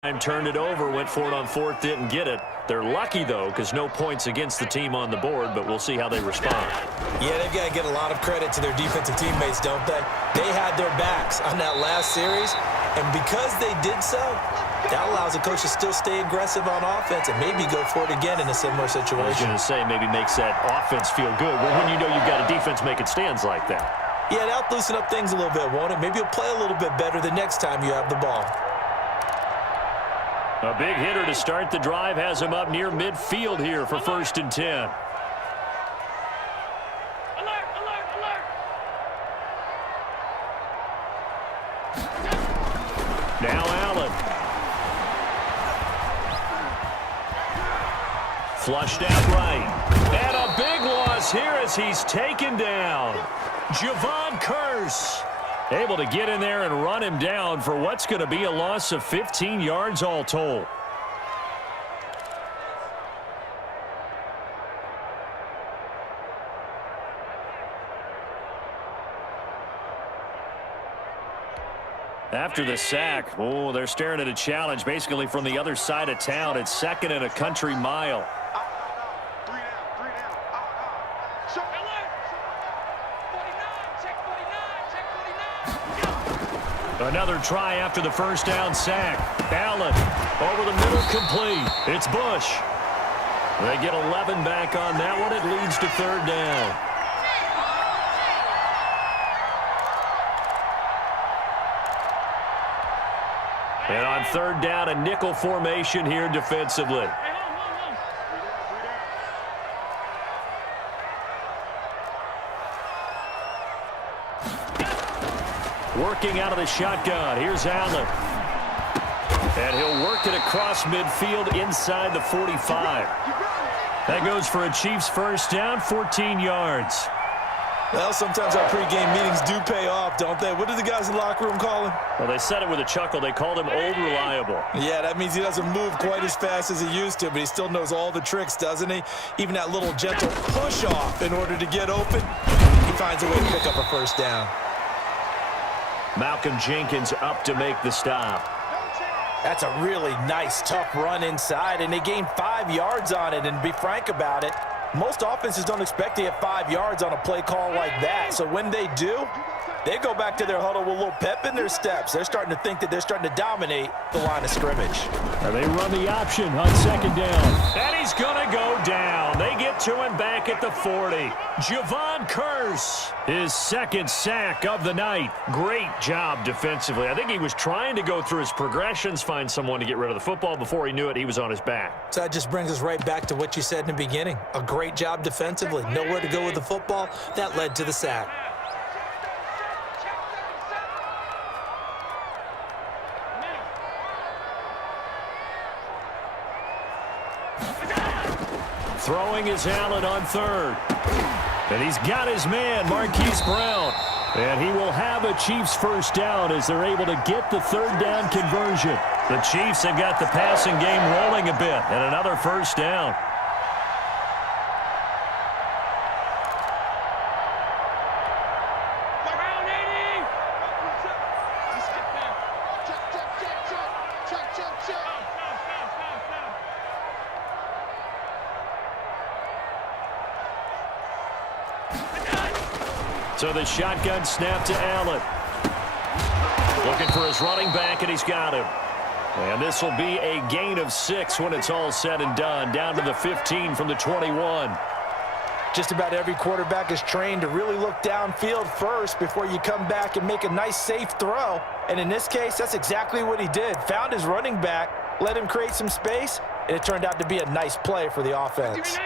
Turned it over, went for it on fourth, didn't get it. They're lucky, though, because no points against the team on the board, but we'll see how they respond. Yeah, they've got to get a lot of credit to their defensive teammates, don't they? They had their backs on that last series, and because they did so, that allows the coach to still stay aggressive on offense and maybe go for it again in a similar situation. I was going to say, maybe makes that offense feel good. Well, when you know you've got a defense making stands like that. Yeah, that'll loosen up things a little bit, won't it? Maybe you'll play a little bit better the next time you have the ball. A big hitter to start the drive has him up near midfield here for 1st and 10. Alert, alert, alert. Now Allen. Flushed out right. And a big loss here as he's taken down. Javon Curse able to get in there and run him down for what's going to be a loss of 15 yards all told. After the sack, oh, they're staring at a challenge basically from the other side of town. It's 2nd and a country mile. Another try after the first down sack. Allen over the middle, complete. It's Bush. They get 11 back on that one. It leads to 3rd down. And on 3rd down, a nickel formation here defensively. Working out of the shotgun. Here's Allen. And he'll work it across midfield inside the 45. That goes for a Chiefs first down, 14 yards. Well, sometimes our pregame meetings do pay off, don't they? What do the guys in the locker room call him? Well, they said it with a chuckle. They called him Old Reliable. Yeah, that means he doesn't move quite as fast as he used to, but he still knows all the tricks, doesn't he? Even that little gentle push-off in order to get open, he finds a way to pick up a first down. Malcolm Jenkins up to make the stop. That's a really nice, tough run inside, and they gained 5 yards on it. And to be frank about it, most offenses don't expect to get 5 yards on a play call like that. So when they do, they go back to their huddle with a little pep in their steps. They're starting to think that they're starting to dominate the line of scrimmage. And they run the option on 2nd down. And he's going to go down. They get to him back at the 40. Javon Curse, his 2nd sack of the night. Great job defensively. I think he was trying to go through his progressions, find someone to get rid of the football. Before he knew it, he was on his back. So that just brings us right back to what you said in the beginning. A great job defensively. Nowhere to go with the football. That led to the sack. Throwing is Allen on 3rd. And he's got his man, Marquise Brown. And he will have a Chiefs first down as they're able to get the 3rd down conversion. The Chiefs have got the passing game rolling a bit. And another first down. So the shotgun snap to Allen. Looking for his running back, and he's got him. And this will be a gain of 6 when it's all said and done. Down to the 15 from the 21. Just about every quarterback is trained to really look downfield first before you come back and make a nice, safe throw. And in this case, that's exactly what he did. Found his running back, let him create some space, and it turned out to be a nice play for the offense.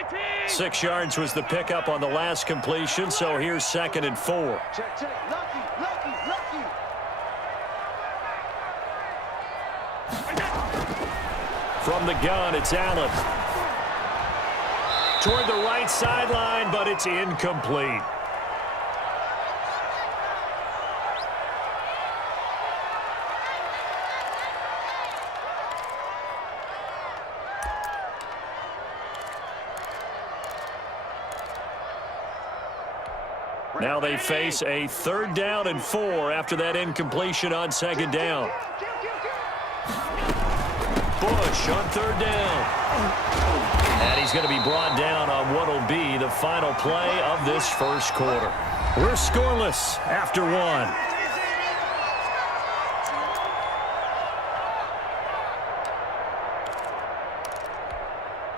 6 yards was the pickup on the last completion, so here's 2nd and 4. Check, check. Lucky, lucky, lucky. From the gun, it's Allen. Toward the right sideline, but it's incomplete. Now they face a 3rd down and 4 after that incompletion on 2nd down. push on third down. And he's going to be brought down on what will be the final play of this first quarter. We're scoreless after one.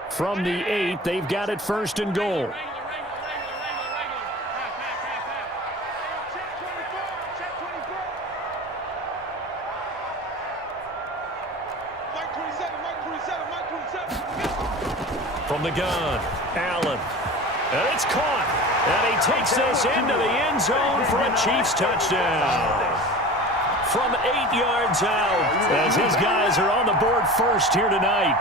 From the 8, they've got it first and goal. From the gun, Allen. And it's caught. And he takes this into the end zone for a Chiefs touchdown. From 8 yards out, as his guys are on the board first here tonight.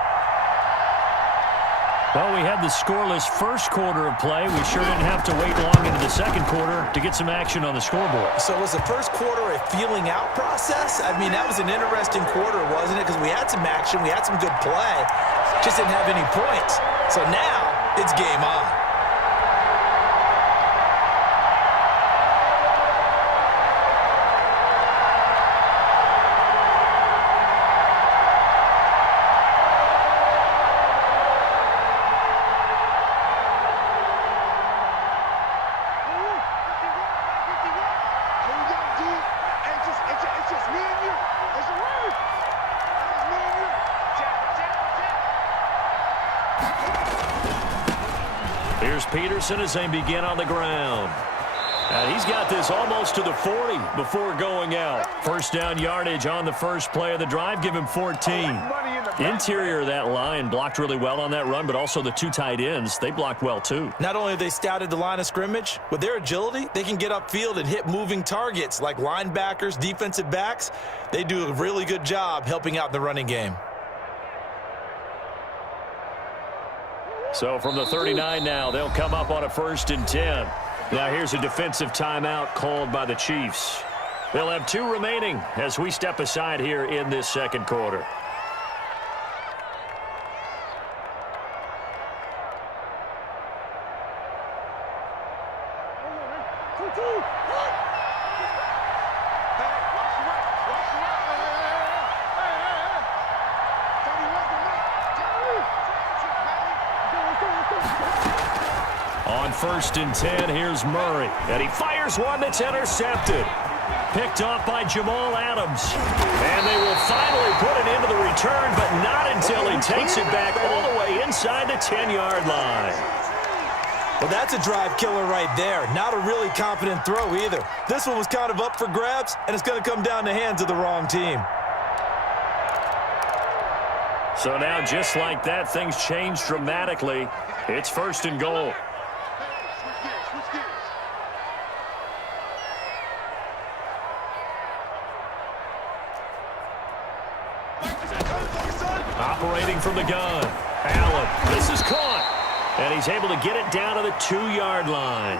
Well, we had the scoreless first quarter of play. We sure didn't have to wait long into the second quarter to get some action on the scoreboard. So was the first quarter a feeling out process? I mean, that was an interesting quarter, wasn't it? Because we had some action, we had some good play, just didn't have any points. So now it's game on. Here's Peterson as they begin on the ground. And he's got this almost to the 40 before going out. First down yardage on the first play of the drive. Give him 14. Interior of that line blocked really well on that run, but also the two tight ends, they blocked well too. Not only have they scouted the line of scrimmage, with their agility, they can get upfield and hit moving targets like linebackers, defensive backs. They do a really good job helping out the running game. So from the 39 now, they'll come up on a 1st and 10. Now here's a defensive timeout called by the Chiefs. They'll have 2 remaining as we step aside here in this second quarter. On 1st and 10, here's Murray. And he fires one that's intercepted. Picked off by Jamal Adams. And they will finally put it into the return, but not until he takes it back all the way inside the 10-yard line. Well, that's a drive killer right there. Not a really confident throw either. This one was kind of up for grabs, and it's going to come down the hands of the wrong team. So now, just like that, things change dramatically. It's 1st and goal. Operating from the gun. Allen. This is caught. And he's able to get it down to the 2-yard line.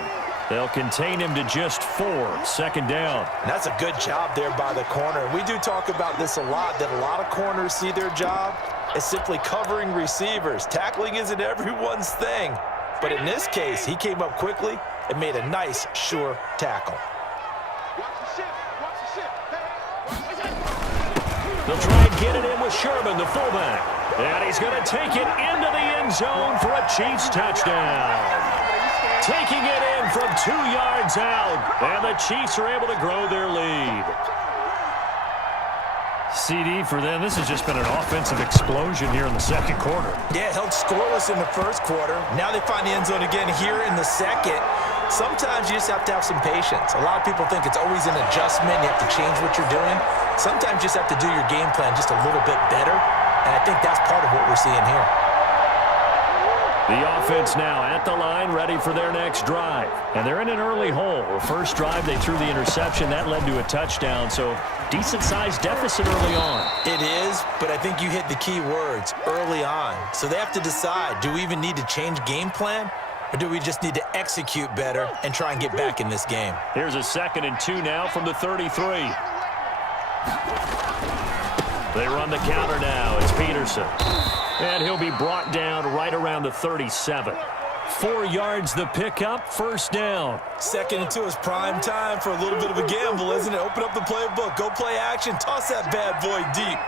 They'll contain him to just 4. 2nd down. And that's a good job there by the corner. We do talk about this a lot, that a lot of corners see their job as simply covering receivers. Tackling isn't everyone's thing. But in this case, he came up quickly and made a nice, sure tackle. They'll try and get it in with Sherman, the fullback. And he's going to take it into the end zone for a Chiefs touchdown. Taking it in from 2 yards out. And the Chiefs are able to grow their lead. CD for them, this has just been an offensive explosion here in the second quarter. Yeah, held scoreless in the first quarter. Now they find the end zone again here in the second. Sometimes you just have to have some patience. A lot of people think it's always an adjustment. You have to change what you're doing. Sometimes you just have to do your game plan just a little bit better. And I think that's part of what we're seeing here. The offense now at the line, ready for their next drive. And they're in an early hole. The first drive, they threw the interception. That led to a touchdown, so decent-sized deficit early on. It is, but I think you hit the key words, early on. So they have to decide, do we even need to change game plan? Or do we just need to execute better and try and get back in this game? Here's a 2nd and 2 now from the 33. They run the counter now. It's Peterson. And he'll be brought down right around the 37. 4 yards the pickup, 1st down. 2nd and 2 is prime time for a little bit of a gamble, isn't it? Open up the playbook, go play action, toss that bad boy deep.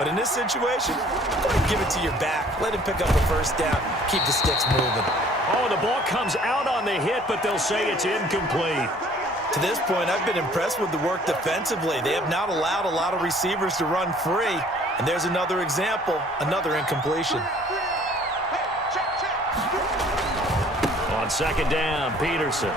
But in this situation, go ahead and give it to your back. Let him pick up the first down. Keep the sticks moving. Oh, the ball comes out on the hit, but they'll say it's incomplete. To this point, I've been impressed with the work defensively. They have not allowed a lot of receivers to run free. And there's another example, another incompletion. On second down, Peterson.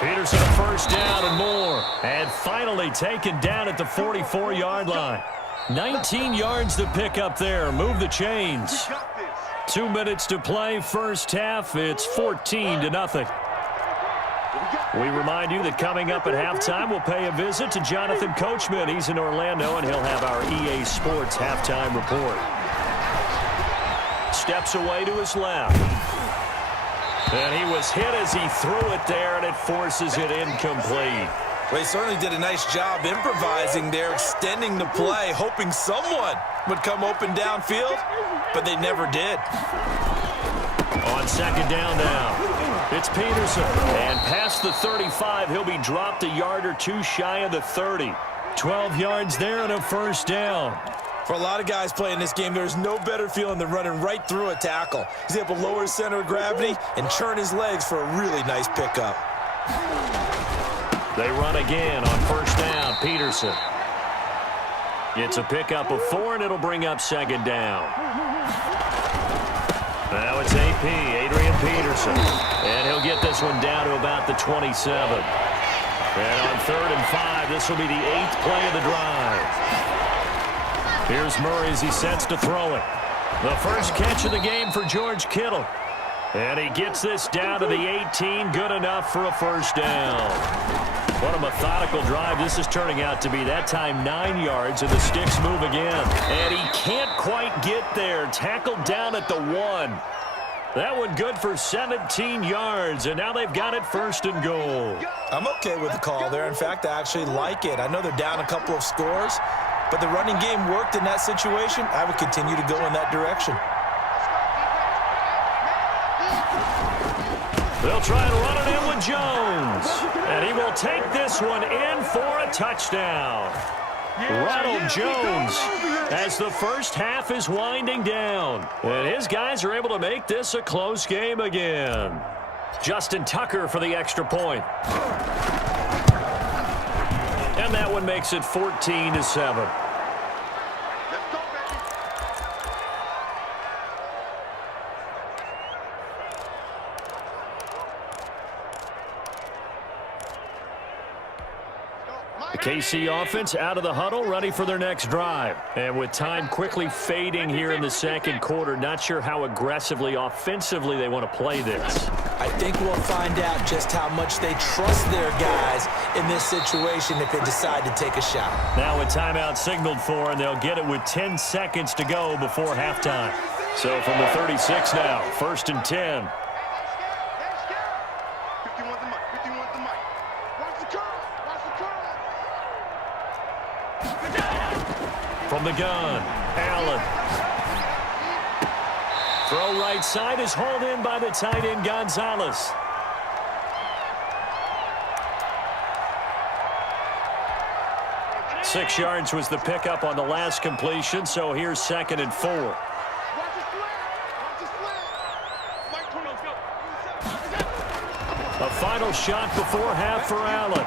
Peterson a first down and more. And finally taken down at the 44-yard line. 19 yards to pick up there. Move the chains. 2 minutes to play first half. It's 14-0. We remind you that coming up at halftime, we'll pay a visit to Jonathan Coachman. He's in Orlando, and he'll have our EA Sports halftime report. Steps away to his left. And he was hit as he threw it there, and it forces it incomplete. Well, he certainly did a nice job improvising there, extending the play, hoping someone would come open downfield, but they never did. On second down now, it's Peterson. And past the 35, he'll be dropped a yard or two shy of the 30. 12 yards there and a first down. For a lot of guys playing this game, there's no better feeling than running right through a tackle. He's able to lower his center of gravity and churn his legs for a really nice pickup. They run again on first down, Peterson. It's a pickup of 4, and it'll bring up second down. Now it's AP, Adrian Peterson. And he'll get this one down to about the 27. And on 3rd and 5, this will be the 8th play of the drive. Here's Murray as he sets to throw it. The first catch of the game for George Kittle. And he gets this down to the 18, good enough for a first down. What a methodical drive this is turning out to be. That time 9 yards, and the sticks move again. And he can't quite get there. Tackled down at the 1. That one good for 17 yards, and now they've got it first and goal. I'm okay with the call there. In fact, I actually like it. I know they're down a couple of scores, but the running game worked in that situation. I would continue to go in that direction. They'll try and run it in with Jones. And he will take this one in for a touchdown. Ronald Jones as the first half is winding down. And his guys are able to make this a close game again. Justin Tucker for the extra point. And that one makes it 14-7. The KC offense out of the huddle, ready for their next drive. And with time quickly fading here in the second quarter, not sure how aggressively, offensively they want to play this. I think we'll find out just how much they trust their guys in this situation if they decide to take a shot. Now a timeout signaled for, and they'll get it with 10 seconds to go before halftime. So from the 36 now, 1st and 10. From the gun, Allen. Throw right side is hauled in by the tight end, Gonzalez. Six yards was the pickup on the last completion, so here's 2nd and 4. A final shot before half for Allen.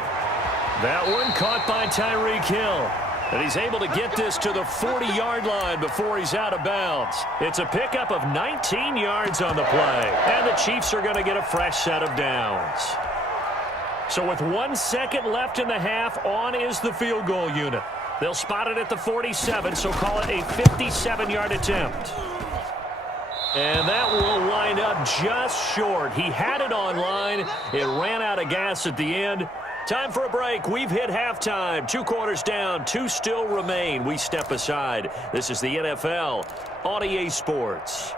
That one caught by Tyreek Hill. And he's able to get this to the 40-yard line before he's out of bounds. It's a pickup of 19 yards on the play. And the Chiefs are going to get a fresh set of downs. So with 1 second left in the half, on is the field goal unit. They'll spot it at the 47, so call it a 57-yard attempt. And that will wind up just short. He had it on line. It ran out of gas at the end. Time for a break. We've hit halftime. 2 quarters down. 2 still remain. We step aside. This is the NFL on EA Sports.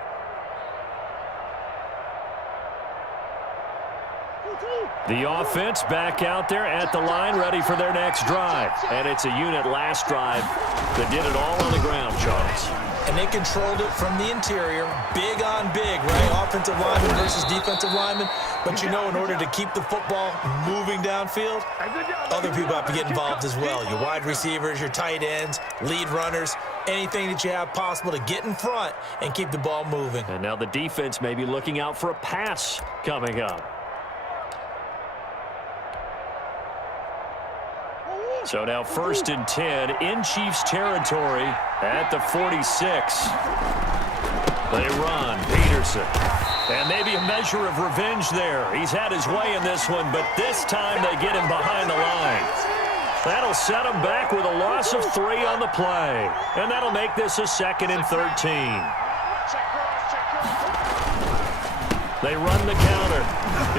The offense back out there at the line, ready for their next drive. And it's a unit last drive that did it all on the ground, Charles. And they controlled it from the interior. Big on big, right? Offensive lineman versus defensive lineman. But you know, in order to keep the football moving downfield, other people have to get involved as well. Your wide receivers, your tight ends, lead runners. anything that you have possible to get in front and keep the ball moving. And now the defense may be looking out for a pass coming up. So now 1st and 10 in Chiefs territory at the 46. They run. Peterson. And maybe a measure of revenge there. He's had his way in this one, but this time they get him behind the line. That'll set him back with a loss of 3 on the play. And that'll make this a 2nd and 13. They run the counter.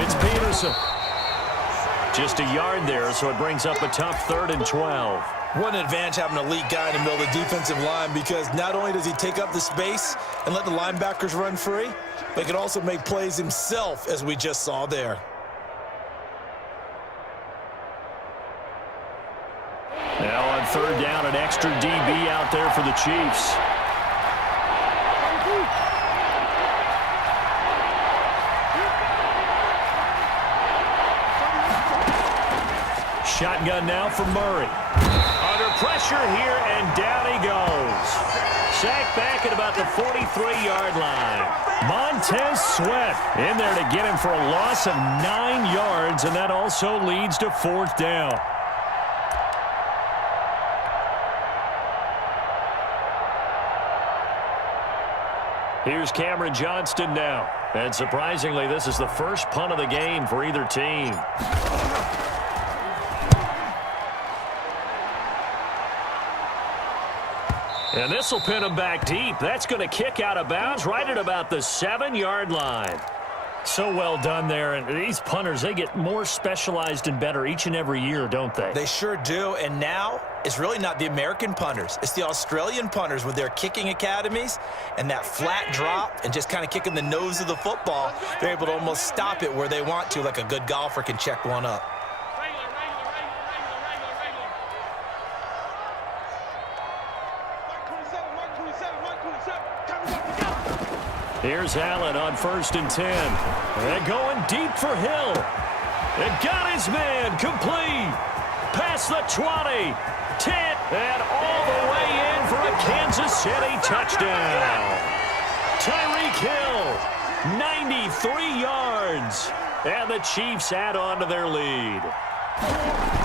It's Peterson. Just a yard there, so it brings up a tough 3rd and 12. What an advantage having an elite guy in the middle of the defensive line, because not only does he take up the space and let the linebackers run free, but he can also make plays himself, as we just saw there. Now on 3rd down, an extra DB out there for the Chiefs. Shotgun now for Murray. Under pressure here, and down he goes. Sacked back at about the 43-yard line. Montez Sweat in there to get him for a loss of 9 yards, and that also leads to 4th down. Here's Cameron Johnston now. And surprisingly, this is the first punt of the game for either team. And this will pin him back deep. That's going to kick out of bounds right at about the 7-yard line. So well done there. And these punters, they get more specialized and better each and every year, don't they? They sure do. And now it's really not the American punters. It's the Australian punters with their kicking academies and that flat drop and just kind of kicking the nose of the football. They're able to almost stop it where they want to, like a good golfer can check one up. Here's Allen on 1st and 10. They're going deep for Hill. It got his man complete. Past the 20, 10, and all the way in for a Kansas City touchdown. Tyreek Hill, 93 yards. And the Chiefs add on to their lead.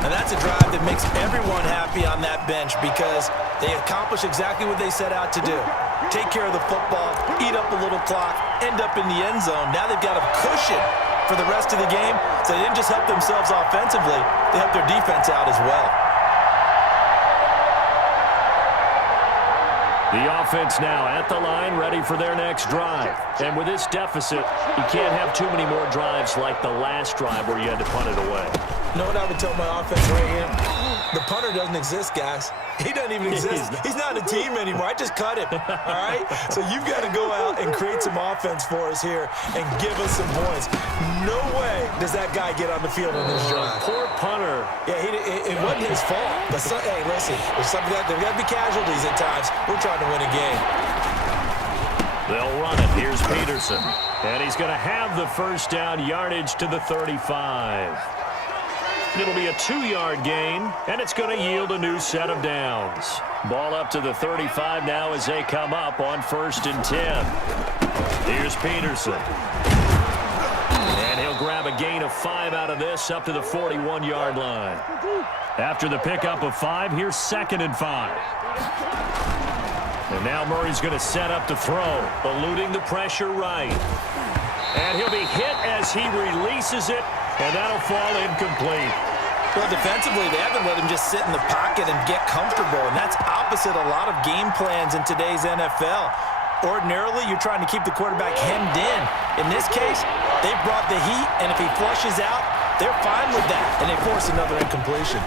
And that's a drive that makes everyone happy on that bench, because they accomplish exactly what they set out to do. Take care of the football, eat up a little clock, end up in the end zone. Now they've got a cushion for the rest of the game, so they didn't just help themselves offensively, they helped their defense out as well. The offense now at the line, ready for their next drive. And with this deficit, you can't have too many more drives like the last drive where you had to punt it away. You know what I would tell my offense right here? The punter doesn't exist, guys. He doesn't even exist. He's not a team anymore. I just cut him, all right? So you've got to go out and create some offense for us here and give us some points. No way does that guy get on the field in this drive. Poor punter. Yeah, it wasn't his fault. But hey, listen, there's got to be casualties at times. We're trying to win a game. They'll run it. Here's Peterson. And he's going to have the 1st down, yardage to the 35. It'll be a 2-yard gain, and it's going to yield a new set of downs. Ball up to the 35 now as they come up on 1st and 10. Here's Peterson. And he'll grab a gain of 5 out of this up to the 41-yard line. After the pickup of 5, here's 2nd and 5. And now Murray's going to set up to throw, eluding the pressure right. And he'll be hit as he releases it, and that'll fall incomplete. Well, defensively, they haven't let him just sit in the pocket and get comfortable, and that's opposite a lot of game plans in today's NFL. Ordinarily, you're trying to keep the quarterback hemmed in. In this case, they brought the heat, and if he flushes out, they're fine with that, and they force another incompletion.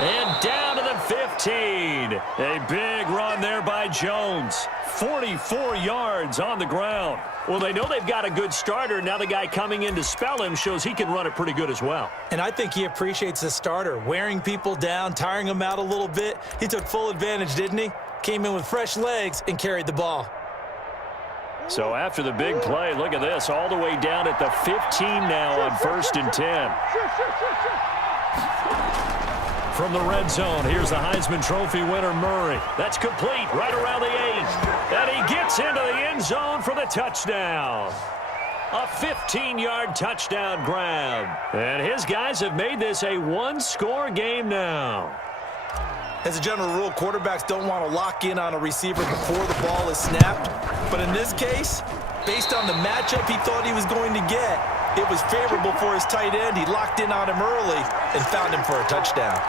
And down to the 15. A big run there by Jones. 44 yards on the ground. Well, they know they've got a good starter. Now the guy coming in to spell him shows he can run it pretty good as well. And I think he appreciates the starter, wearing people down, tiring them out a little bit. He took full advantage, didn't he? Came in with fresh legs and carried the ball. So after the big play, look at this, all the way down at the 15 now on 1st and 10. From the red zone, here's the Heisman Trophy winner, Murray. That's complete right around the 8. And he gets into the end zone for the touchdown. A 15-yard touchdown grab. And his guys have made this a one-score game now. As a general rule, quarterbacks don't want to lock in on a receiver before the ball is snapped. But in this case, based on the matchup he thought he was going to get, it was favorable for his tight end. He locked in on him early and found him for a touchdown.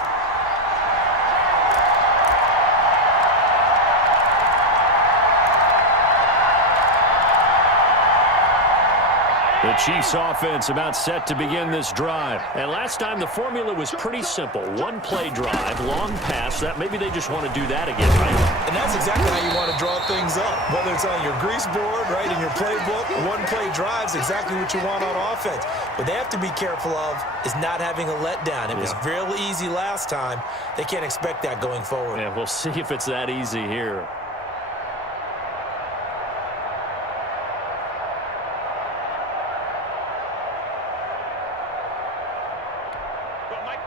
The Chiefs offense about set to begin this drive. And last time the formula was pretty simple. One-play drive, long pass. That maybe they just want to do that again, right? And that's exactly how you want to draw things up. Whether it's on your grease board, right, in your playbook, one-play drive's exactly what you want on offense. What they have to be careful of is not having a letdown. It was real easy last time. They can't expect that going forward. Yeah, we'll see if it's that easy here.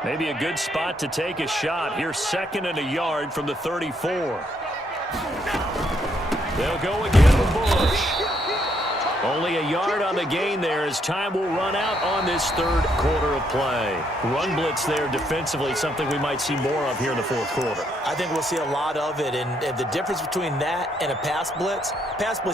Maybe a good spot to take a shot. Here's 2nd and a yard from the 34. They'll go again with Bush. Only a yard on the gain there as time will run out on this third quarter of play. Run blitz there defensively, something we might see more of here in the fourth quarter. I think we'll see a lot of it, and the difference between that and a pass blitz,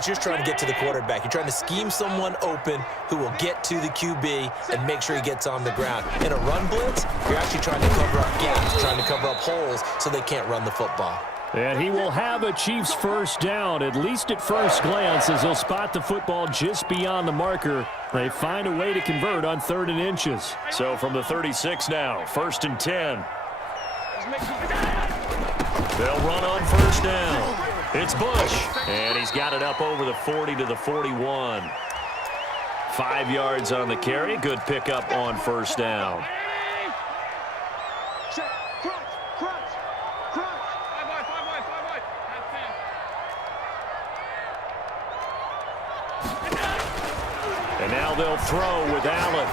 you're trying to get to the quarterback. You're trying to scheme someone open who will get to the QB and make sure he gets on the ground. In a run blitz, you're actually trying to cover up gaps, trying to cover up holes so they can't run the football. And he will have a Chiefs first down, at least at first glance, as he'll spot the football just beyond the marker. They find a way to convert on 3rd and inches. So from the 36 now, 1st and 10. They'll run on first down. It's Bush, and he's got it up over the 40 to the 41. 5 yards on the carry. Good pickup on first down. And now they'll throw with Allen.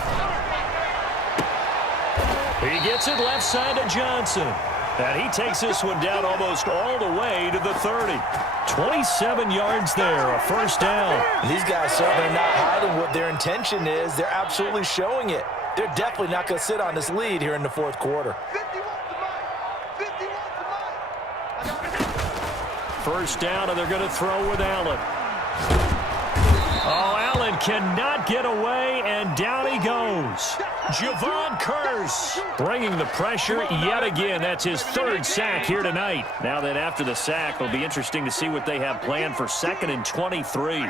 He gets it left side to Johnson. And he takes this one down almost all the way to the 30. 27 yards there, a first down. These guys certainly not hiding what their intention is. They're absolutely showing it. They're definitely not going to sit on this lead here in the fourth quarter. First down, and they're going to throw with Allen. Oh, Allen cannot get away, and down he goes. Javon Curse bringing the pressure yet again. That's his 3rd sack here tonight. Now that after the sack, it'll be interesting to see what they have planned for 2nd and 23.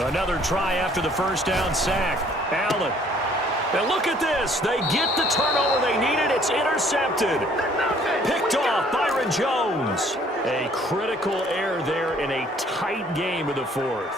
Another try after the first down sack. Allen. And look at this. They get the turnover they needed. It's intercepted. Picked off Byron Jones. A critical error there in a tight game of the 4th.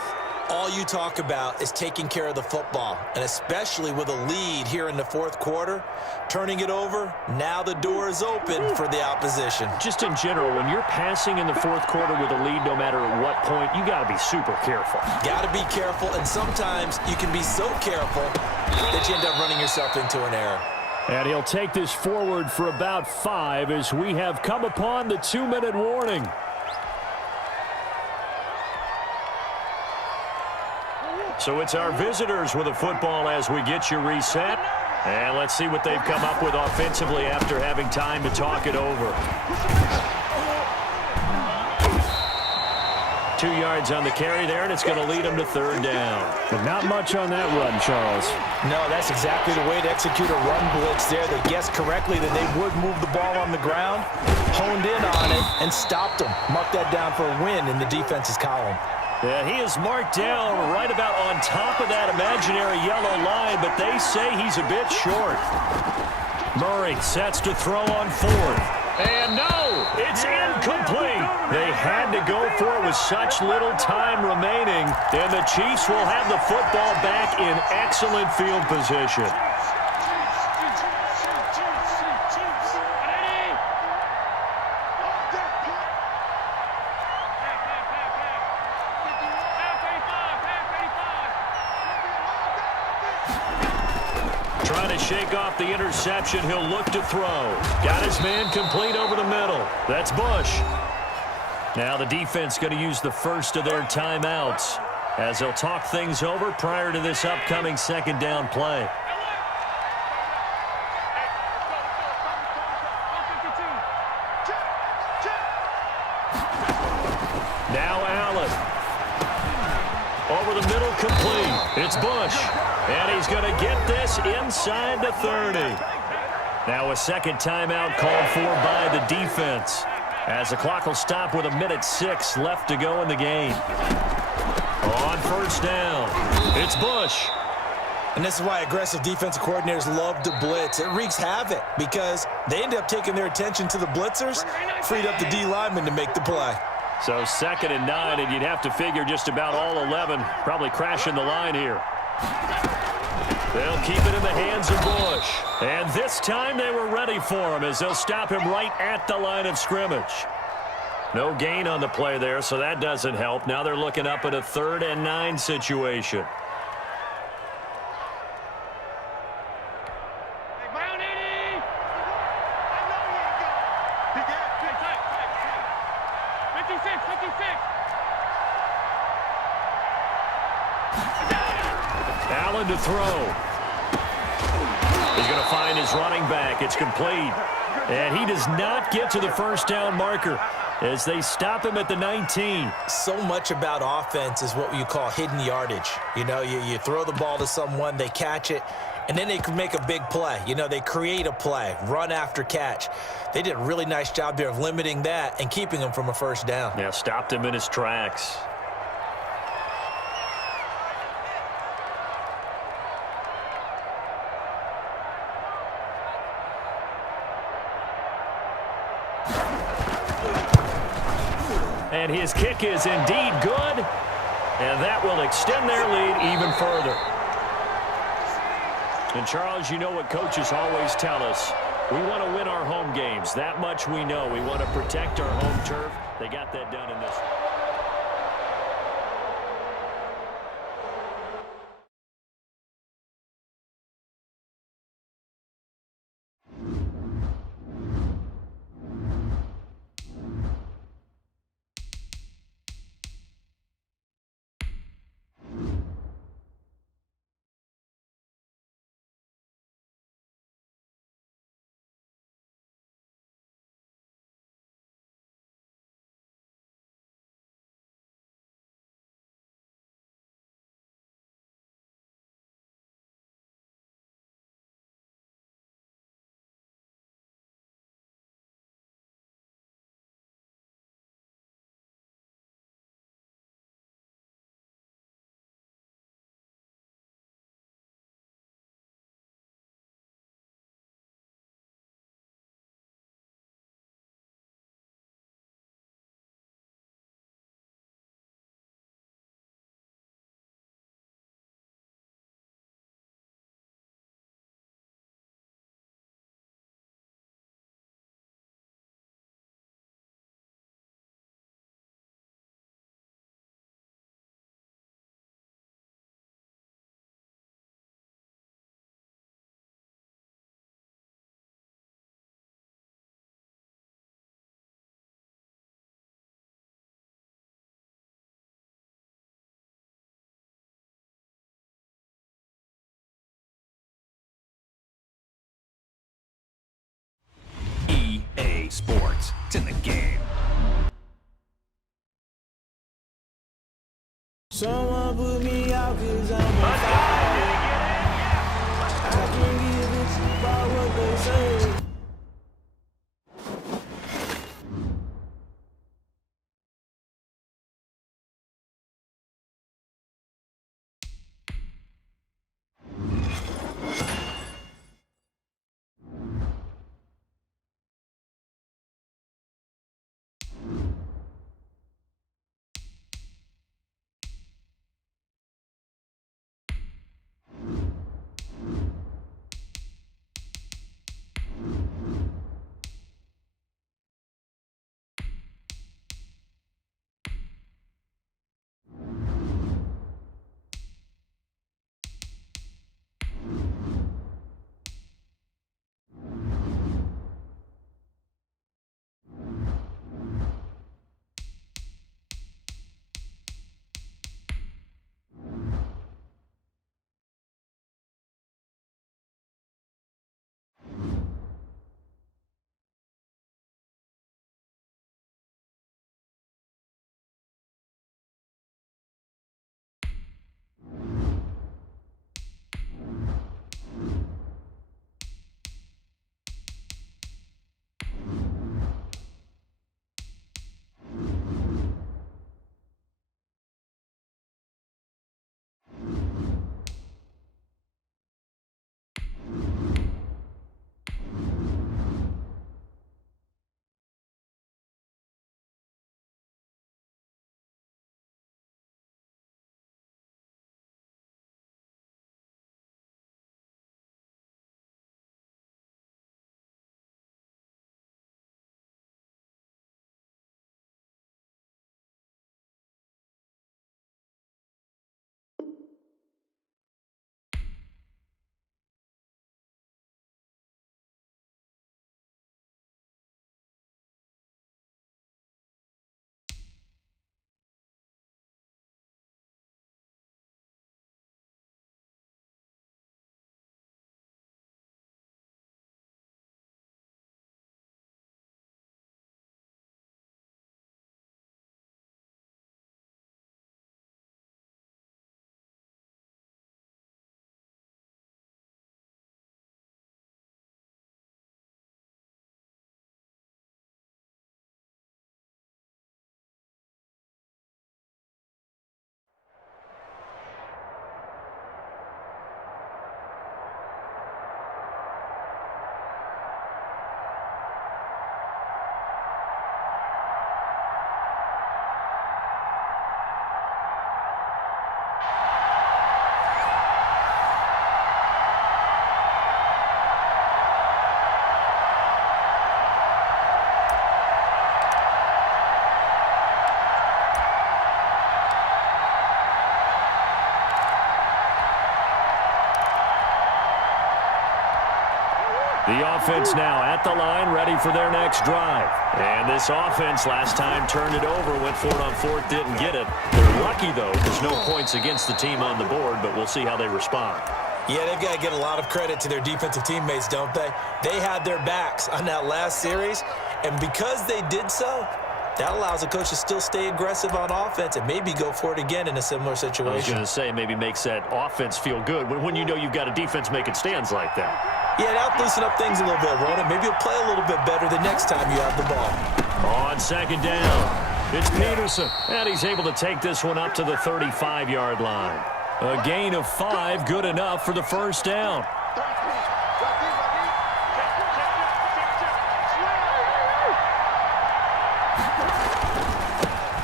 All you talk about is taking care of the football, and especially with a lead here in the 4th quarter, turning it over, now the door is open for the opposition. Just in general, when you're passing in the 4th quarter with a lead, no matter at what point, you got to be super careful. Got to be careful, and sometimes you can be so careful that you end up running yourself into an error. And he'll take this forward for about 5 as we have come upon the 2-minute warning. So it's our visitors with a football as we get you reset. And let's see what they've come up with offensively after having time to talk it over. 2 yards on the carry there, and it's going to lead them to 3rd down. But not much on that run, Charles. No, that's exactly the way to execute a run blitz there. They guessed correctly that they would move the ball on the ground, honed in on it, and stopped them. Marked that down for a win in the defense's column. Yeah, he is marked down right about on top of that imaginary yellow line, but they say he's a bit short. Murray sets to throw on 4th. And no, it's incomplete. They had to go for it with such little time remaining, and the Chiefs will have the football back in excellent field position. Trying to shake off the interception. He'll look to throw. Got his man complete over the middle. That's Bush. Now the defense going to use the first of their timeouts as they'll talk things over prior to this upcoming second down play. Now Allen. Over the middle, complete. It's Bush. And he's going to get this inside the 30. Now a second timeout called for by the defense, as the clock will stop with 1:06 left to go in the game. On first down, it's Bush. And this is why aggressive defensive coordinators love to blitz. It wreaks havoc because they end up taking their attention to the blitzers, freed up the D lineman to make the play. So 2nd and 9, and you'd have to figure just about all 11 probably crashing the line here. They'll keep it in the hands of Bush. And this time they were ready for him as they'll stop him right at the line of scrimmage. No gain on the play there, so that doesn't help. Now they're looking up at a 3rd and 9 situation. Allen to throw. He's going to find his running back. It's complete. And he does not get to the first down marker as they stop him at the 19. So much about offense is what you call hidden yardage. You know, you throw the ball to someone, they catch it, and then they can make a big play. You know, they create a play, run after catch. They did a really nice job there of limiting that and keeping him from a first down. Yeah, stopped him in his tracks. And his kick is indeed good, and that will extend their lead even further. And, Charles, you know what coaches always tell us. We want to win our home games. That much we know. We want to protect our home turf. They got that done in this one. Sports. It's in the game. Someone put me out 'cause I'm on fire. I can't give a shit about what they say. The offense now at the line, ready for their next drive. And this offense last time turned it over, went for it on fourth, didn't get it. They're lucky, though. There's no points against the team on the board, but we'll see how they respond. Yeah, they've got to get a lot of credit to their defensive teammates, don't they? They had their backs on that last series, and because they did so, that allows the coach to still stay aggressive on offense and maybe go for it again in a similar situation. I was going to say, maybe makes that offense feel good when you know you've got a defense making stands like that. Yeah, that'll loosen up things a little bit, won't it? Maybe you'll play a little bit better the next time you have the ball. On second down, it's Peterson, and he's able to take this one up to the 35-yard line. A gain of 5, good enough for the first down.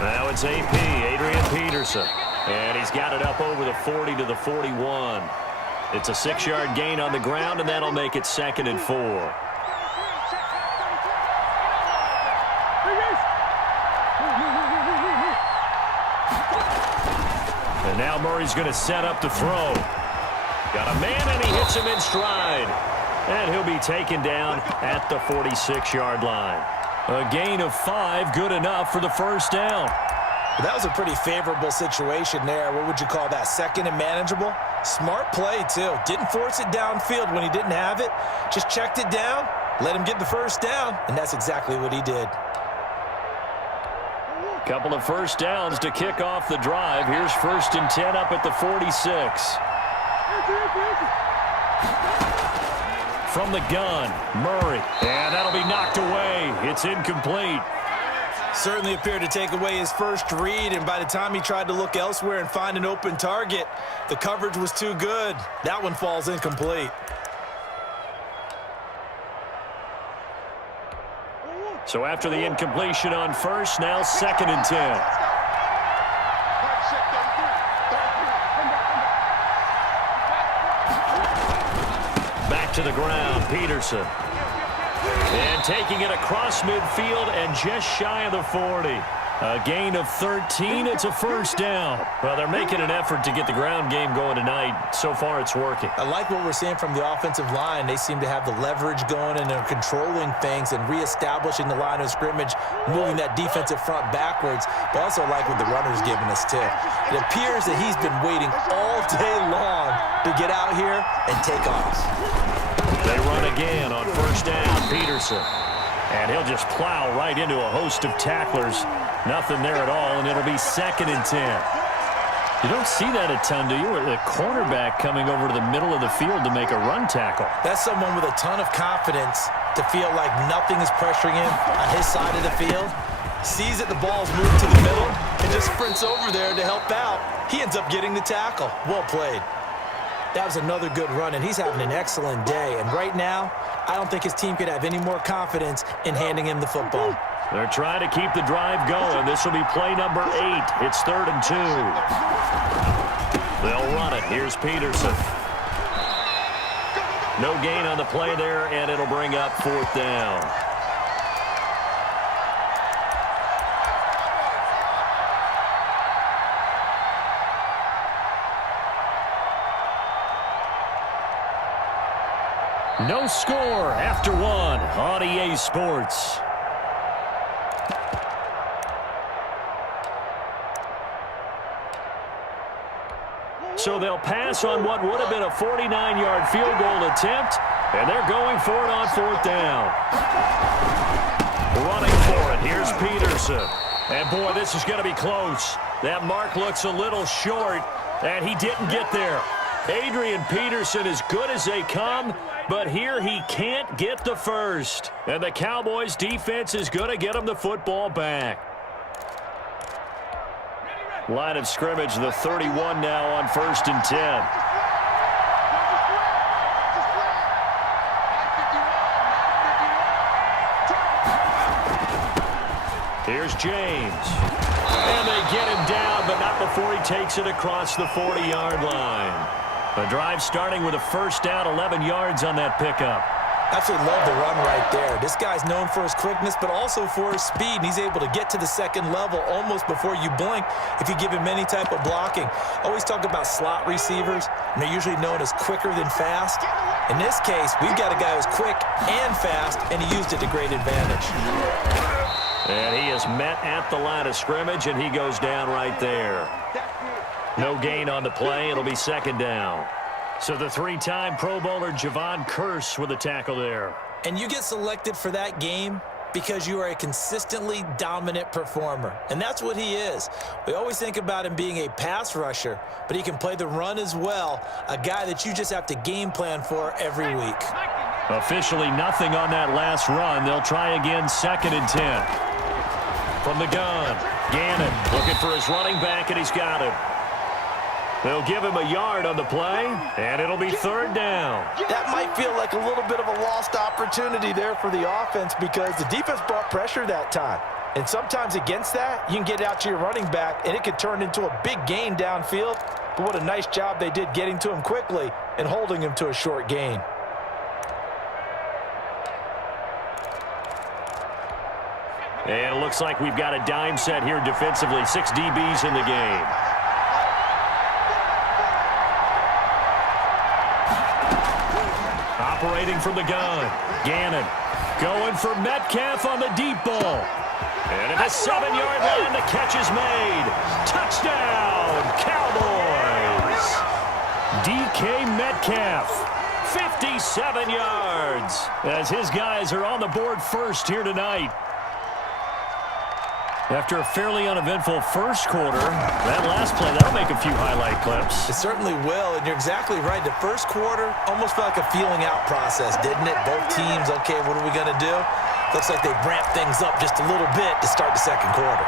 Now it's AP, Adrian Peterson, and he's got it up over the 40 to the 41. It's a 6-yard gain on the ground, and that'll make it 2nd and 4. And now Murray's going to set up to throw. Got a man, and he hits him in stride. And he'll be taken down at the 46-yard line. A gain of 5, good enough for the first down. That was a pretty favorable situation there. What would you call that? 2nd and manageable? Smart play, too. Didn't force it downfield when he didn't have it. Just checked it down, let him get the first down, and that's exactly what he did. Couple of first downs to kick off the drive. Here's 1st and 10 up at the 46. From the gun, Murray. And that'll be knocked away. It's incomplete. Certainly appeared to take away his first read, and by the time he tried to look elsewhere and find an open target, the coverage was too good. That one falls incomplete. So after the incompletion on first, now 2nd and 10. Back to the ground, Peterson. And taking it across midfield and just shy of the 40. A gain of 13. It's a first down. Well, they're making an effort to get the ground game going tonight. So far, it's working. I like what we're seeing from the offensive line. They seem to have the leverage going, and they're controlling things and reestablishing the line of scrimmage, moving that defensive front backwards. But also like what the runner's giving us, too. It appears that he's been waiting all day long to get out here and take off. They run again on first down, Peterson. And he'll just plow right into a host of tacklers. Nothing there at all, and it'll be 2nd and 10. You don't see that a ton, do you? The cornerback coming over to the middle of the field to make a run tackle. That's someone with a ton of confidence to feel like nothing is pressuring him on his side of the field. Sees that the ball's moved to the middle and just sprints over there to help out. He ends up getting the tackle. Well played. That was another good run, and he's having an excellent day. And right now, I don't think his team could have any more confidence in handing him the football. They're trying to keep the drive going. This will be play number 8. It's 3rd and 2. They'll run it. Here's Peterson. No gain on the play there, and it'll bring up 4th down. No score after 1 on EA Sports. So they'll pass on what would have been a 49-yard field goal attempt, and they're going for it on 4th down. Running for it, here's Peterson. And boy, this is going to be close. That mark looks a little short, and he didn't get there. Adrian Peterson as good as they come, but here he can't get the first. And the Cowboys defense is going to get him the football back. Line of scrimmage, the 31 now on 1st and 10. Here's James. And they get him down, but not before he takes it across the 40-yard line. The drive starting with a first down, 11 yards on that pickup. Absolutely love the run right there. This guy's known for his quickness, but also for his speed. And he's able to get to the second level almost before you blink if you give him any type of blocking. Always talk about slot receivers, and they're usually known as quicker than fast. In this case, we've got a guy who's quick and fast, and he used it to great advantage. And he is met at the line of scrimmage, and he goes down right there. No gain on the play. It'll be second down. So the three-time Pro Bowler Javon Curse with a tackle there. And you get selected for that game because you are a consistently dominant performer. And that's what he is. We always think about him being a pass rusher, but he can play the run as well, a guy that you just have to game plan for every week. Officially nothing on that last run. They'll try again, 2nd and 10. From the gun, Gannon looking for his running back, and he's got him. They'll give him a yard on the play, and it'll be 3rd down. That might feel like a little bit of a lost opportunity there for the offense because the defense brought pressure that time. And sometimes against that, you can get out to your running back, and it could turn into a big gain downfield. But what a nice job they did getting to him quickly and holding him to a short gain. And it looks like we've got a dime set here defensively. 6 DBs in the game. Operating from the gun. Gannon going for Metcalf on the deep ball. And at the 7-yard line, the catch is made. Touchdown, Cowboys. DK Metcalf, 57 yards, as his guys are on the board first here tonight. After a fairly uneventful first quarter, that last play, that'll make a few highlight clips. It certainly will, and you're exactly right. The first quarter almost felt like a feeling out process, didn't it? Both teams, okay, what are we going to do? Looks like they ramped things up just a little bit to start the second quarter.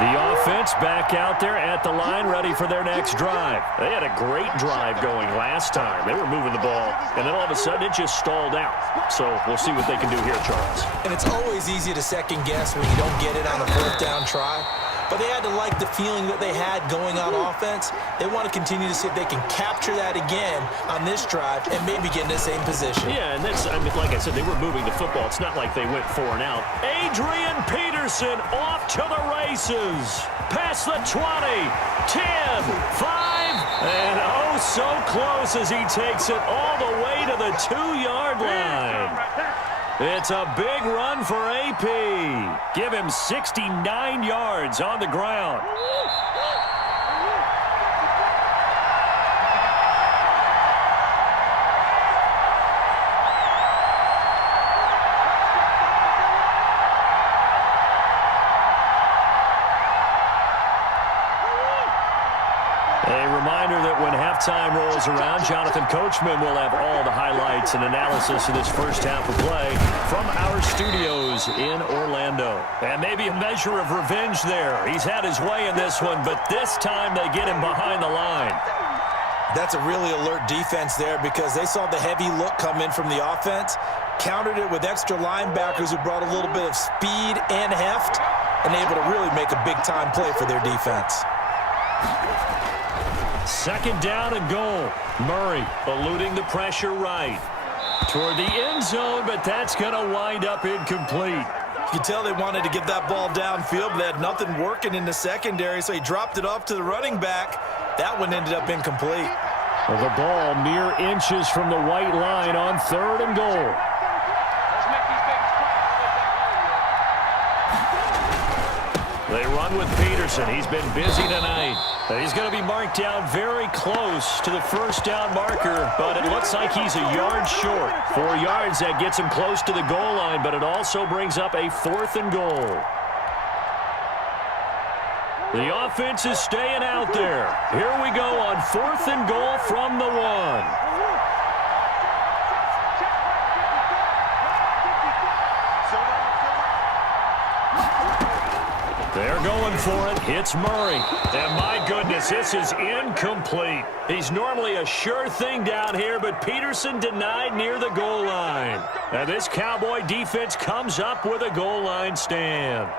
The offense back out there at the line, ready for their next drive. They had a great drive going last time. They were moving the ball, and then all of a sudden it just stalled out. So we'll see what they can do here, Charles. And it's always easy to second guess when you don't get it on a 4th down try. But they had to like the feeling that they had going on offense. They want to continue to see if they can capture that again on this drive and maybe get in the same position. Yeah, and that's, I mean, like I said, they were moving the football. It's not like they went 4 and out. Adrian Peterson off to the races. Past the 20, 10, 5, and oh, so close as he takes it all the way to the 2-yard line. It's a big run for AP. Give him 69 yards on the ground. A reminder that when halftime rolls around, Jonathan Coachman will have all the highlights and analysis of this first half of play from our studios in Orlando. And maybe a measure of revenge there. He's had his way in this one, but this time they get him behind the line. That's a really alert defense there because they saw the heavy look come in from the offense, countered it with extra linebackers who brought a little bit of speed and heft, and able to really make a big-time play for their defense. 2nd down and goal. Murray eluding the pressure right toward the end zone, but that's going to wind up incomplete. You can tell they wanted to get that ball downfield, but they had nothing working in the secondary, so he dropped it off to the running back. That one ended up incomplete. Well, the ball mere inches from the white line on 3rd and goal. They run with Peterson. He's been busy tonight. He's going to be marked down very close to the 1st down marker, but it looks like he's a yard short. 4 yards, that gets him close to the goal line, but it also brings up a 4th and goal. The offense is staying out there. Here we go on 4th and goal from the 1. They're going for it. It's Murray. And my goodness, this is incomplete. He's normally a sure thing down here, but Peterson denied near the goal line. And this Cowboy defense comes up with a goal line stand.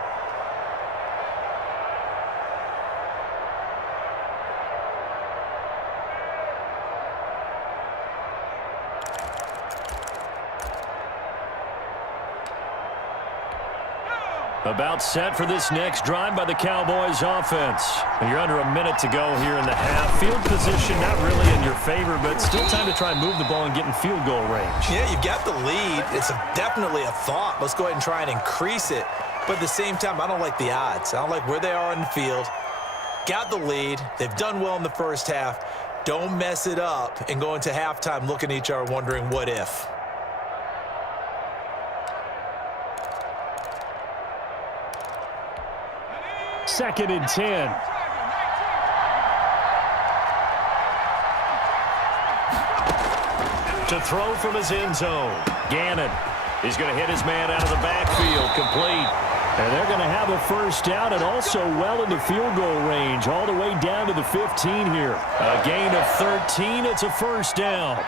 About set for this next drive by the Cowboys offense. And you're under a minute to go here in the half. Field position not really in your favor, but still time to try and move the ball and get in field goal range. Yeah, you've got the lead. It's definitely a thought. Let's go ahead and try and increase it. But at the same time, I don't like the odds. I don't like where they are in the field. Got the lead. They've done well in the first half. Don't mess it up and go into halftime looking at each other wondering what if. Second and 10. To throw from his end zone. Gannon. He's going to hit his man out of the backfield. Complete. And they're going to have a first down and also well into field goal range. All the way down to the 15 here. A gain of 13. It's a first down.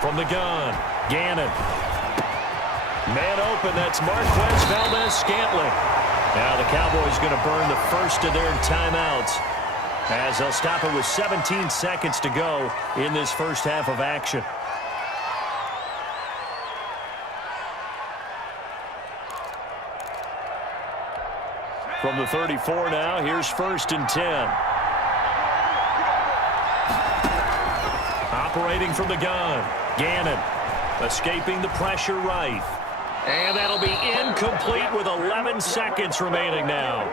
From the gun, Gannon. Man open, that's Marquez Valdez-Scantling. Now the Cowboys going to burn the first of their timeouts as they'll stop it with 17 seconds to go in this first half of action. From the 34 now, here's first and 10. Operating from the gun. Gannon escaping the pressure right. And that'll be incomplete with 11 seconds remaining now.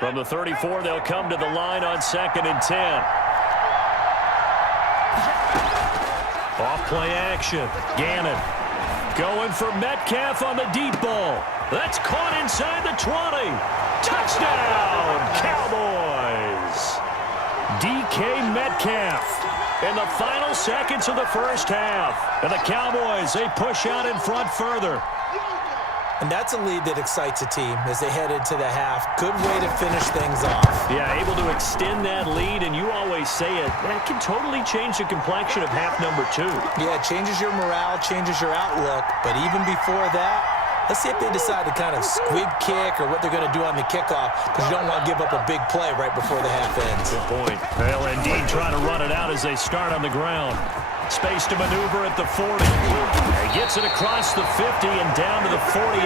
From the 34, they'll come to the line on second and 10. Off play action. Gannon going for Metcalf on the deep ball. That's caught inside the 20. Touchdown, Cowboys. DK Metcalf in the final seconds of the first half. And the Cowboys, they push out in front further. And that's a lead that excites a team as they head into the half. Good way to finish things off. Yeah, able to extend that lead, and you always say it, that can totally change the complexion of half number 2. Yeah, it changes your morale, changes your outlook. But even before that, let's see if they decide to kind of squib kick or what they're going to do on the kickoff, because you don't want to give up a big play right before the half ends. Good point. They'll indeed try to run it out as they start on the ground. Space to maneuver at the 40. He gets it across the 50 and down to the 48.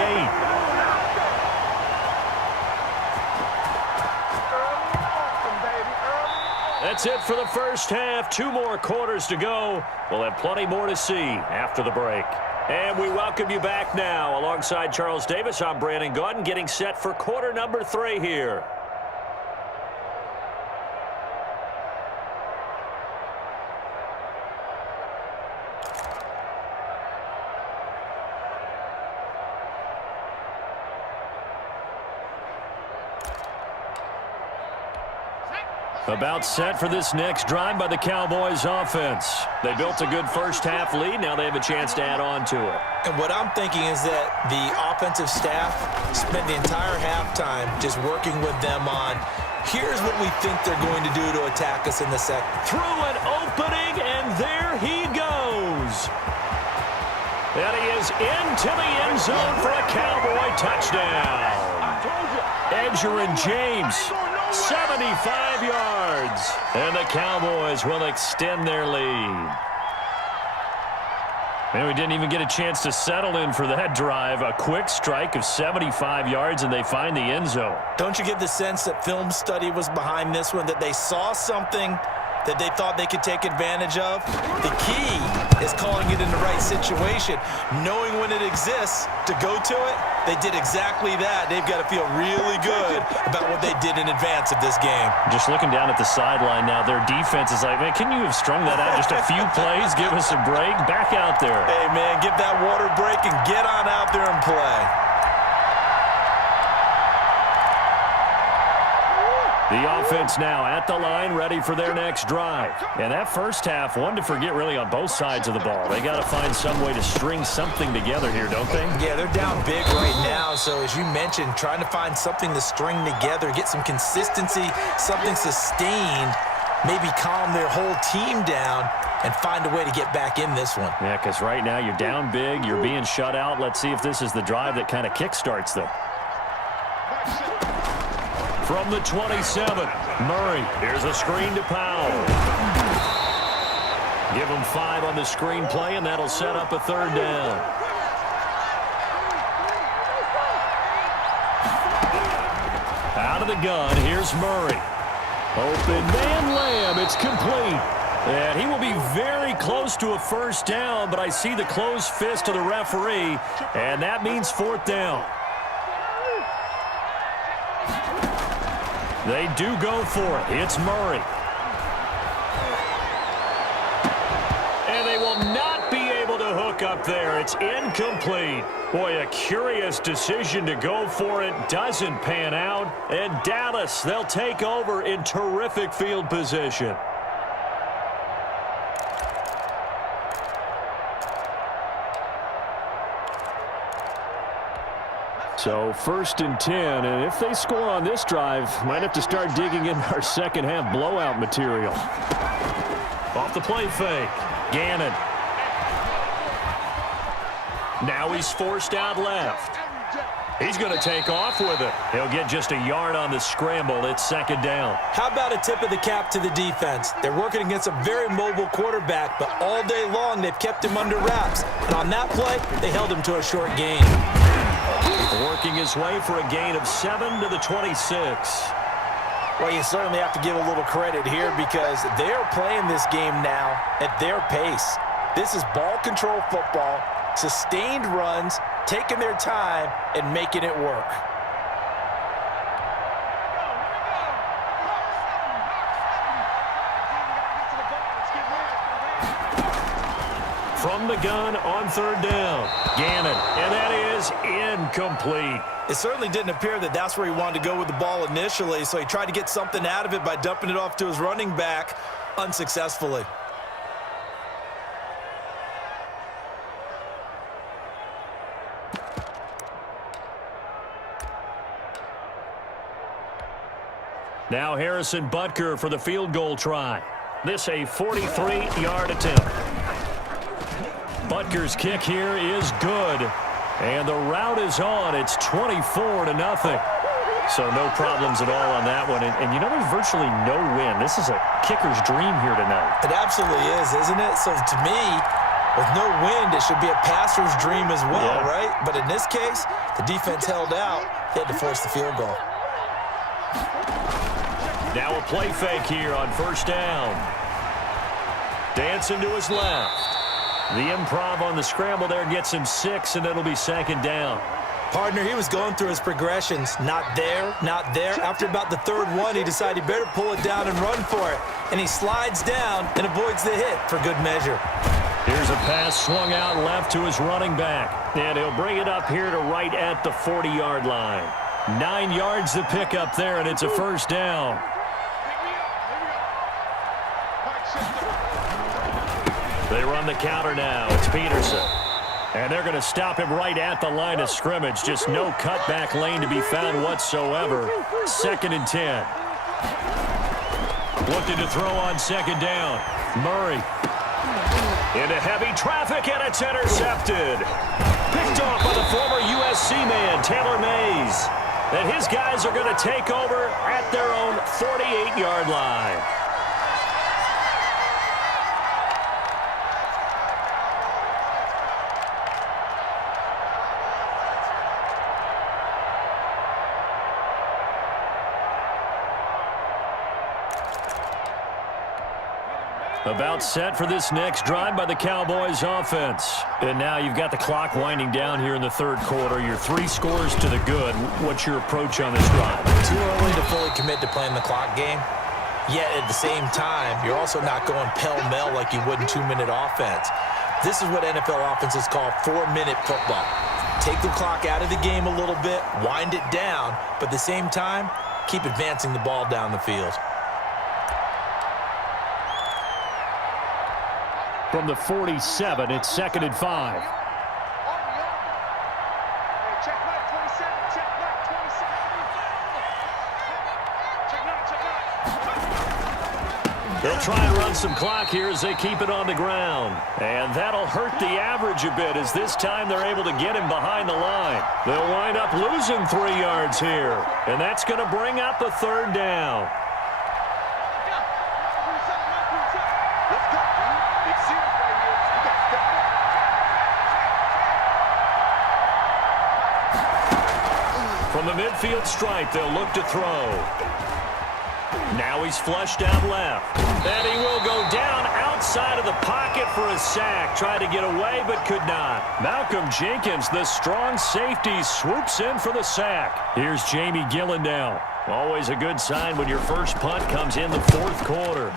That's it for the first half. 2 more quarters to go. We'll have plenty more to see after the break. And we welcome you back now. Alongside Charles Davis, I'm Brandon Gaudin, getting set for quarter number 3 here. About set for this next drive by the Cowboys offense. They built a good first half lead. Now they have a chance to add on to it. And what I'm thinking is that the offensive staff spent the entire halftime just working with them on, here's what we think they're going to do to attack us in the second. Through an opening, and there he goes. And he is into the end zone for a Cowboy touchdown. Edgerrin James, 75 yards. And the Cowboys will extend their lead. And we didn't even get a chance to settle in for that drive. A quick strike of 75 yards, and they find the end zone. Don't you get the sense that film study was behind this one, that they saw something that they thought they could take advantage of? The key is calling it in the right situation, knowing when it exists to go to it. They did exactly that. They've got to feel really good about what they did in advance of this game. Just looking down at the sideline now, their defense is like, man, can you have strung that out just a few plays? Give us a break. Back out there. Hey, man, get that water break and get on out there and play. The offense now at the line, ready for their next drive. And that first half, one to forget really on both sides of the ball. They got to find some way to string something together here, don't they? Yeah, they're down big right now. So as you mentioned, trying to find something to string together, get some consistency, something sustained. maybe calm their whole team down and find a way to get back in this one. Yeah, because right now you're down big, you're being shut out. Let's see if this is the drive that kind of kickstarts them. From the 27, Murray. Here's a screen to Powell. Give him 5 on the screen play, and that'll set up a third down. Out of the gun, here's Murray. Open man, Lamb. It's complete. And he will be very close to a first down, but I see the closed fist of the referee, and that means 4th down. They do go for it. It's Murray. And they will not be able to hook up there. It's incomplete. Boy, a curious decision to go for it. Doesn't pan out. And Dallas, they'll take over in terrific field position. So 1st and 10, and if they score on this drive, might have to start digging in our second half blowout material. Off the play fake, Gannon. Now he's forced out left. He's going to take off with it. He'll get just a yard on the scramble. It's 2nd down. How about a tip of the cap to the defense? They're working against a very mobile quarterback, but all day long they've kept him under wraps. And on that play, they held him to a short gain. Working his way for a gain of 7 to the 26. Well, you certainly have to give a little credit here because they're playing this game now at their pace. This is ball control football, sustained runs, taking their time, and making it work. From the gun on 3rd down, Gannon, and that is incomplete. It certainly didn't appear that that's where he wanted to go with the ball initially, so he tried to get something out of it by dumping it off to his running back unsuccessfully. Now Harrison Butker for the field goal try. This a 43-yard attempt. Butker's kick here is good. And the route is on. It's 24-0. So no problems at all on that one. And you know, there's virtually no win. This is a kicker's dream here tonight. It absolutely is, isn't it? So to me, with no wind, it should be a passer's dream as well, right? But in this case, the defense held out. They had to force the field goal. Now a play fake here on 1st down. Dancing to his left. The improv on the scramble there gets him 6, and it'll be 2nd down. Partner, he was going through his progressions. Not there, not there. After about the 3rd one, he decided he better pull it down and run for it. And he slides down and avoids the hit for good measure. Here's a pass swung out left to his running back. And he'll bring it up here to right at the 40-yard line. 9 yards to pick up there, and it's a 1st down. They run the counter now. It's Peterson. And they're going to stop him right at the line of scrimmage. Just no cutback lane to be found whatsoever. 2nd and 10. Looking to throw on 2nd down. Murray. Into heavy traffic, and it's intercepted. Picked off by the former USC man, Taylor Mays. And his guys are going to take over at their own 48-yard line. About set for this next drive by the Cowboys offense. And now you've got the clock winding down here in the 3rd quarter. You're 3 scores to the good. What's your approach on this drive? Too early to fully commit to playing the clock game. Yet at the same time, you're also not going pell-mell like you would in 2-minute offense. This is what NFL offenses call 4-minute football. Take the clock out of the game a little bit, wind it down, but at the same time, keep advancing the ball down the field. From the 47, it's 2nd and 5. Check right, 27. Check right, 27. Check right. They'll try and run some clock here as they keep it on the ground. And that'll hurt the average a bit as this time they're able to get him behind the line. They'll wind up losing 3 yards here. And that's going to bring up a 3rd down. From the midfield stripe, they'll look to throw. Now he's flushed out left. And he will go down outside of the pocket for a sack. Tried to get away, but could not. Malcolm Jenkins, the strong safety, swoops in for the sack. Here's Jamie Gillen now. Always a good sign when your first punt comes in the 4th quarter.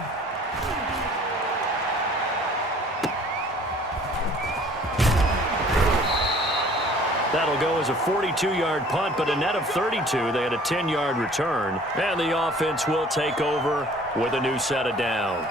That'll go as a 42-yard punt, but a net of 32. They had a 10-yard return. And the offense will take over with a new set of downs.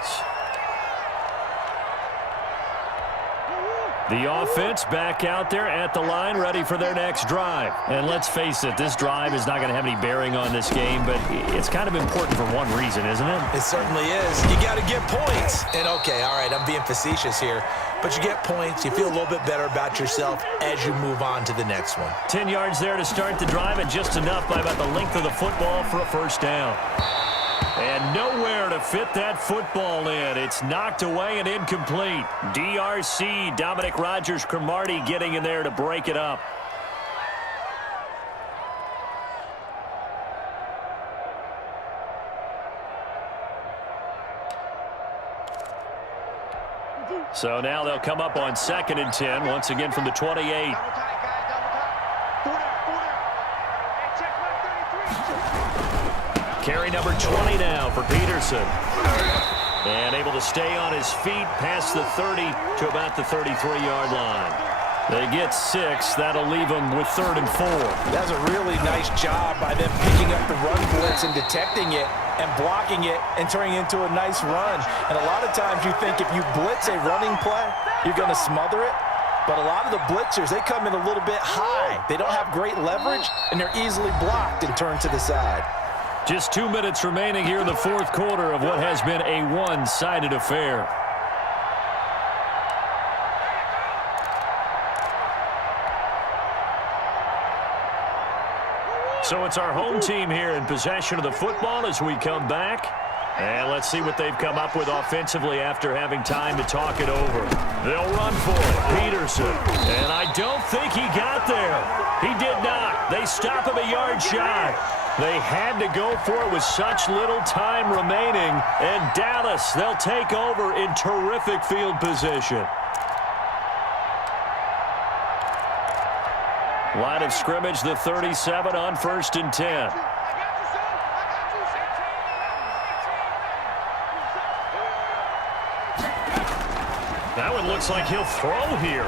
The offense back out there at the line, ready for their next drive. And let's face it, this drive is not going to have any bearing on this game, but it's kind of important for one reason, isn't it? It certainly is. You got to get points. And, okay, all right, I'm being facetious here. But you get points, you feel a little bit better about yourself as you move on to the next one. 10 yards there to start the drive, and just enough by about the length of the football for a 1st down. And nowhere to fit that football in. It's knocked away and incomplete. DRC, Dominic Rodgers-Cromartie getting in there to break it up. So now they'll come up on 2nd and 10, once again from the 28. Carry number 20 now for Peterson. And able to stay on his feet past the 30 to about the 33-yard line. They get 6. That'll leave them with 3rd and 4. That's a really nice job by them picking up the run blitz and detecting it and blocking it and turning it into a nice run. And a lot of times you think if you blitz a running play, you're going to smother it. But a lot of the blitzers, they come in a little bit high. They don't have great leverage, and they're easily blocked and turned to the side. Just 2 minutes remaining here in the 4th quarter of what has been a one-sided affair. So it's our home team here in possession of the football as we come back. And let's see what they've come up with offensively after having time to talk it over. They'll run for it. Peterson. And I don't think he got there. He did not. They stop him a yard shy. They had to go for it with such little time remaining. And Dallas, they'll take over in terrific field position. Line of scrimmage, the 37 on 1st and 10. That one looks like he'll throw here.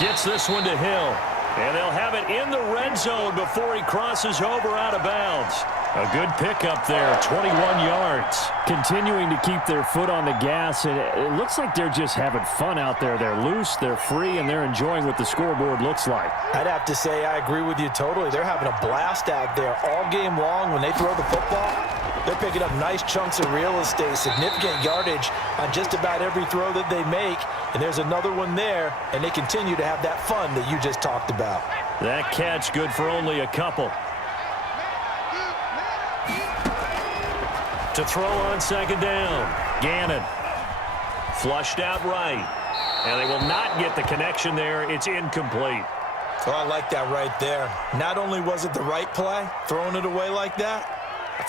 Gets this one to Hill. And they'll have it in the red zone before he crosses over out of bounds. A good pickup there, 21 yards. Continuing to keep their foot on the gas, and it looks like they're just having fun out there. They're loose, they're free, and they're enjoying what the scoreboard looks like. I'd have to say I agree with you totally. They're having a blast out there all game long when they throw the football. They're picking up nice chunks of real estate, significant yardage on just about every throw that they make. And there's another one there, and they continue to have that fun that you just talked about. That catch good for only a couple. To throw on 2nd down. Gannon. Flushed out right. And they will not get the connection there. It's incomplete. Oh, I like that right there. Not only was it the right play, throwing it away like that,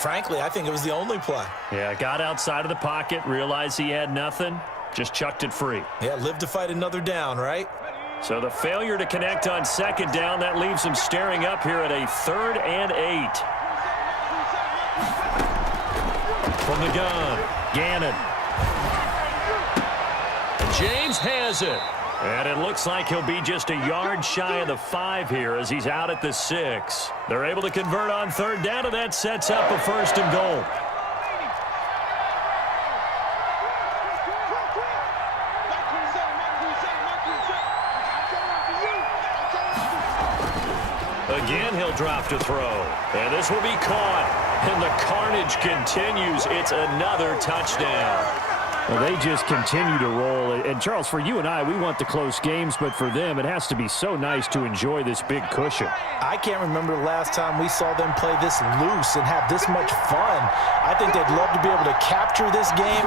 frankly, I think it was the only play. Yeah, got outside of the pocket, realized he had nothing, just chucked it free. Yeah, live to fight another down, right? So the failure to connect on 2nd down, that leaves him staring up here at a 3rd and 8. From the gun, Gannon. And James has it. And it looks like he'll be just a yard shy of the 5 here as he's out at the 6. They're able to convert on 3rd down, and that sets up a 1st and goal. Again, he'll drop to throw. And this will be caught. And the carnage continues. It's another touchdown. Well, they just continue to roll. And, Charles, for you and I, we want the close games, but for them, it has to be so nice to enjoy this big cushion. I can't remember the last time we saw them play this loose and have this much fun. I think they'd love to be able to capture this game,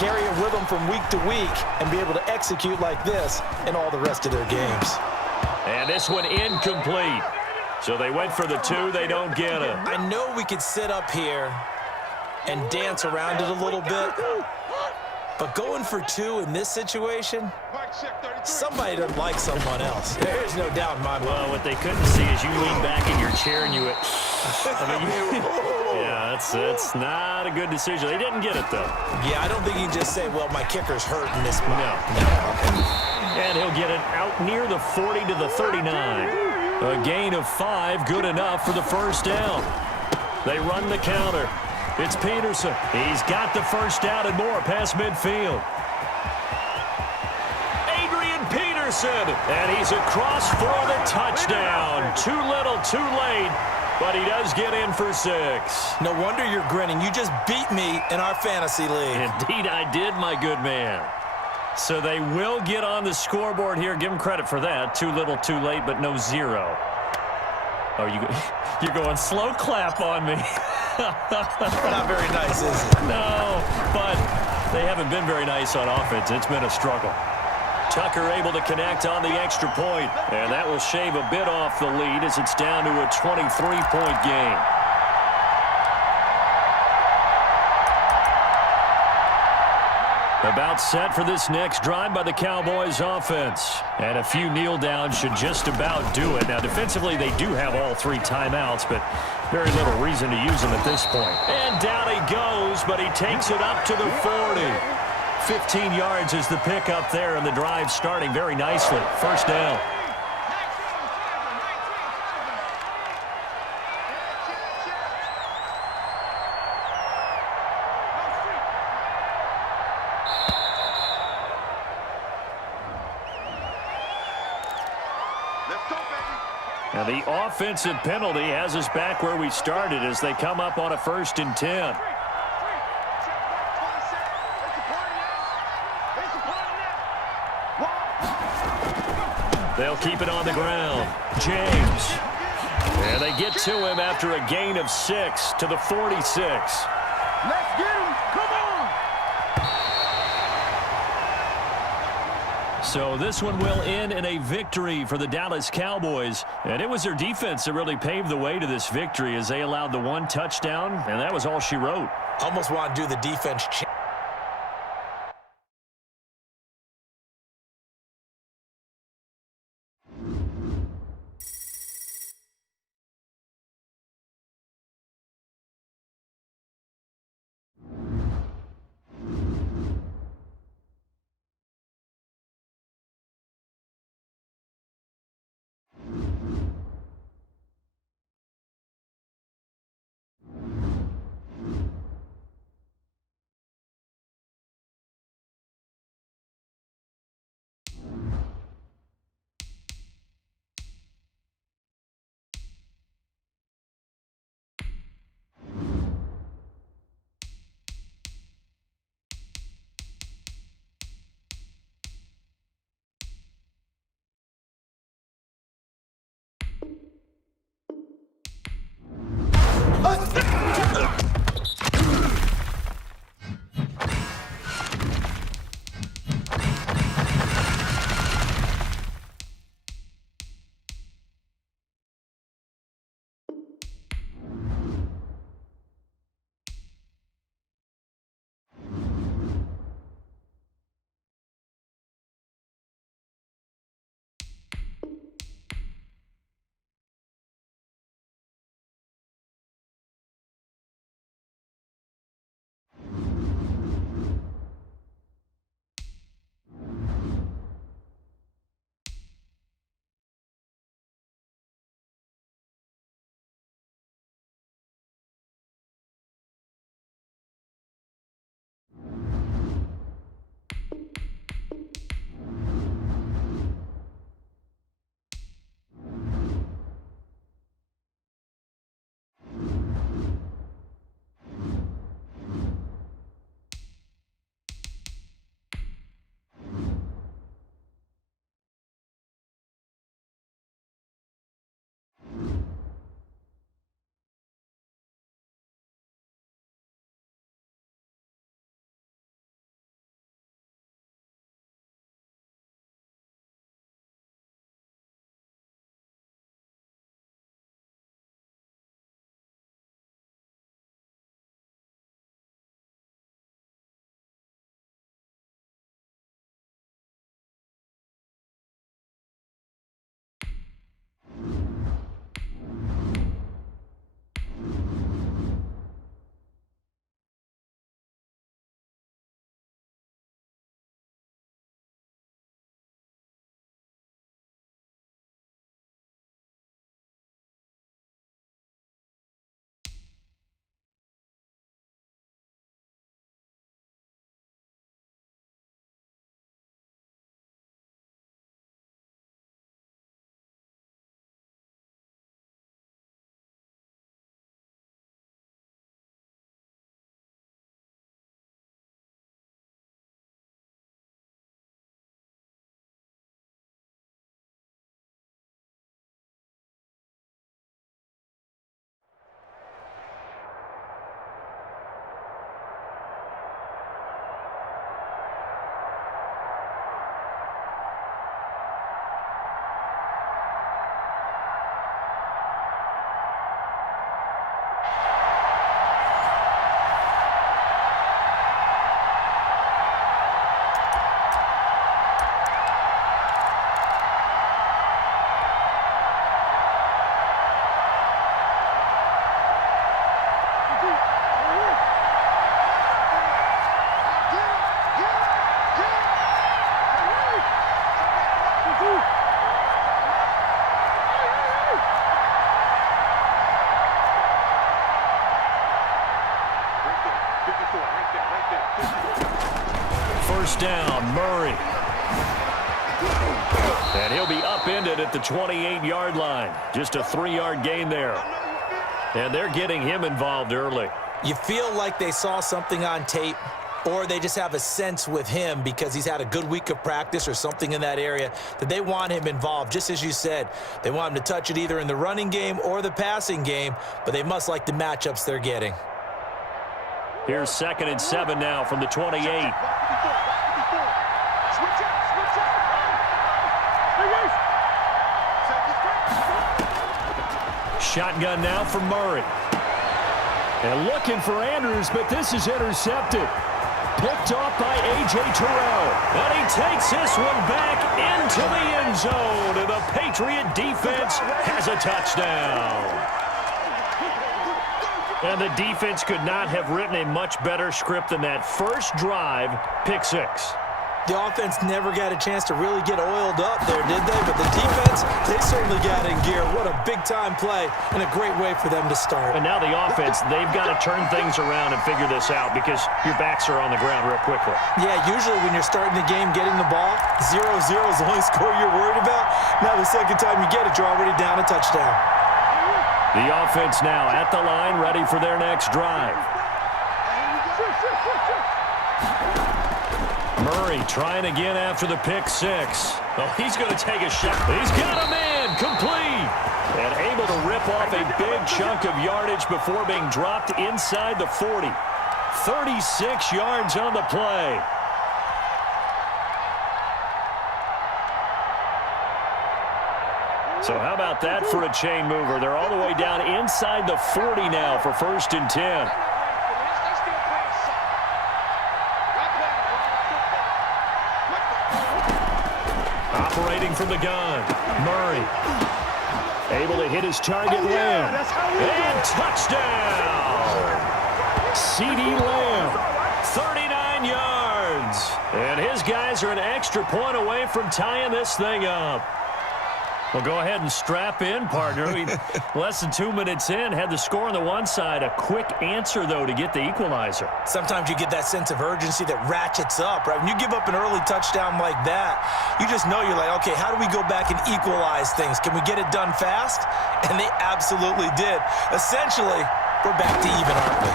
carry it with them from week to week, and be able to execute like this in all the rest of their games. And this one incomplete. So they went for the 2. They don't get it. I know we could sit up here and dance around it a little bit, but going for 2 in this situation, somebody doesn't like someone else. There's no doubt in my mind. Well, what they couldn't see is you lean back in your chair and you went, yeah, that's not a good decision. They didn't get it, though. Yeah, I don't think you can just say, well, my kicker's hurt in this one. No. And he'll get it out near the 40 to the 39. A gain of 5, good enough for the first down. They run the counter. It's Peterson. He's got the first down and more past midfield. Adrian Peterson, and he's across for the touchdown. Too little, too late, but he does get in for 6. No wonder you're grinning. You just beat me in our fantasy league. Indeed, I did, my good man. So they will get on the scoreboard here. Give them credit for that. Too little, too late, but no 0. Oh, you're going slow clap on me. Not very nice, is it? No, but they haven't been very nice on offense. It's been a struggle. Tucker able to connect on the extra point, and that will shave a bit off the lead as it's down to a 23-point game. About set for this next drive by the Cowboys offense. And a few kneel downs should just about do it. Now, defensively, they do have all 3 timeouts, but very little reason to use them at this point. And down he goes, but he takes it up to the 40. 15 yards is the pickup there, and the drive starting very nicely. First down. Now the offensive penalty has us back where we started as they come up on a 1st and 10. They'll keep it on the ground. James. And they get to him after a gain of 6 to the 46. Let's get him. Come on. So this one will end in a victory for the Dallas Cowboys. And it was their defense that really paved the way to this victory as they allowed the 1 touchdown, and that was all she wrote. Almost want to do the defense first down, Murray. And he'll be upended at the 28-yard line. Just a 3-yard gain there. And they're getting him involved early. You feel like they saw something on tape, or they just have a sense with him because he's had a good week of practice or something in that area that they want him involved. Just as you said, they want him to touch it either in the running game or the passing game, but they must like the matchups they're getting. Here's 2nd and 7 now from the 28. Shotgun now for Murray. And looking for Andrews, but this is intercepted. Picked off by A.J. Terrell. And he takes this one back into the end zone. And the Patriot defense has a touchdown. And the defense could not have written a much better script than that first drive, pick 6. The offense never got a chance to really get oiled up there, did they? But the defense, they certainly got in gear. What a big-time play and a great way for them to start. And now the offense, they've got to turn things around and figure this out because your backs are on the ground real quickly. Yeah, usually when you're starting the game getting the ball, 0-0 is the only score you're worried about. Now the second time you get it, you're already down a touchdown. The offense now at the line, ready for their next drive. Murray trying again after the pick 6. Oh, he's going to take a shot. He's got him in, complete. And able to rip off a big chunk of yardage before being dropped inside the 40. 36 yards on the play. So how about that for a chain mover? They're all the way down inside the 40 now for 1st and 10. Operating from the gun, Murray. Able to hit his target, Lamb. And touchdown! CeeDee Lamb, 39 yards. And his guys are an extra point away from tying this thing up. Well, go ahead and strap in, partner. Less than 2 minutes in, had the score on the one side. A quick answer, though, to get the equalizer. Sometimes you get that sense of urgency that ratchets up, right? When you give up an early touchdown like that, you just know you're like, okay, how do we go back and equalize things? Can we get it done fast? And they absolutely did. Essentially, we're back to even, aren't we?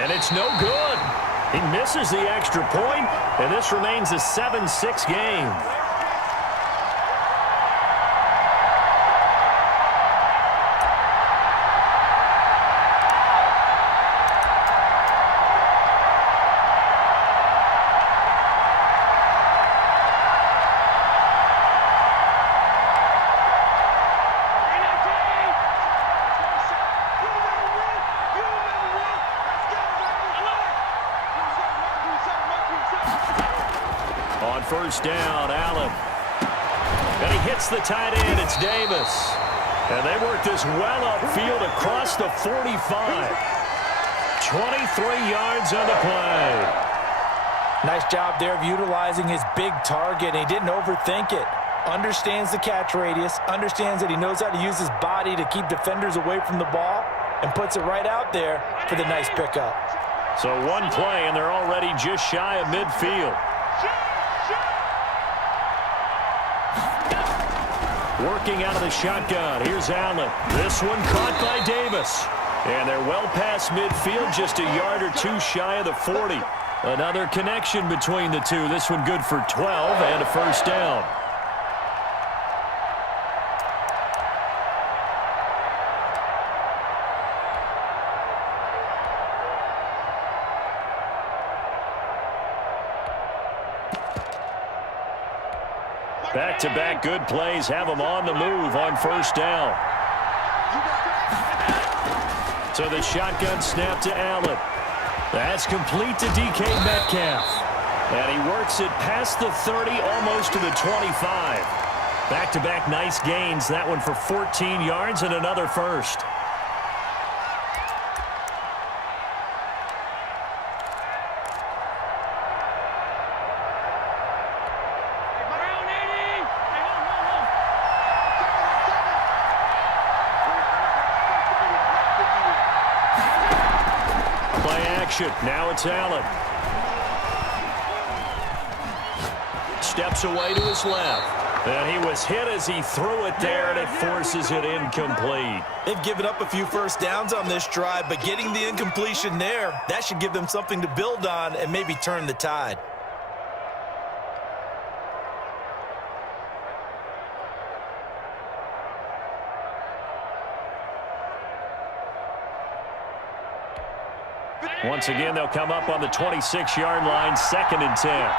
And it's no good. He misses the extra point, and this remains a 7-6 game. First down, Allen. And he hits the tight end. It's Davis. And they work this well upfield across the 45. 23 yards on the play. Nice job there of utilizing his big target. He didn't overthink it. Understands the catch radius. Understands that he knows how to use his body to keep defenders away from the ball. And puts it right out there for the nice pickup. So one play, and they're already just shy of midfield. Working out of the shotgun. Here's Allen. This one caught by Davis. And they're well past midfield, just a yard or two shy of the 40. Another connection between the two. This one good for 12 and a first down. Back-to-back good plays have them on the move on first down. So the shotgun snap to Allen. That's complete to DK Metcalf. And he works it past the 30, almost to the 25. Back-to-back nice gains. That one for 14 yards and another first. Now it's Allen. steps away to his left. And he was hit as he threw it there, and it forces it incomplete. They've given up a few first downs on this drive, but getting the incompletion there, that should give them something to build on and maybe turn the tide. Once again, they'll come up on the 26-yard line, 2nd and 10.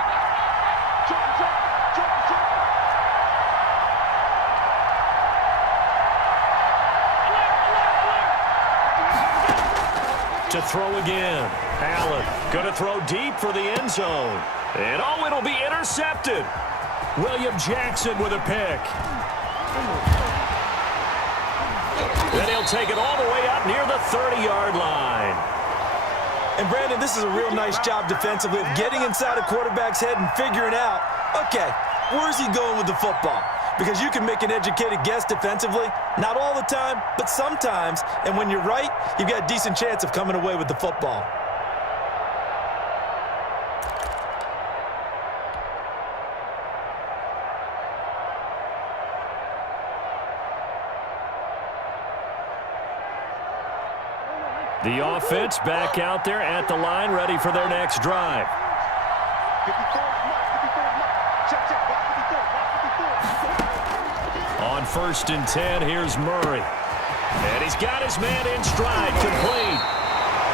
To throw again. Allen going to throw deep for the end zone. And oh, it'll be intercepted. William Jackson with a pick. Then he'll take it all the way up near the 30-yard line. And, Brandon, this is a real nice job defensively of getting inside a quarterback's head and figuring out, okay, where's he going with the football? Because you can make an educated guess defensively, not all the time, but sometimes. And when you're right, you've got a decent chance of coming away with the football. The offense back out there at the line, ready for their next drive. On 1st and 10, here's Murray. And he's got his man in stride, complete.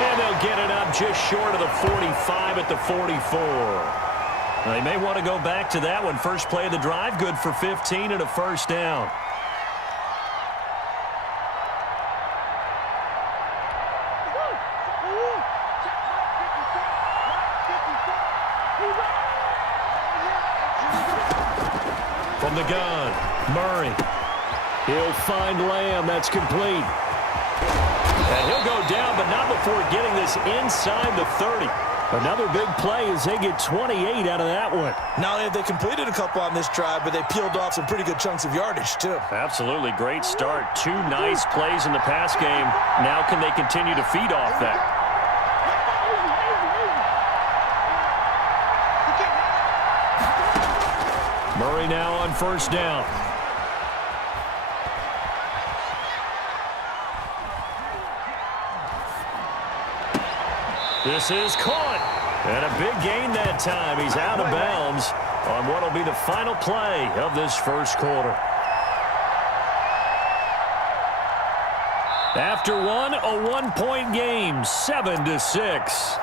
And they'll get it up just short of the 45 at the 44. They may want to go back to that one. First play of the drive, good for 15 and a first down. From the gun, Murray. He'll find Lamb. That's complete. And he'll go down, but not before getting this inside the 30. Another big play as they get 28 out of that one. Not only have they completed a couple on this drive, but they peeled off some pretty good chunks of yardage, too. Absolutely great start. 2 nice plays in the pass game. Now can they continue to feed off that? Murray now on 1st down. This is caught. And a big gain that time. He's out of bounds on what will be the final play of this first quarter. After one, a 1-point game, 7-6.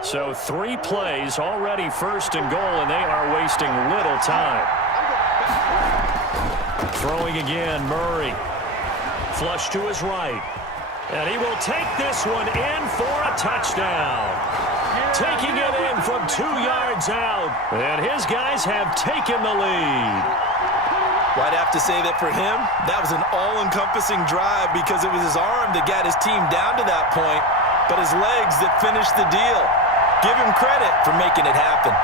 So 3 plays, already 1st and goal, and they are wasting little time. Throwing again, Murray. Flush to his right. And he will take this one in for a touchdown. Taking it in from 2 yards out. And his guys have taken the lead. Well, I'd have to say that for him, that was an all-encompassing drive because it was his arm that got his team down to that point, but his legs that finished the deal. Give him credit for making it happen.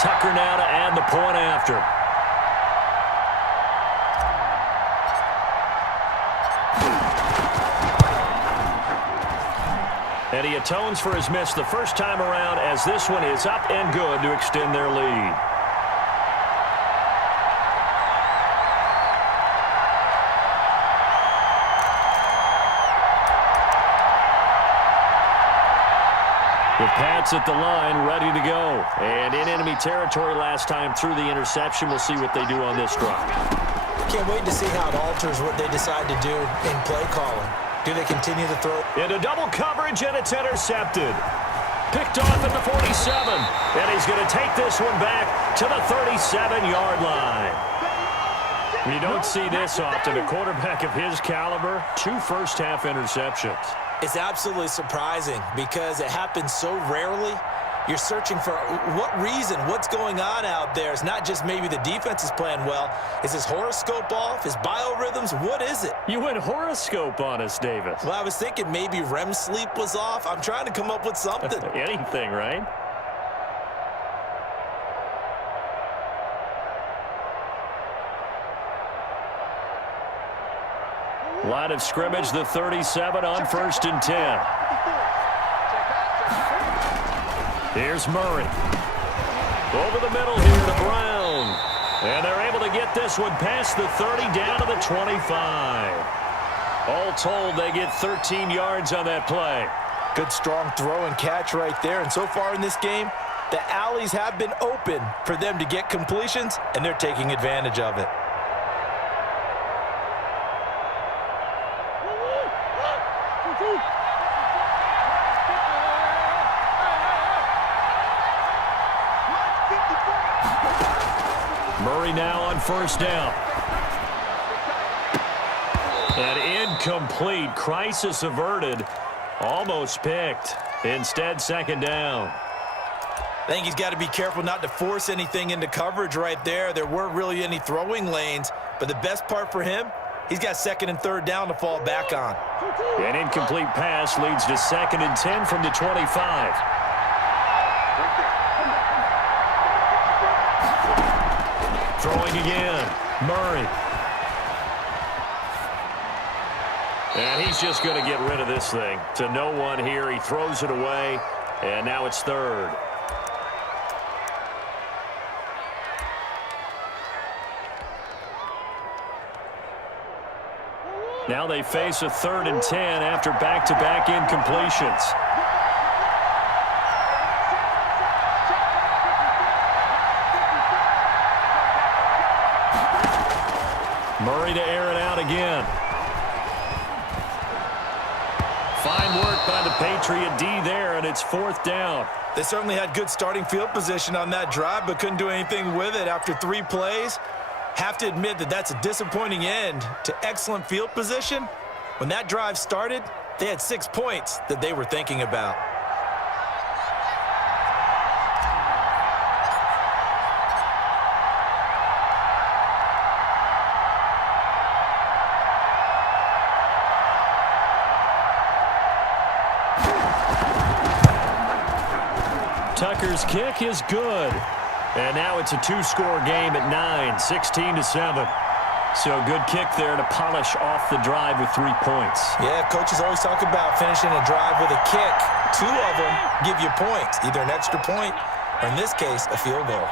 Tucker now to add the point after. And he atones for his miss the first time around as this one is up and good to extend their lead. With Pats at the line, ready to go. And in enemy territory last time through the interception. We'll see what they do on this drive. Can't wait to see how it alters what they decide to do in play calling. Do they continue to throw? Into double coverage, and it's intercepted. Picked off at the 47. And he's going to take this one back to the 37-yard line. You don't see this often. A quarterback of his caliber, 2 first-half interceptions. It's absolutely surprising because it happens so rarely. You're searching for what reason, what's going on out there. It's not just maybe the defense is playing well. Is his horoscope off? His biorhythms? What is it? You went horoscope on us, Davis. Well, I was thinking maybe REM sleep was off. I'm trying to come up with something. Anything, right? Line of scrimmage, the 37 on 1st and 10. Here's Murray. Over the middle here to Brown. And they're able to get this one past the 30 down to the 25. All told, they get 13 yards on that play. Good strong throw and catch right there. And so far in this game, the alleys have been open for them to get completions, and they're taking advantage of it. Murray now on 1st down. An incomplete. Crisis averted. Almost picked. Instead, 2nd down. I think he's got to be careful not to force anything into coverage right there. There weren't really any throwing lanes, but the best part for him, he's got 2nd and 3rd down to fall back on. An incomplete pass leads to 2nd and 10 from the 25. Throwing again. Murray. And he's just going to get rid of this thing. To no one here. He throws it away. And now it's 3rd. Now they face a 3rd and 10 after back-to-back incompletions. Murray to air it out again. Fine work by the Patriot D there, and it's 4th down. They certainly had good starting field position on that drive, but couldn't do anything with it after 3 plays. Have to admit that that's a disappointing end to excellent field position. When that drive started, they had 6 points that they were thinking about. Tucker's kick is good. And now it's a 2-score game at 9, 16-7. So a good kick there to polish off the drive with 3 points. Yeah, coaches always talk about finishing a drive with a kick. 2 of them give you points, either an extra point or, in this case, a field goal.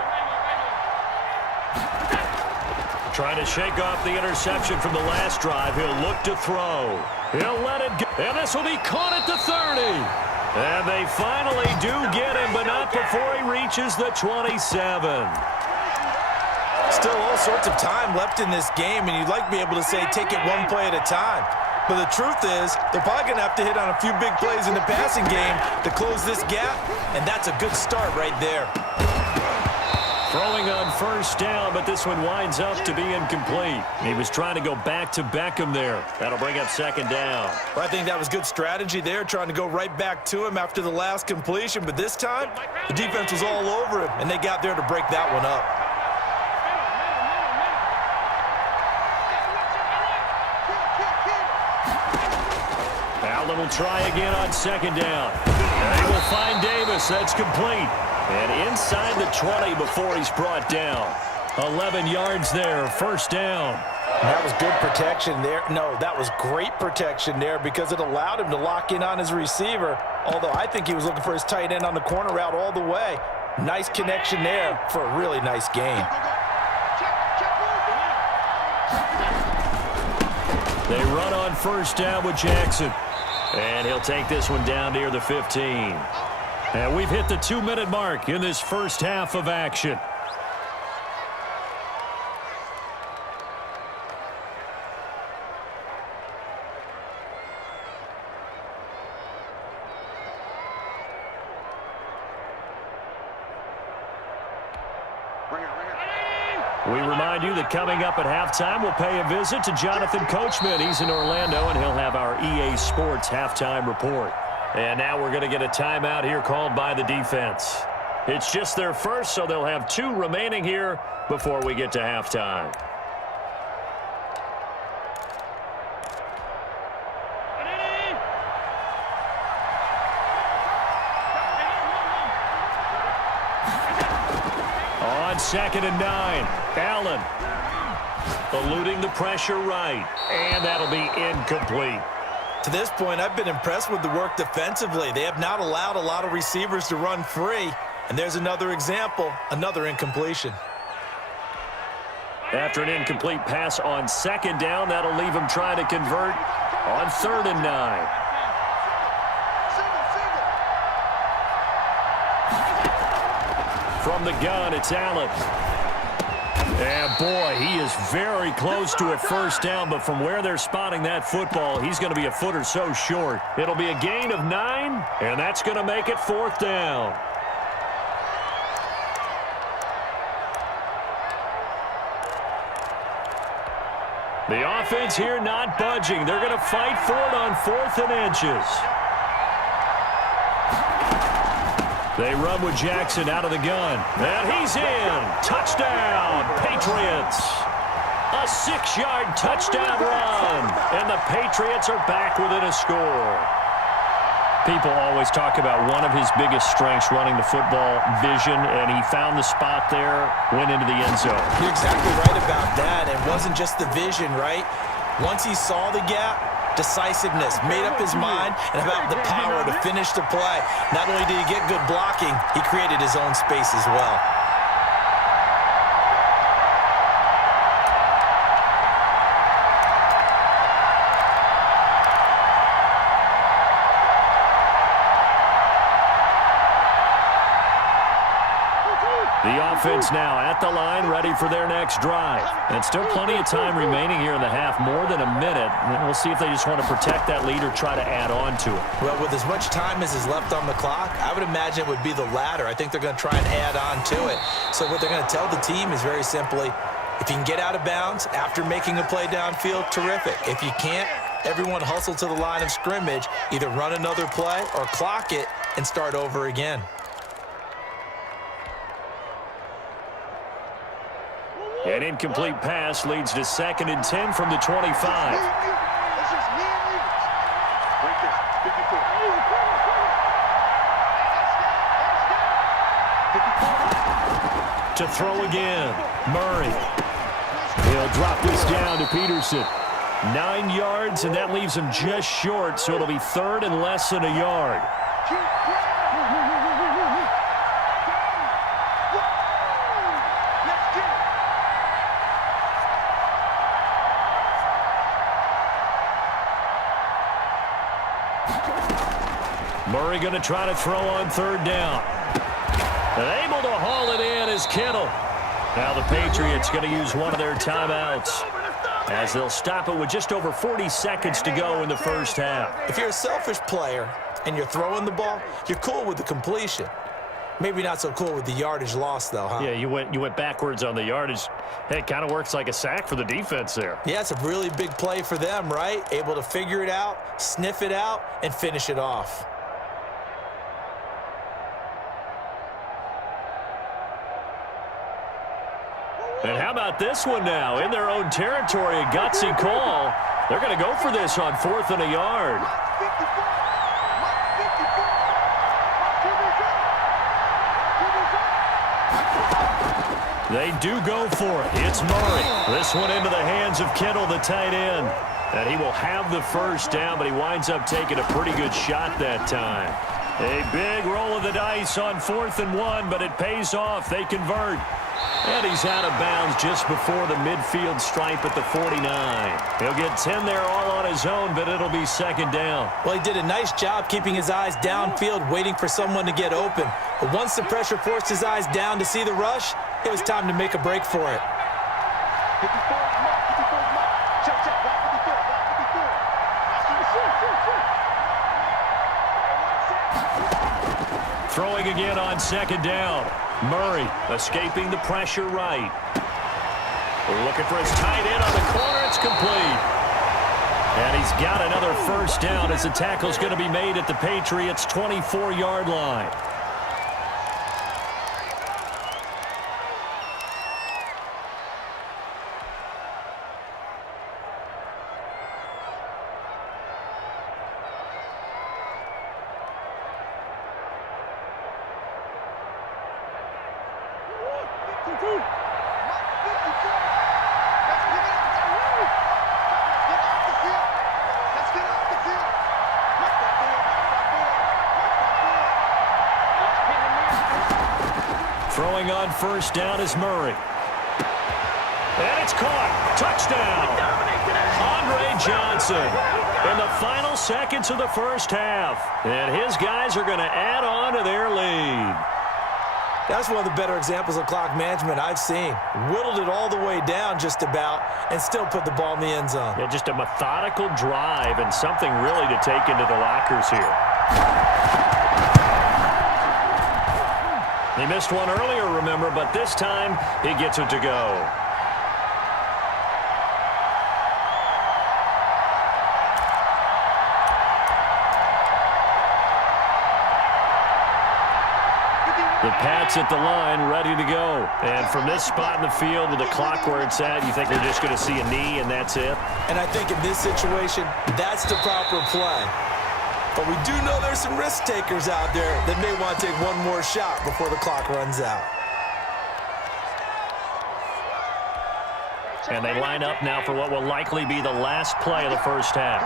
Trying to shake off the interception from the last drive. He'll look to throw. He'll let it go. And this will be caught at the 30. And they finally do get him, but not before he reaches the 27. Still all sorts of time left in this game, and you'd like to be able to say take it 1 play at a time. But the truth is, they're probably going to have to hit on a few big plays in the passing game to close this gap, and that's a good start right there. Throwing on 1st down, but this one winds up to be incomplete. He was trying to go back to Beckham there. That'll bring up 2nd down. Well, I think that was good strategy there, trying to go right back to him after the last completion. But this time, the defense was all over him, and they got there to break that one up. Allen will try again on 2nd down. And he will find Davis. That's complete. And inside the 20 before he's brought down. 11 yards there, 1st down. That was good protection there. No, that was great protection there because it allowed him to lock in on his receiver. Although I think he was looking for his tight end on the corner route all the way. Nice connection there for a really nice gain. They run on 1st down with Jackson. And he'll take this one down near the 15. And we've hit the 2-minute mark in this first half of action. We remind you that coming up at halftime, we'll pay a visit to Jonathan Coachman. He's in Orlando, and he'll have our EA Sports halftime report. And now we're going to get a timeout here called by the defense. It's just their first, so they'll have 2 remaining here before we get to halftime. On 2nd and 9, Allen. Eluding the pressure right. And that'll be incomplete. To this point, I've been impressed with the work defensively. They have not allowed a lot of receivers to run free. And there's another example, another incompletion. After an incomplete pass on second down, that'll leave him trying to convert on 3rd and 9. From the gun, it's Allen. And boy, he is very close to a first down, but from where they're spotting that football, he's going to be a foot or so short. It'll be a gain of 9, and that's going to make it 4th down. The offense here not budging. They're going to fight for it on 4th and inches. They run with Jackson out of the gun. And he's in. Touchdown, Patriots. A 6-yard touchdown run. And the Patriots are back within a score. People always talk about one of his biggest strengths running the football, vision, and he found the spot there, went into the end zone. You're exactly right about that. It wasn't just the vision, right? Once he saw the gap, decisiveness, made up his mind, and about the power to finish the play. Not only did he get good blocking, he created his own space as well. The offense now at the line, ready for their next drive. And still plenty of time remaining here in the half, more than a minute. And we'll see if they just want to protect that lead or try to add on to it. Well, with as much time as is left on the clock, I would imagine it would be the latter. I think they're going to try and add on to it. So what they're going to tell the team is very simply, if you can get out of bounds after making a play downfield, terrific. If you can't, everyone hustle to the line of scrimmage, either run another play or clock it and start over again. An incomplete pass leads to 2nd and 10 from the 25. That's just me and you. Right there, 54. To throw again, Murray. He'll drop this down to Peterson. 9 yards, and that leaves him just short, so it'll be 3rd and less than a yard. Murray going to try to throw on 3rd down. And able to haul it in is Kittle. Now the Patriots going to use one of their timeouts as they'll stop it with just over 40 seconds to go in the first half. If you're a selfish player and you're throwing the ball, you're cool with the completion. Maybe not so cool with the yardage loss, though, huh? Yeah, you went backwards on the yardage. Hey, it kind of works like a sack for the defense there. Yeah, it's a really big play for them, right? Able to figure it out, sniff it out, and finish it off. And how about this one now? In their own territory, a gutsy call. They're going to go for this on 4th and a yard. They do go for it. It's Murray. This one into the hands of Kittle, the tight end. And he will have the first down, but he winds up taking a pretty good shot that time. A big roll of the dice on 4th and 1, but it pays off. They convert. And he's out of bounds just before the midfield stripe at the 49. He'll get 10 there all on his own, but it'll be 2nd down. Well, he did a nice job keeping his eyes downfield, waiting for someone to get open. But once the pressure forced his eyes down to see the rush, it was time to make a break for it. 54, check, check, 54. Throwing again on 2nd down. Murray escaping the pressure right. Looking for his tight end on the corner. It's complete. And he's got another first down as the tackle's going to be made at the Patriots' 24-yard line. Throwing on first down is Murray. And it's caught. Touchdown. Andre Johnson in the final seconds of the first half. And his guys are going to add on to their lead. That's one of the better examples of clock management I've seen. Whittled it all the way down just about and still put the ball in the end zone. Yeah, just a methodical drive and something really to take into the lockers here. He missed one earlier, remember, but this time he gets it to go. The Pats at the line, ready to go. And from this spot in the field with the clock where it's at, you think we're just going to see a knee and that's it? And I think in this situation, that's the proper play. But we do know there's some risk takers out there that may want to take one more shot before the clock runs out. And they line up now for what will likely be the last play of the first half.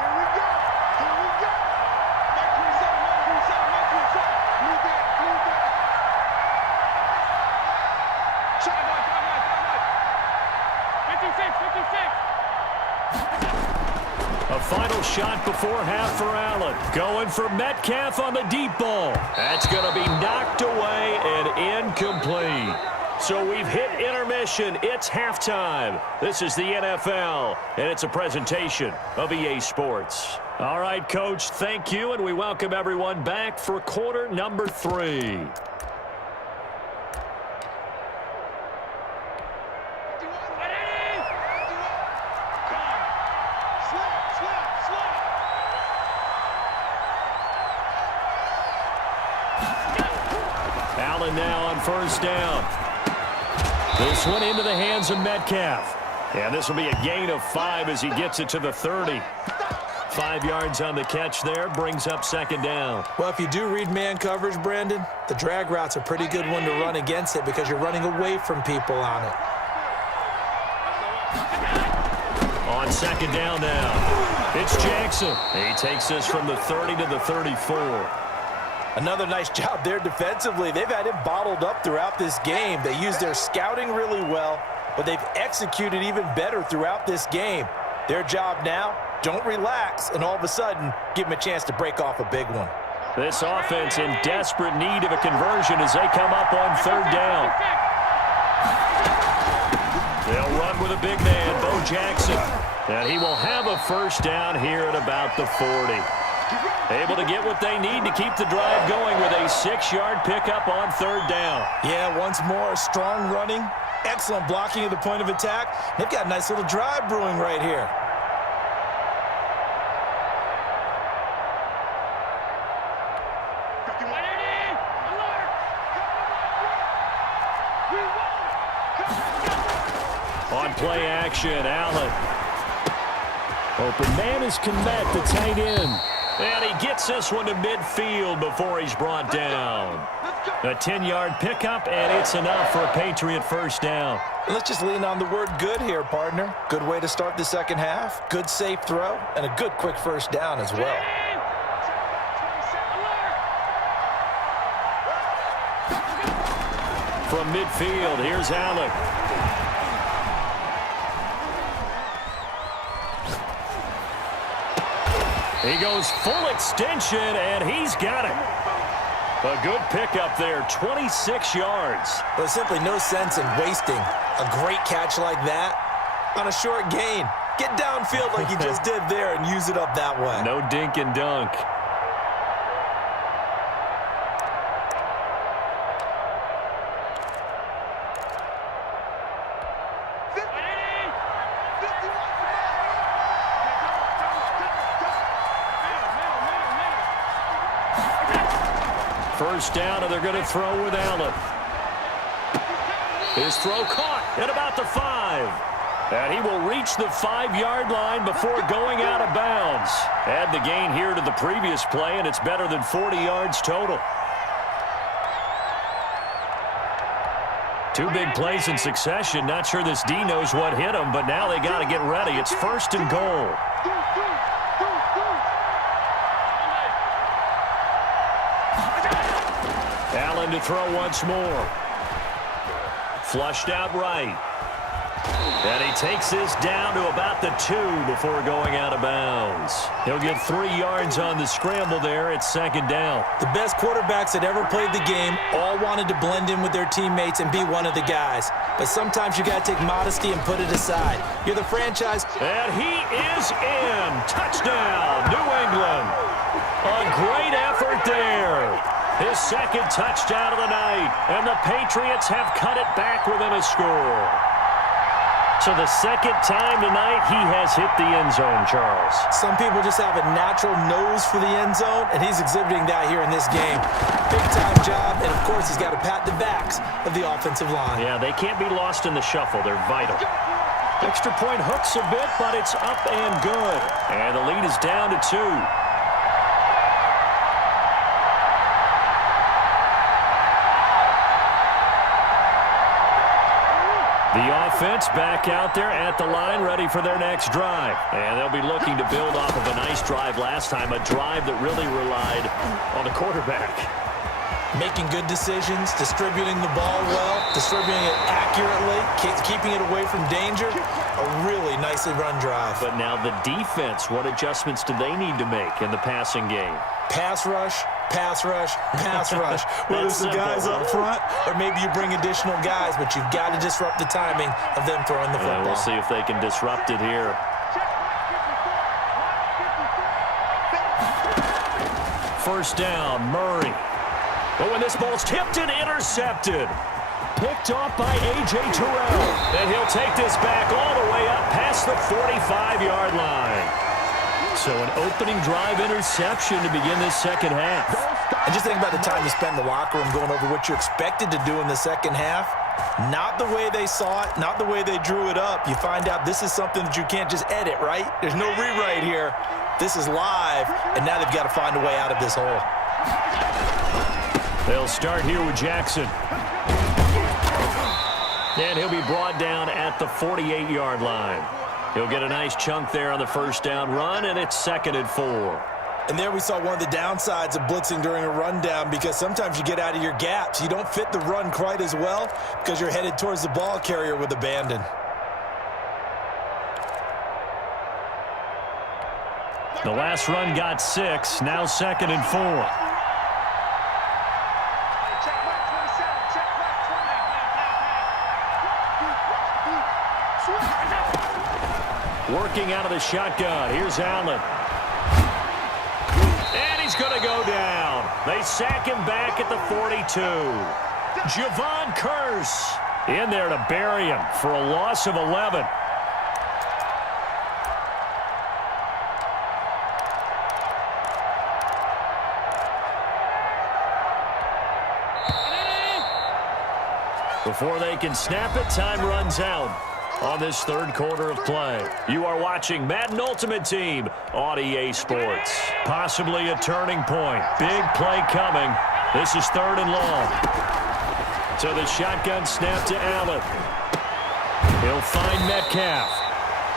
A final shot before half for Allen. Going for Metcalf on the deep ball. That's going to be knocked away and incomplete. So we've hit intermission. It's halftime. This is the NFL, and it's a presentation of EA Sports. All right, Coach, thank you, and we welcome everyone back for quarter number 3. Allen now on first down. This one into the hands of Metcalf. And this will be a gain of 5 as he gets it to the 30. 5 yards on the catch there, brings up second down. Well, if you do read man coverage, Brandon, the drag route's a pretty good one to run against it because you're running away from people on it. On second down now, it's Jackson. He takes this from the 30 to the 34. Another nice job there defensively. They've had him bottled up throughout this game. They used their scouting really well, but they've executed even better throughout this game. Their job now, don't relax, and all of a sudden, give him a chance to break off a big one. This offense in desperate need of a conversion as they come up on third down. They'll run with a big man, Bo Jackson. And he will have a first down here at about the 40. Able to get what they need to keep the drive going with a 6-yard pickup on third down. Yeah, once more, strong running, excellent blocking at the point of attack. They've got a nice little drive brewing right here. On play action, Allen. Open man is Kmet, the tight end. And he gets this one to midfield before he's brought down. A 10-yard pickup, and it's enough for a Patriot first down. Let's just lean on the word good here, partner. Good way to start the second half. Good safe throw, and a good quick first down as well. From midfield, here's Allen. He goes full extension, and he's got it. A good pickup there, 26 yards. There's simply no sense in wasting a great catch like that on a short gain. Get downfield like you just did there and use it up that way. No dink and dunk. First down, and they're going to throw with Allen. His throw caught at about the 5. And he will reach the 5-yard line before going out of bounds. Add the gain here to the previous play, and it's better than 40 yards total. 2 big plays in succession. Not sure this D knows what hit him, but now they got to get ready. It's first and goal. Allen to throw once more. Flushed out right. And he takes this down to about the 2 before going out of bounds. He'll get 3 yards on the scramble there. It's second down. The best quarterbacks that ever played the game all wanted to blend in with their teammates and be one of the guys. But sometimes you got to take modesty and put it aside. You're the franchise. And he is in. Touchdown, New England. A great effort there. His second touchdown of the night. And the Patriots have cut it back within a score. So the second time tonight he has hit the end zone, Charles. Some people just have a natural nose for the end zone, and he's exhibiting that here in this game. Big-time job, and of course he's got to pat the backs of the offensive line. Yeah, they can't be lost in the shuffle. They're vital. Extra point hooks a bit, but it's up and good. And the lead is down to 2. The offense back out there at the line, ready for their next drive. And they'll be looking to build off of a nice drive last time, a drive that really relied on the quarterback. Making good decisions, distributing the ball well, distributing it accurately, keeping it away from danger. A really nicely run drive. But now the defense, what adjustments do they need to make in the passing game? Pass rush, pass rush, pass rush. Whether it's the guys up front or maybe you bring additional guys, but you've got to disrupt the timing of them throwing the football. We'll see if they can disrupt it here. First down, Murray. But when this ball's tipped and intercepted, picked off by A.J. Terrell. And he'll take this back all the way up past the 45-yard line. So an opening drive interception to begin this second half. And just think about the time you spend in the locker room going over what you expected to do in the second half. Not the way they saw it, not the way they drew it up. You find out this is something that you can't just edit, right? There's no rewrite here. This is live, and now they've got to find a way out of this hole. They'll start here with Jackson. And he'll be brought down at the 48-yard line. He'll get a nice chunk there on the first down run, and it's 2nd and 4. And there we saw one of the downsides of blitzing during a rundown, because sometimes you get out of your gaps. You don't fit the run quite as well because you're headed towards the ball carrier with abandon. The last run got 6, now 2nd and 4. Working out of the shotgun. Here's Allen. And he's going to go down. They sack him back at the 42. Javon Curse in there to bury him for a loss of 11. Before they can snap it, time runs out on this third quarter of play. You are watching Madden Ultimate Team on EA Sports. Possibly a turning point. Big play coming. This is 3rd and long. So the shotgun snap to Allen. He'll find Metcalf.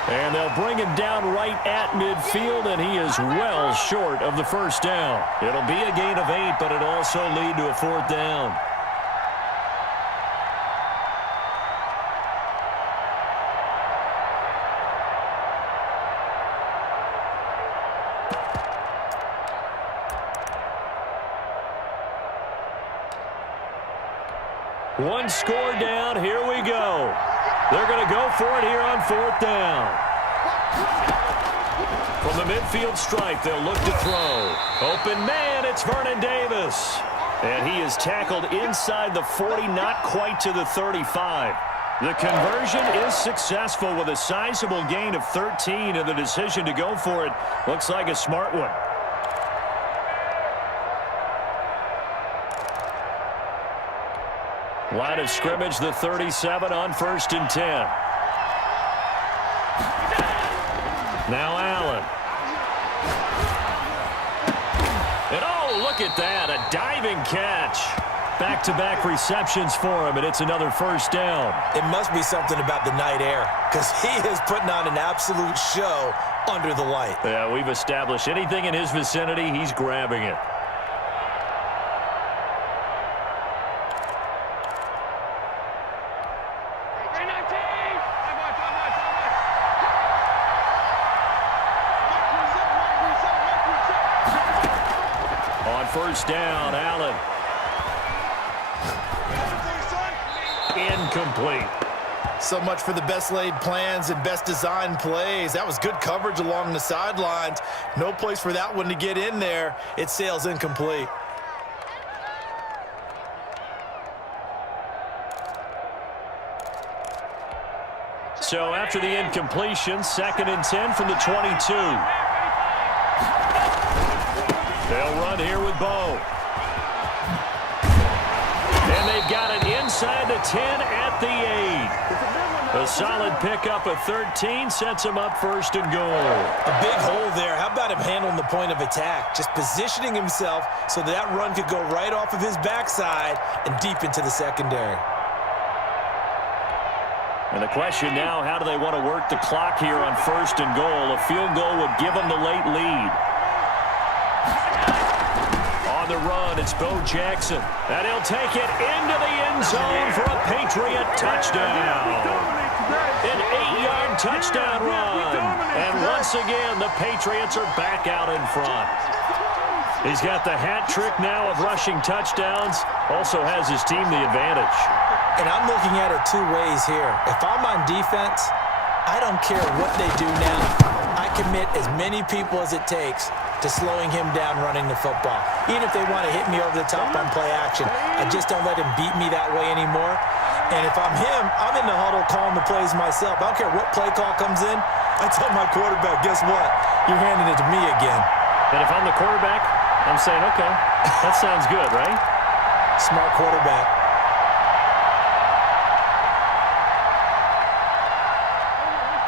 And they'll bring him down right at midfield, and he is well short of the first down. It'll be a gain of 8, but it'll also lead to a 4th down. One score down. Here we go. They're going to go for it here on 4th down. From the midfield stripe, they'll look to throw. Open man, it's Vernon Davis. And he is tackled inside the 40, not quite to the 35. The conversion is successful with a sizable gain of 13, and the decision to go for it looks like a smart one. Line of scrimmage, the 37 on 1st and 10. Now Allen. And oh, look at that, a diving catch. Back-to-back receptions for him, and it's another 1st down. It must be something about the night air, because he is putting on an absolute show under the light. Yeah, we've established anything in his vicinity, he's grabbing it. On first down, Allen. Incomplete. So much for the best laid plans and best designed plays. That was good coverage along the sidelines. No place for that one to get in there. It sails incomplete. So after the incompletion, 2nd and 10 from the 22. They'll run here with Bo. And they've got it inside the 10 at the 8. A solid pickup of 13 sets him up 1st and goal. A big hole there. How about him handling the point of attack? Just positioning himself so that run could go right off of his backside and deep into the secondary. And the question now, how do they want to work the clock here on 1st and goal? A field goal would give them the late lead. On the run, it's Bo Jackson. And he'll take it into the end zone for a Patriot touchdown. An 8-yard touchdown run. And once again, the Patriots are back out in front. He's got the hat trick now of rushing touchdowns. Also has his team the advantage. And I'm looking at it two ways here. If I'm on defense, I don't care what they do now. I commit as many people as it takes to slowing him down running the football. Even if they want to hit me over the top on play action, I just don't let him beat me that way anymore. And if I'm him, I'm in the huddle calling the plays myself. I don't care what play call comes in. I tell my quarterback, guess what? You're handing it to me again. And if I'm the quarterback, I'm saying, okay, that sounds good, right? Smart quarterback.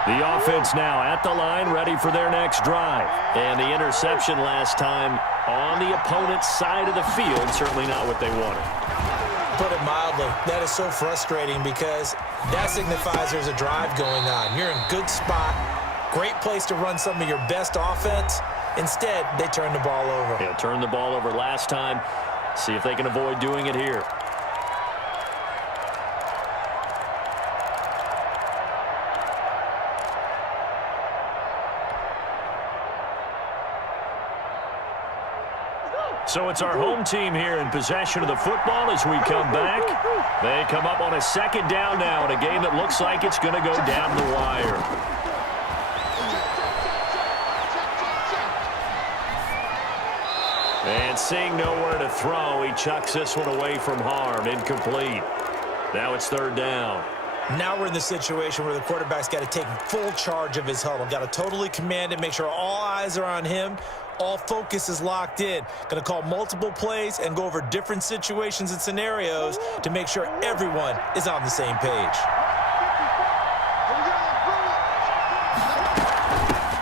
The offense now at the line, ready for their next drive. And the interception last time on the opponent's side of the field, certainly not what they wanted. Put it mildly, that is so frustrating because that signifies there's a drive going on. You're in good spot, great place to run some of your best offense. Instead, they turn the ball over. Yeah, turned the ball over last time. See if they can avoid doing it here. So it's our home team here in possession of the football as we come back. They come up on a 2nd down now in a game that looks like it's going to go down the wire. And seeing nowhere to throw, he chucks this one away from harm. Incomplete. Now it's 3rd down. Now we're in the situation where the quarterback's got to take full charge of his huddle. Got to totally command it, make sure all eyes are on him. All focus is locked in. Going to call multiple plays and go over different situations and scenarios to make sure everyone is on the same page.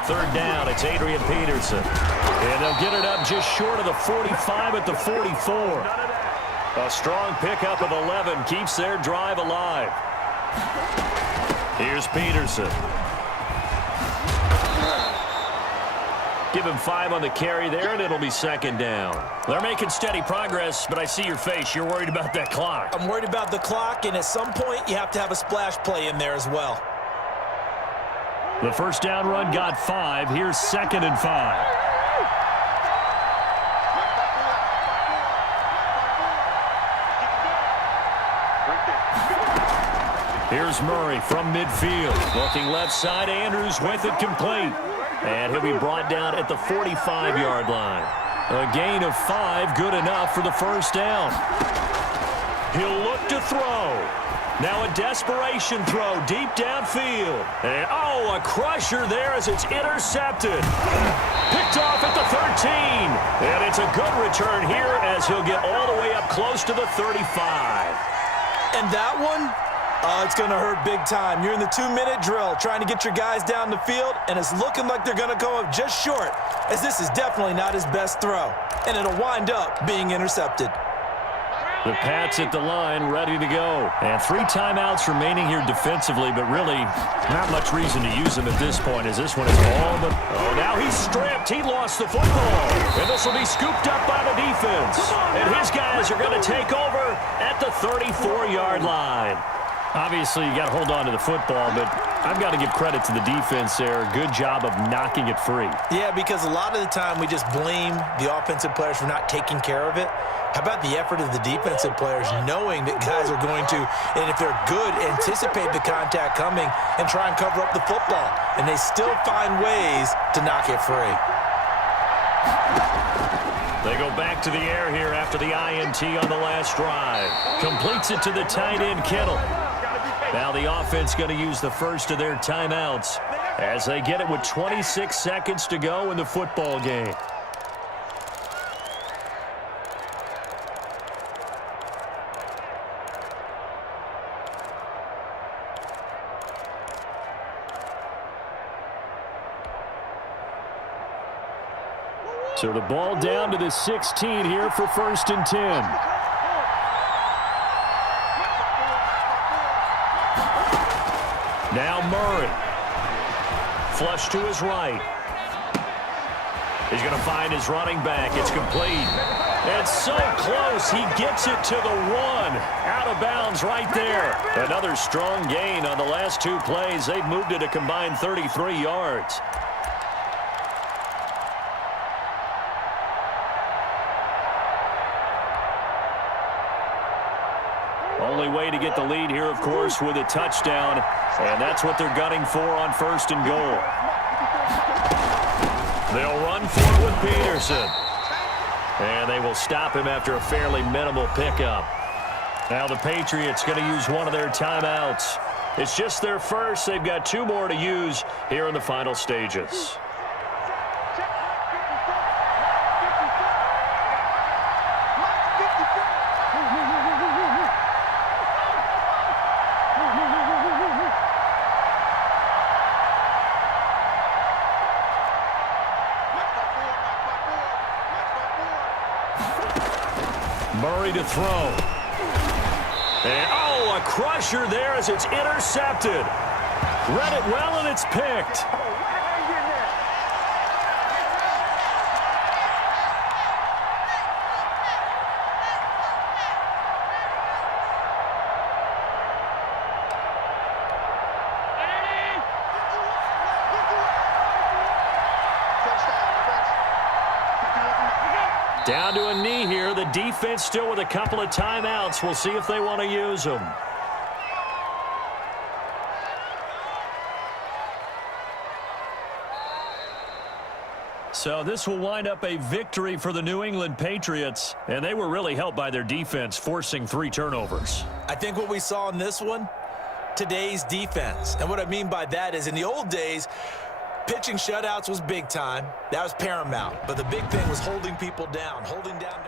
3rd down, it's Adrian Peterson. And they'll get it up just short of the 45 at the 44. A strong pickup of 11 keeps their drive alive. Here's Peterson. Give him 5 on the carry there, and it'll be 2nd down. They're making steady progress, but I see your face. You're worried about that clock. I'm worried about the clock, and at some point, you have to have a splash play in there as well. The 1st down run got 5. Here's 2nd and 5. Here's Murray from midfield. Looking left side, Andrews with it complete. And he'll be brought down at the 45-yard line. A gain of 5, good enough for the 1st down. He'll look to throw. Now a desperation throw deep downfield. And, oh, a crusher there as it's intercepted. Picked off at the 13. And it's a good return here as he'll get all the way up close to the 35. And that one? It's going to hurt big time. You're in the 2-minute drill trying to get your guys down the field, and it's looking like they're going to go up just short, as this is definitely not his best throw, and it'll wind up being intercepted. The Pats at the line, ready to go. And 3 timeouts remaining here defensively, but really not much reason to use them at this point, as this one is all but... Oh, now he's stripped. He lost the football. And this will be scooped up by the defense. And his guys are going to take over at the 34-yard line. Obviously, you got to hold on to the football, but I've got to give credit to the defense there. Good job of knocking it free. Yeah, because a lot of the time we just blame the offensive players for not taking care of it. How about the effort of the defensive players knowing that guys are going to, and if they're good, anticipate the contact coming and try and cover up the football. And they still find ways to knock it free. They go back to the air here after the INT on the last drive. Completes it to the tight end, Kittle. Now the offense going to use the first of their timeouts as they get it with 26 seconds to go in the football game. So the ball down to the 16 here for 1st and 10. Now Murray. Flush to his right. He's going to find his running back. It's complete. It's so close. He gets it to the 1. Out of bounds right there. Another strong gain on the last 2 plays. They've moved it a combined 33 yards. Only way to get the lead here, of course, with a touchdown. And that's what they're gunning for on 1st and goal. They'll run for it with Peterson. And they will stop him after a fairly minimal pickup. Now the Patriots going to use one of their timeouts. It's just their first. They've got 2 more to use here in the final stages. Murray to throw. And, oh, a crusher there as it's intercepted. Read it well, and it's picked. Down to a knee here. The defense still with a couple of timeouts. We'll see if they want to use them. So this will wind up a victory for the New England Patriots. And they were really helped by their defense, forcing 3 turnovers. I think what we saw in this one, today's defense. And what I mean by that is in the old days, pitching shutouts was big time. That was paramount. But the big thing was holding people down, holding down.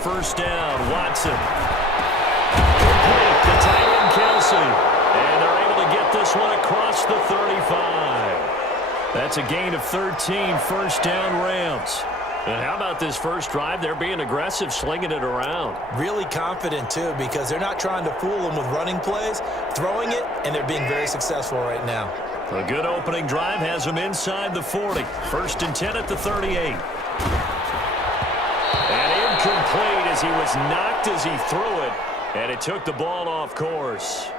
first down. Watson. Complete to tight end Kelsey. And they're able to get this one across the 35. That's a gain of 13, first down Rams. And how about this first drive? They're being aggressive, slinging it around. Really confident, too, because they're not trying to fool them with running plays, throwing it, and they're being very successful right now. A good opening drive has them inside the 40. First and 10 at the 38. And incomplete as he was knocked as he threw it, and it took the ball off course.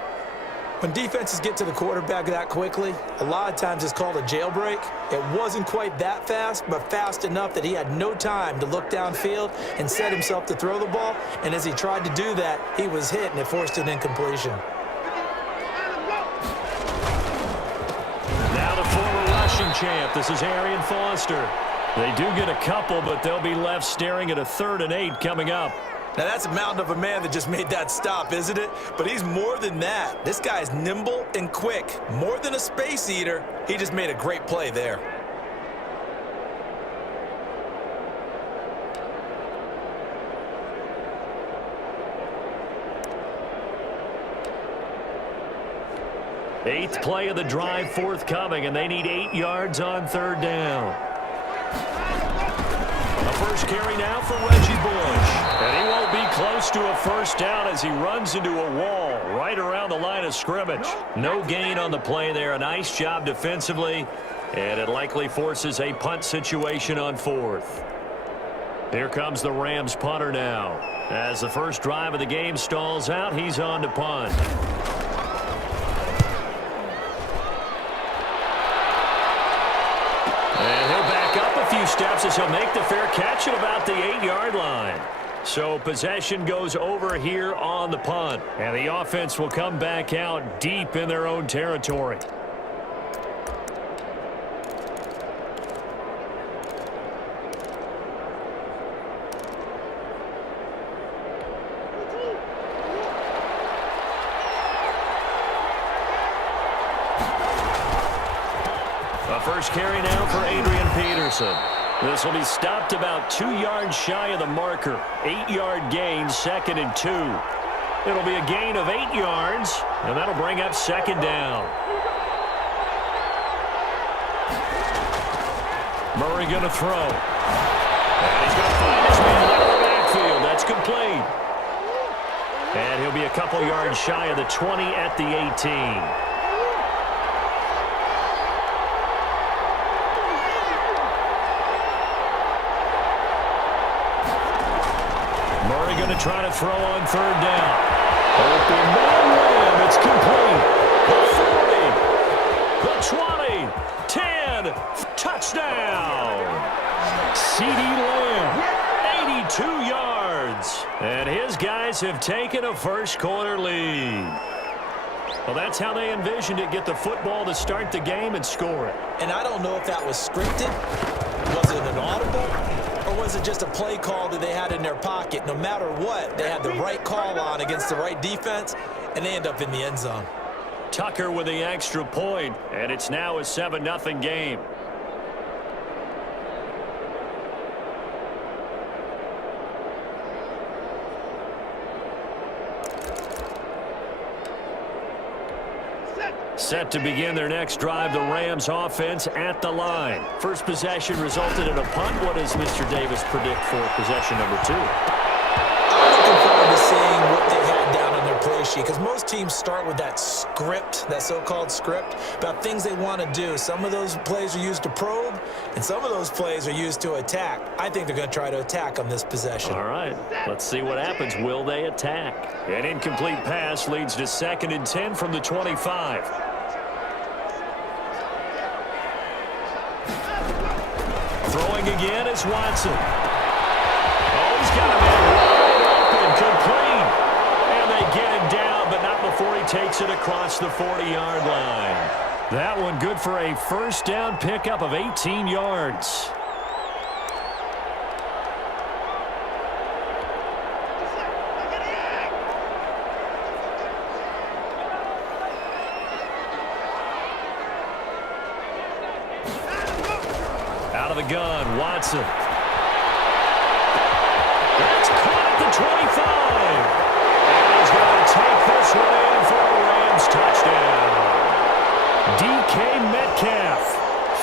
When defenses get to the quarterback that quickly, a lot of times it's called a jailbreak. It wasn't quite that fast, but fast enough that he had no time to look downfield and set himself to throw the ball. And as he tried to do that, he was hit, and it forced an incompletion. Now the former rushing champ. This is Arian Foster. They do get a couple, but they'll be left staring at a 3rd and 8 coming up. Now, that's a mountain of a man that just made that stop, isn't it? But he's more than that. This guy's nimble and quick. More than a space eater, he just made a great play there. Eighth play of the drive forthcoming, and they need 8 yards on 3rd down. A first carry now for Reggie Bush. And he won't be close to a first down as he runs into a wall right around the line of scrimmage. No gain on the play there. A nice job defensively, and it likely forces a punt situation on 4th. Here comes the Rams punter now. As the first drive of the game stalls out, he's on to punt. And he'll back up a few steps as he'll make the fair catch at about the 8-yard line. So possession goes over here on the punt. And the offense will come back out deep in their own territory. A first carry now for Adrian Peterson. This will be stopped about 2 yards shy of the marker. 8-yard gain, 2nd and 2. It'll be a gain of 8 yards, and that'll bring up 2nd down. Murray going to throw. And he's going to find his man out of the backfield. That's complete. And he'll be a couple yards shy of the 20 at the 18. Murray going to try to throw on 3rd down. Open man Lamb. It's complete. The 40, the 20, 10, touchdown. CeeDee Lamb, 82 yards. And his guys have taken a first-quarter lead. Well, that's how they envisioned it. Get the football to start the game and score it. And I don't know if that was scripted. Was it an audible? Or was it just a play call that they had in their pocket? No matter what, they had the right call on against the right defense, and they end up in the end zone. Tucker with the extra point, and it's now a 7-0 game. Set to begin their next drive, the Rams offense at the line. First possession resulted in a punt. What does Mr. Davis predict for possession number 2? I'm looking forward to seeing what they had down on their play sheet, because most teams start with that script, that so-called script, about things they want to do. Some of those plays are used to probe, and some of those plays are used to attack. I think they're going to try to attack on this possession. All right, let's see what happens. Will they attack? An incomplete pass leads to 2nd and 10 from the 25. Throwing again is Watson. Oh, he's got a man wide open, complete. And they get him down, but not before he takes it across the 40-yard line. That one good for a first down pickup of 18 yards. Out of the gun, Watson. That's caught 25. And he's going to take this one in for a Rams touchdown. DK Metcalf,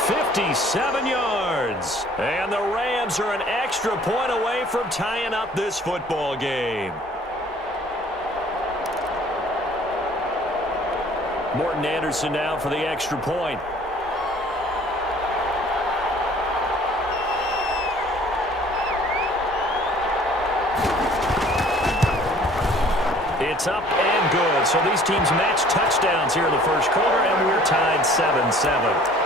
57 yards. And the Rams are an extra point away from tying up this football game. Morton Anderson now for the extra point. It's up and good. So these teams match touchdowns here in the first quarter, and we're tied 7-7.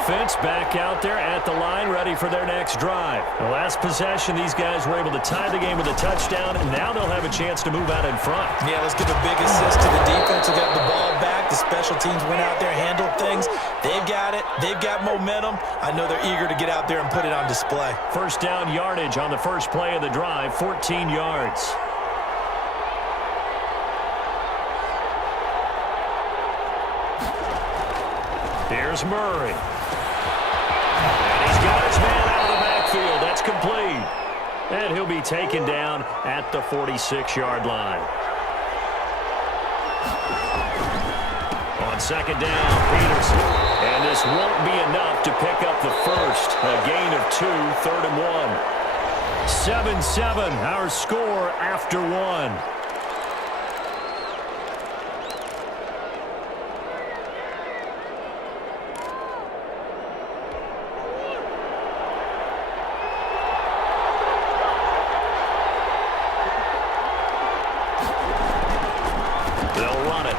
Offense back out there at the line, ready for their next drive. The last possession, these guys were able to tie the game with a touchdown, and now they'll have a chance to move out in front. Yeah, let's give a big assist to the defense who got the ball back. The special teams went out there, handled things. They've got it. They've got momentum. I know they're eager to get out there and put it on display. First down yardage on the first play of the drive, 14 yards. Here's Murray. And he's got his man out of the backfield. That's complete. And he'll be taken down at the 46-yard line. On second down, Peterson. And this won't be enough to pick up the first. A gain of 2, 3rd and 1. 7-7, our score after 1.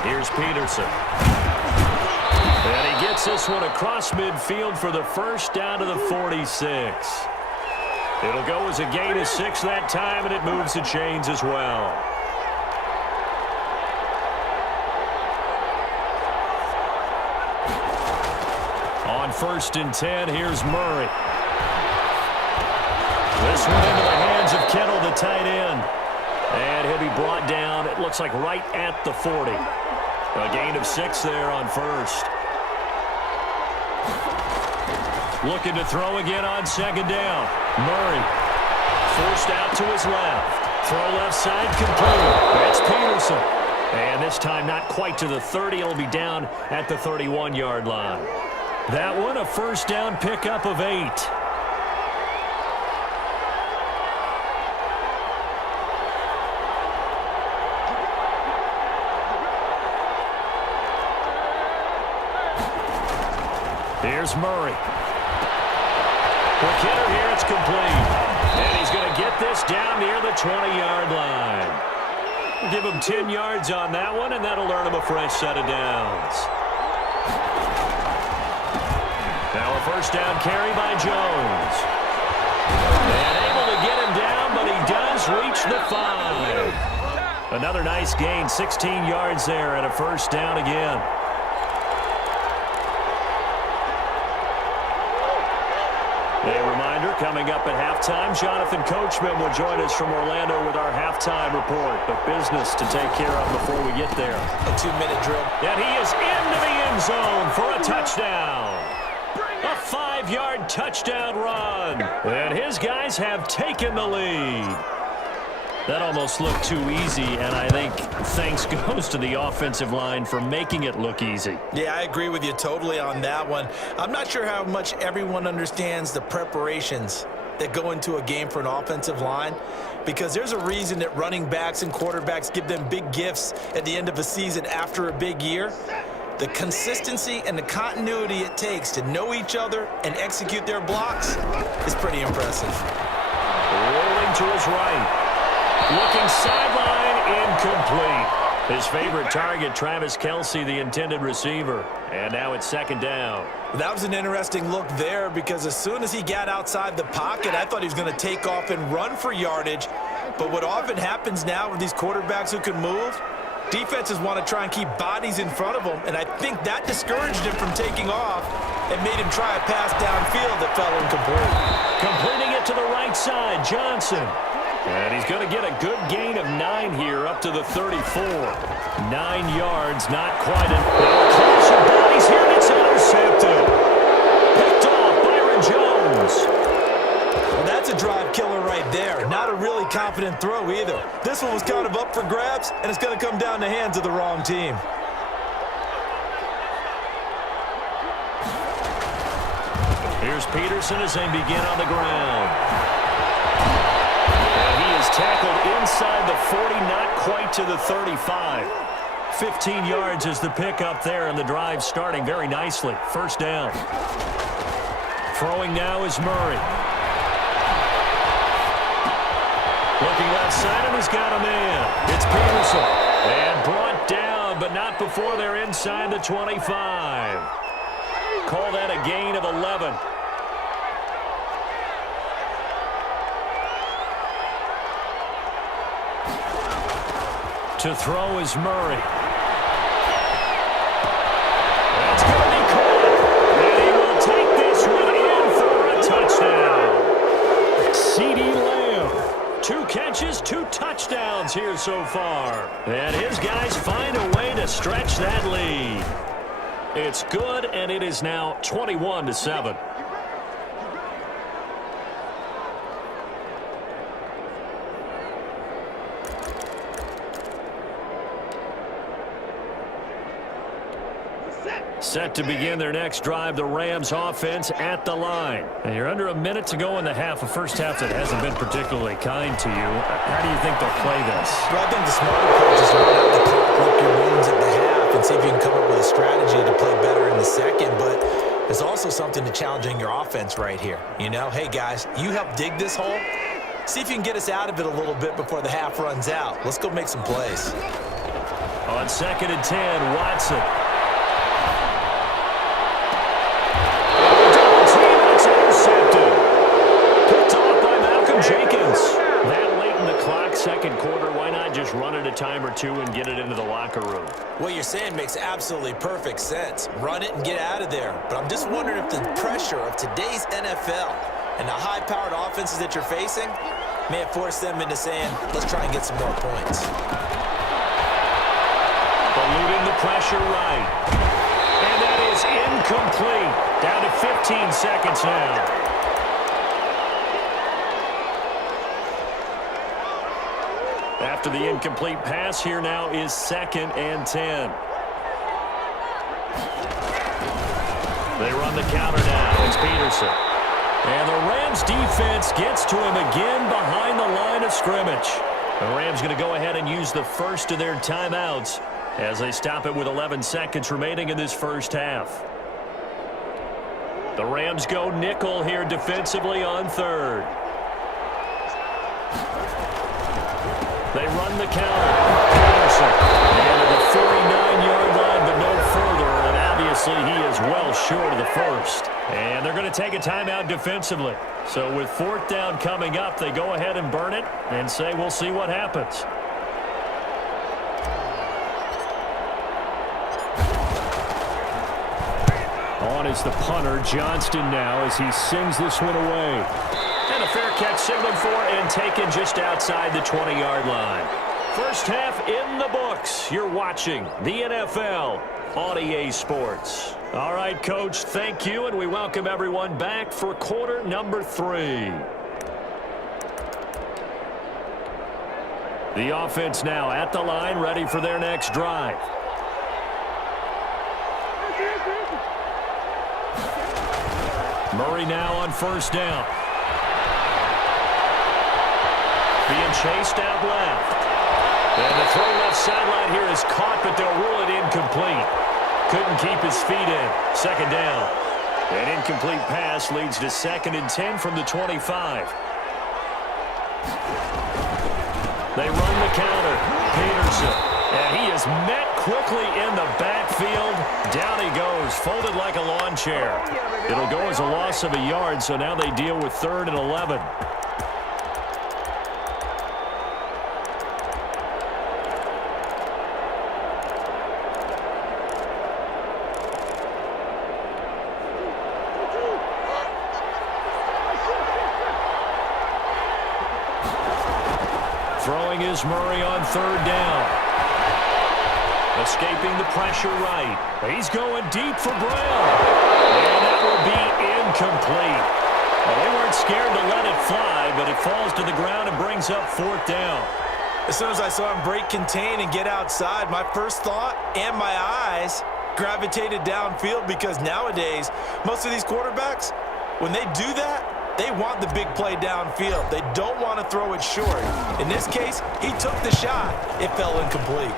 Here's Peterson. And he gets this one across midfield for the first down to the 46. It'll go as a gain of 6 that time, and it moves the chains as well. On 1st and 10, here's Murray. This one into the hands of Kittle, the tight end. And he'll be brought down, it looks like right at the 40. A gain of 6 there on 1st. Looking to throw again on 2nd down. Murray forced out to his left. Throw left side complete. That's Peterson. And this time not quite to the 30. It'll be down at the 31-yard line. That one a first down pickup of 8. Here's Murray. Quick hitter here, it's complete. And he's going to get this down near the 20-yard line. Give him 10 yards on that one, and that'll earn him a fresh set of downs. Now a first down carry by Jones. And able to get him down, but he does reach the 5. Another nice gain, 16 yards there, and a first down again. A reminder, coming up at halftime, Jonathan Coachman will join us from Orlando with our halftime report. But business to take care of before we get there. A 2-minute drill. And he is into the end zone for a touchdown. A 5-yard touchdown run. And his guys have taken the lead. That almost looked too easy, and I think thanks goes to the offensive line for making it look easy. Yeah, I agree with you totally on that one. I'm not sure how much everyone understands the preparations that go into a game for an offensive line, because there's a reason that running backs and quarterbacks give them big gifts at the end of a season after a big year. The consistency and the continuity it takes to know each other and execute their blocks is pretty impressive. Rolling to his right. Looking sideline, incomplete. His favorite target, Travis Kelce, the intended receiver. And now it's 2nd down. That was an interesting look there, because as soon as he got outside the pocket, I thought he was going to take off and run for yardage. But what often happens now with these quarterbacks who can move, defenses want to try and keep bodies in front of them, and I think that discouraged him from taking off. and made him try a pass downfield that fell incomplete. Completing it to the right side, Johnson. And he's going to get a good gain of 9 here up to the 34. 9 yards, not quite enough. Clash of bodies here, and it's intercepted. Picked off Byron Jones. Well, that's a drive killer right there. Not a really confident throw either. This one was kind of up for grabs, and it's going to come down the hands of the wrong team. Here's Peterson as they begin on the ground. And he is tackled inside the 40, not quite to the 35. 15 yards is the pickup there, and the drive starting very nicely. First down. Throwing now is Murray. Looking left side, and he's got a man. It's Peterson. And brought down, but not before they're inside the 25. Call that a gain of 11. To throw is Murray. That's going to be caught. And he will take this one in for a touchdown. CeeDee Lamb. 2 catches, 2 touchdowns here so far. And his guys find a way to stretch that lead. It's good, and it is now 21-7. Set to begin their next drive, the Rams offense at the line. And you're under a minute to go in the half, a first half that hasn't been particularly kind to you. How do you think they'll play this? Well, I think the smart approach is to run out the clock, lick your wounds at the half, and see if you can come up with a strategy to play better in the second. But there's also something to challenging your offense right here. You know, hey, guys, you help dig this hole. See if you can get us out of it a little bit before the half runs out. Let's go make some plays. On 2nd and 10, Watson. Second quarter, why not just run it a time or two and get it into the locker room? What you're saying makes absolutely perfect sense. Run it and get out of there. But I'm just wondering if the pressure of today's NFL and the high-powered offenses that you're facing may have forced them into saying, let's try and get some more points. Eluding the pressure right. And that is incomplete. Down to 15 seconds now. After the incomplete pass, here now is 2nd and 10. They run the counter now. It's Peterson. And the Rams defense gets to him again behind the line of scrimmage. The Rams going to go ahead and use the first of their timeouts as they stop it with 11 seconds remaining in this first half. The Rams go nickel here defensively on 3rd. They run the counter. Peterson. And to the 49-yard line, but no further. And obviously, he is well short of the first. And they're going to take a timeout defensively. So with 4th down coming up, they go ahead and burn it and say, we'll see what happens. On is the punter, Johnston now, as he sings this one away. And a fair catch signaled for and taken just outside the 20-yard line. First half in the books. You're watching the NFL on EA Sports. All right, Coach, thank you, and we welcome everyone back for quarter number 3. The offense now at the line, ready for their next drive. Murray now on 1st down. Being chased out left. And the throw left sideline here is caught, but they'll rule it incomplete. Couldn't keep his feet in. 2nd down. An incomplete pass leads to 2nd and 10 from the 25. They run the counter. Peterson. And he is met quickly in the backfield. Down he goes, folded like a lawn chair. It'll go as a loss of a yard, so now they deal with 3rd and 11. is Murray on third down. Escaping the pressure right. He's going deep for Brown. And that will be incomplete. Well, they weren't scared to let it fly, but it falls to the ground and brings up fourth down. As soon as I saw him break contain and get outside, my first thought and my eyes gravitated downfield, because nowadays, most of these quarterbacks, when they do that, they want the big play downfield. They don't want to throw it short. In this case, he took the shot. It fell incomplete.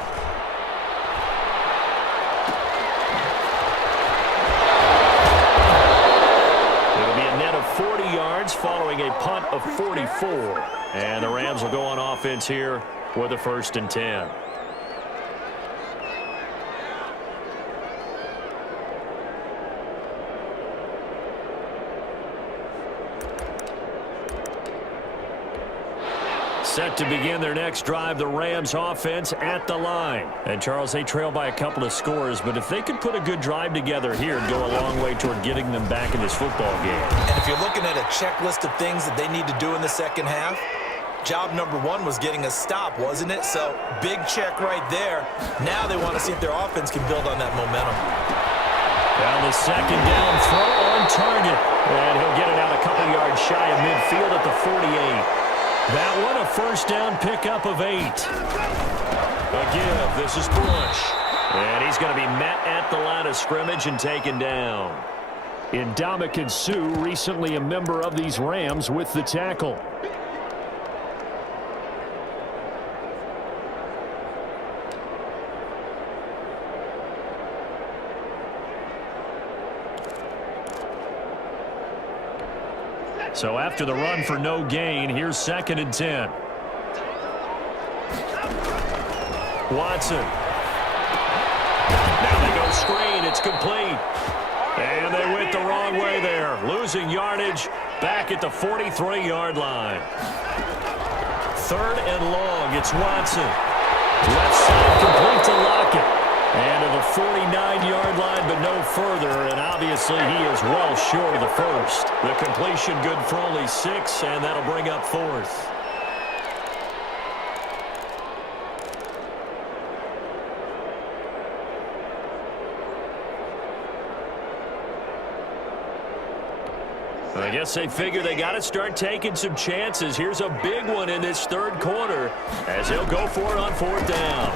It'll be a net of 40 yards following a punt of 44. And the Rams will go on offense here with a 1st and 10. Set to begin their next drive, the Rams offense at the line. And Charles, they trail by a couple of scores, but if they could put a good drive together here, it'd go a long way toward getting them back in this football game. And if you're looking at a checklist of things that they need to do in the second half, job number 1 was getting a stop, wasn't it? So big check right there. Now they want to see if their offense can build on that momentum. Down the second down, throw on target. And he'll get it out a couple yards shy of midfield at the 48. That one a 1st down pickup of 8. A give. This is Bush. And he's going to be met at the line of scrimmage and taken down. Ndamukong Suh, recently a member of these Rams, with the tackle. So after the run for no gain, here's 2nd and 10. Watson. Now they go screen. It's complete. And they went the wrong way there. Losing yardage back at the 43-yard line. 3rd and long. It's Watson. Left side complete to Lockett. And to the 49-yard line, but no further. And obviously he is well short of the 1st. The completion good for only 6, and that'll bring up 4th. I guess they figure they got to start taking some chances. Here's a big one in this 3rd quarter as he'll go for it on 4th down.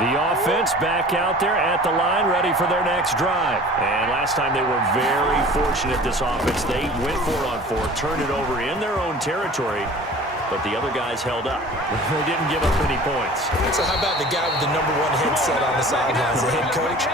The offense back out there at the line, ready for their next drive. And last time they were very fortunate, this offense. They went 4-on-4, turned it over in their own territory, but the other guys held up. They didn't give up any points. So how about the guy with the #1 headset on the sidelines, the head coach?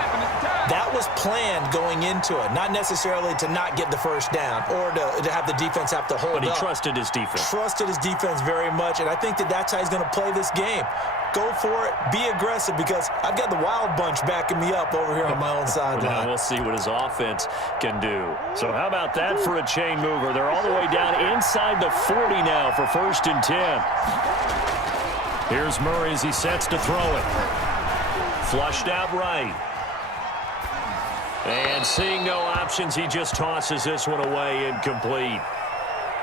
That was planned going into it, not necessarily to not get the first down or to have the defense have to hold up. But he trusted his defense. Trusted his defense very much, and I think that's how he's going to play this game. Go for it. Be aggressive, because I've got the wild bunch backing me up over here on my own sideline. Now we'll see what his offense can do. So how about that for a chain mover? They're all the way down inside the 40 now for 1st and 10. Here's Murray as he sets to throw it. Flushed out right. And seeing no options, he just tosses this one away incomplete.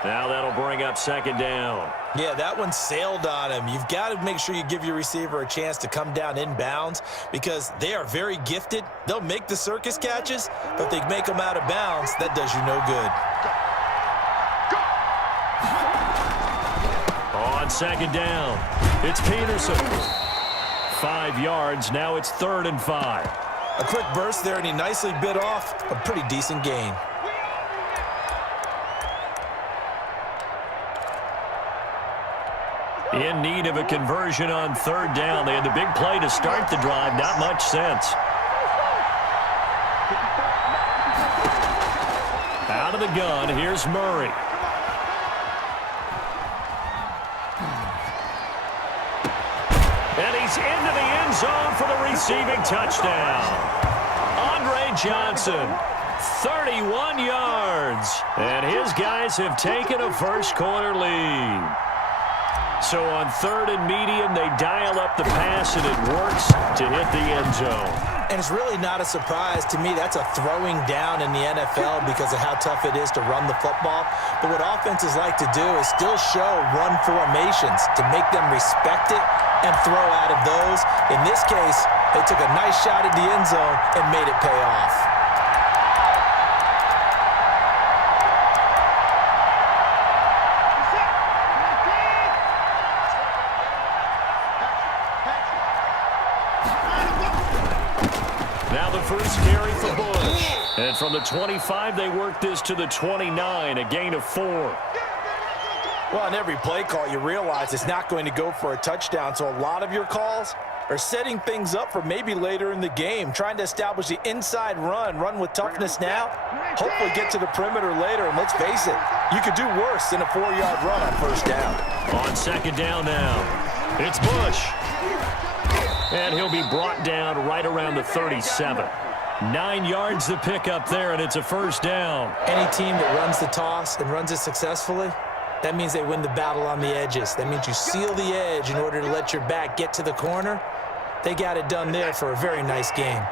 Now that'll bring up 2nd down. Yeah, that one sailed on him. You've got to make sure you give your receiver a chance to come down inbounds, because they are very gifted. They'll make the circus catches, but if they make them out of bounds, that does you no good. On 2nd down, it's Peterson. 5 yards. Now it's 3rd and 5. A quick burst there, and he nicely bit off a pretty decent gain. In need of a conversion on 3rd down. They had the big play to start the drive. Not much sense. Out of the gun, here's Murray. And he's into the end zone for the receiving touchdown. Andre Johnson, 31 yards. And his guys have taken a first-quarter lead. So on 3rd and medium, they dial up the pass, and it works to hit the end zone. And it's really not a surprise to me. That's a throwing down in the NFL because of how tough it is to run the football. But what offenses like to do is still show run formations to make them respect it and throw out of those. In this case, they took a nice shot at the end zone and made it pay off. Now the first carry for Bush. And from the 25, they work this to the 29, a gain of 4. Well, on every play call, you realize it's not going to go for a touchdown, so a lot of your calls are setting things up for maybe later in the game, trying to establish the inside run with toughness now, hopefully get to the perimeter later, and let's face it, you could do worse than a 4-yard run on 1st down. On 2nd down now, it's Bush. And he'll be brought down right around the 37. 9 yards to pick up there, and it's a 1st down. Any team that runs the toss and runs it successfully, that means they win the battle on the edges. That means you seal the edge in order to let your back get to the corner. They got it done there for a very nice game.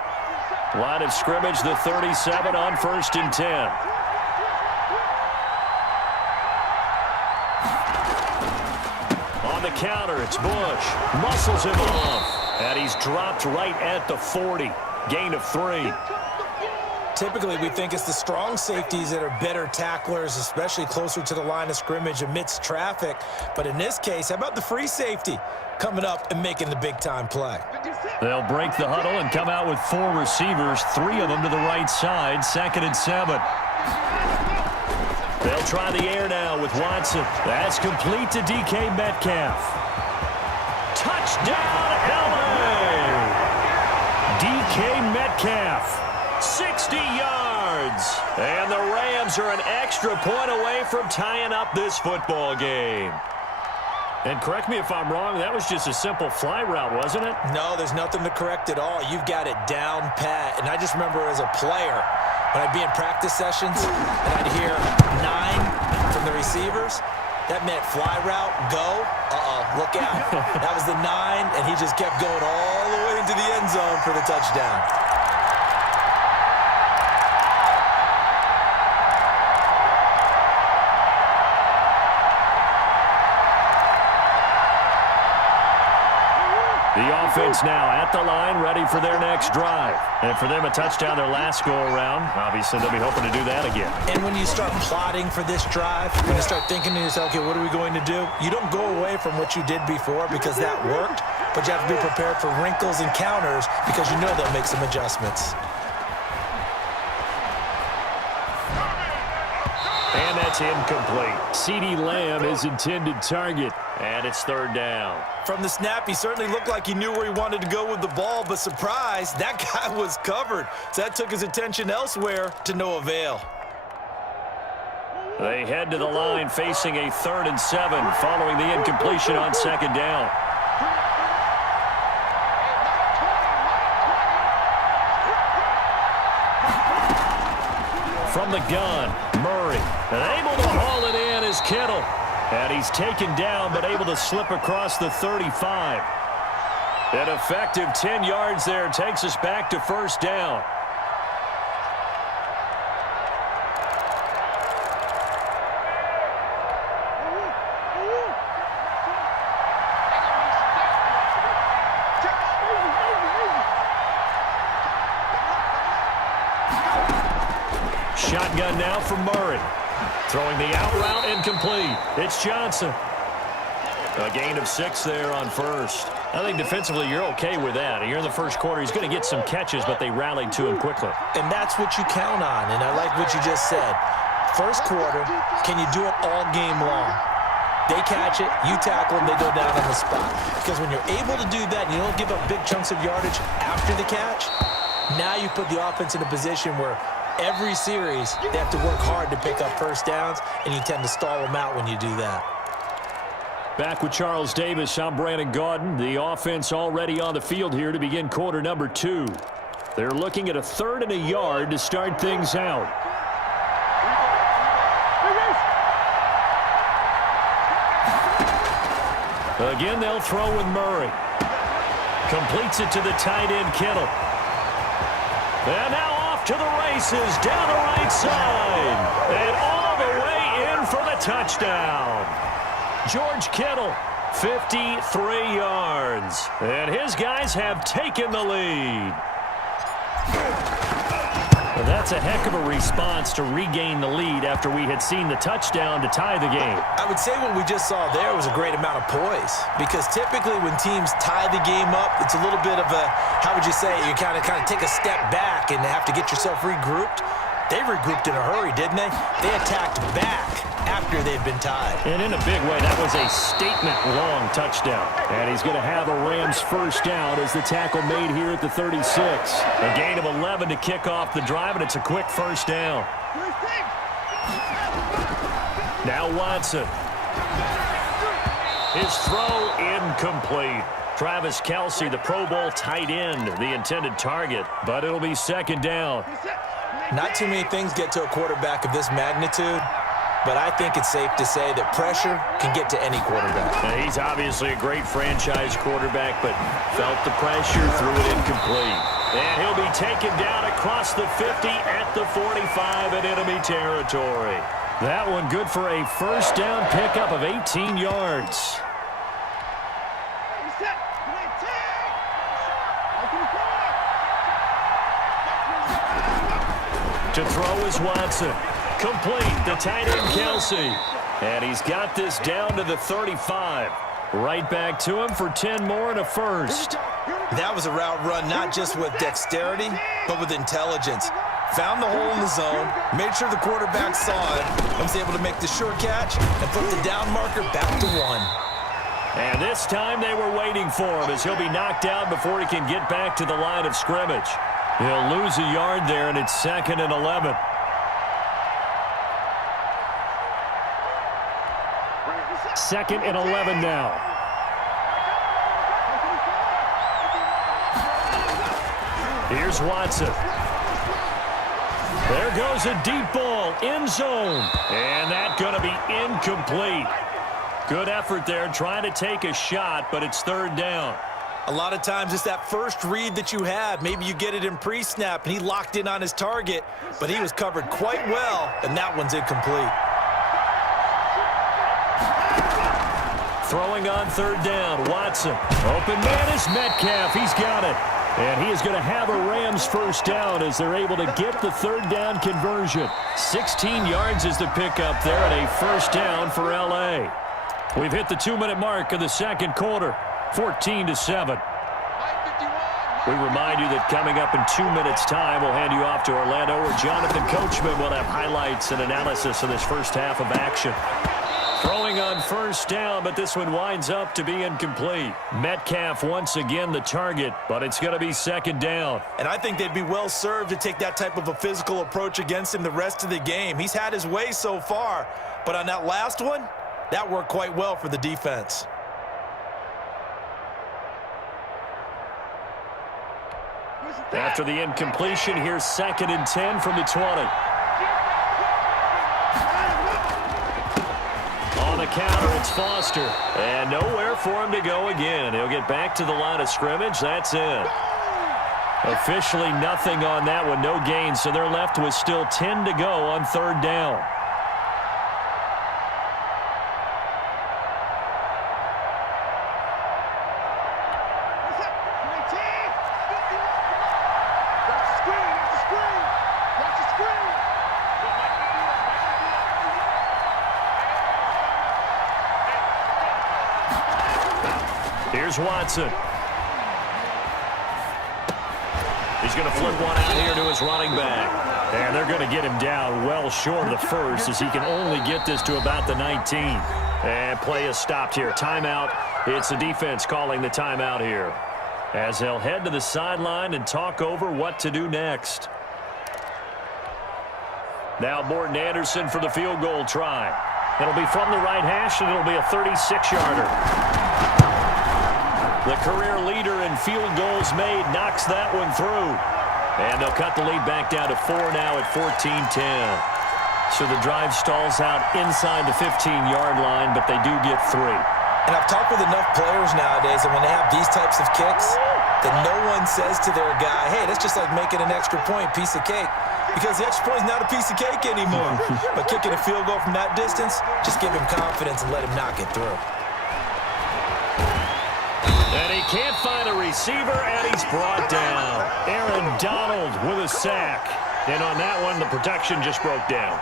Line of scrimmage, the 37 on 1st and 10. On the counter, it's Bush. Muscles him off. And he's dropped right at the 40. Gain of 3. Typically, we think it's the strong safeties that are better tacklers, especially closer to the line of scrimmage amidst traffic. But in this case, how about the free safety coming up and making the big-time play? They'll break the huddle and come out with 4 receivers, 3 of them to the right side, 2nd and 7. They'll try the air now with Watson. That's complete to DK Metcalf. Touchdown, LA! DK Metcalf, 60 yards. And the Rams are an extra point away from tying up this football game. And correct me if I'm wrong, that was just a simple fly route, wasn't it? No, there's nothing to correct at all. You've got it down pat. And I just remember as a player, when I'd be in practice sessions and I'd hear 9 from the receivers, that meant fly route, go, look out. That was the 9, and he just kept going all the way into the end zone for the touchdown. The offense now at the line, ready for their next drive. And for them, a touchdown their last go-around. Obviously, they'll be hoping to do that again. And when you start plotting for this drive, when you start thinking to yourself, okay, what are we going to do? You don't go away from what you did before because that worked. but you have to be prepared for wrinkles and counters because you know they'll make some adjustments. And that's incomplete. CeeDee Lamb is intended target, and it's third down. From the snap, he certainly looked like he knew where he wanted to go with the ball, but surprise, that guy was covered. So that took his attention elsewhere to no avail. They head to the line facing a 3rd and 7 following the incompletion on second down. From the gun, Murray, and able to haul it in is Kittle. And he's taken down but able to slip across the 35. An effective 10 yards there takes us back to first down. Shotgun now from Murray. Throwing the out route incomplete. It's Johnson. A gain of 6 there on first. I think defensively you're okay with that. Here in the first quarter, he's going to get some catches, but they rallied to him quickly. And that's what you count on, and I like what you just said. First quarter, can you do it all game long? They catch it, you tackle them, they go down on the spot. Because when you're able to do that and you don't give up big chunks of yardage after the catch, now you put the offense in a position where every series, they have to work hard to pick up first downs, and you tend to stall them out when you do that. Back with Charles Davis, I'm Brandon Gaudin. The offense already on the field here to begin quarter number 2. They're looking at a 3rd and a yard to start things out. Again, they'll throw with Murray. Completes it to the tight end, Kittle. And now off to the races, down the right side. And all the way in for the touchdown. George Kittle, 53 yards. And his guys have taken the lead. Well, that's a heck of a response to regain the lead after we had seen the touchdown to tie the game. I would say what we just saw there was a great amount of poise, because typically when teams tie the game up, it's a little bit of a, how would you say, you kind of take a step back and have to get yourself regrouped. They regrouped in a hurry, didn't they? They attacked back after they'd been tied. And in a big way, that was a statement-long touchdown. And he's going to have a Rams first down as the tackle made here at the 36. A gain of 11 to kick off the drive, and it's a quick first down. Now Watson. His throw incomplete. Travis Kelce, the Pro Bowl tight end, the intended target, but it'll be second down. Not too many things get to a quarterback of this magnitude, but I think it's safe to say that pressure can get to any quarterback. Now, he's obviously a great franchise quarterback, but felt the pressure, threw it incomplete. And he'll be taken down across the 50 at the 45 in enemy territory. That one good for a first down pickup of 18 yards. To throw is Watson. Complete, the tight end Kelce. And he's got this down to the 35. Right back to him for 10 more and a first. That was a route run not just with dexterity, but with intelligence. Found the hole in the zone, made sure the quarterback saw it, and was able to make the sure catch and put the down marker back to 1. And this time they were waiting for him as he'll be knocked out before he can get back to the line of scrimmage. He'll lose a yard there, and it's 2nd and 11. Second and 11 now. Here's Watson. There goes a deep ball, end zone. And that's going to be incomplete. Good effort there trying to take a shot, but it's 3rd down. A lot of times it's that first read that you have. Maybe you get it in pre-snap, and he locked in on his target, but he was covered quite well, and that one's incomplete. Throwing on 3rd down, Watson. Open man is Metcalf. He's got it. And he is going to have a Rams first down as they're able to get the 3rd down conversion. 16 yards is the pickup there, and a first down for L.A. We've hit the 2-minute mark of the second quarter. 14-7. We remind you that coming up in 2 minutes' time, we'll hand you off to Orlando, where Jonathan Coachman will have highlights and analysis of this first half of action. Throwing on first down, but this one winds up to be incomplete. Metcalf once again the target, but it's going to be second down. And I think they'd be well served to take that type of a physical approach against him the rest of the game. He's had his way so far, but on that last one, that worked quite well for the defense. After the incompletion, here's 2nd and 10 from the 20. On the counter, it's Foster. And nowhere for him to go again. He'll get back to the line of scrimmage. That's it. Officially nothing on that one. No gain, so they're left with still 10 to go on 3rd down. Here's Watson. He's going to flip one out here to his running back. And they're going to get him down well short of the first, as he can only get this to about the 19. And play is stopped here. Timeout. It's the defense calling the timeout here, as they'll head to the sideline and talk over what to do next. Now Morton Anderson for the field goal try. It'll be from the right hash, and it'll be a 36-yarder. The career leader in field goals made knocks that one through. And they'll cut the lead back down to 4 now at 14-10. So the drive stalls out inside the 15-yard line, but they do get 3. And I've talked with enough players nowadays that when they have these types of kicks, that no one says to their guy, hey, that's just like making an extra point, piece of cake. Because the extra point is not a piece of cake anymore. But kicking a field goal from that distance, just give him confidence and let him knock it through. And he can't find a receiver, and he's brought down. Aaron Donald with a sack. And on that one, the protection just broke down.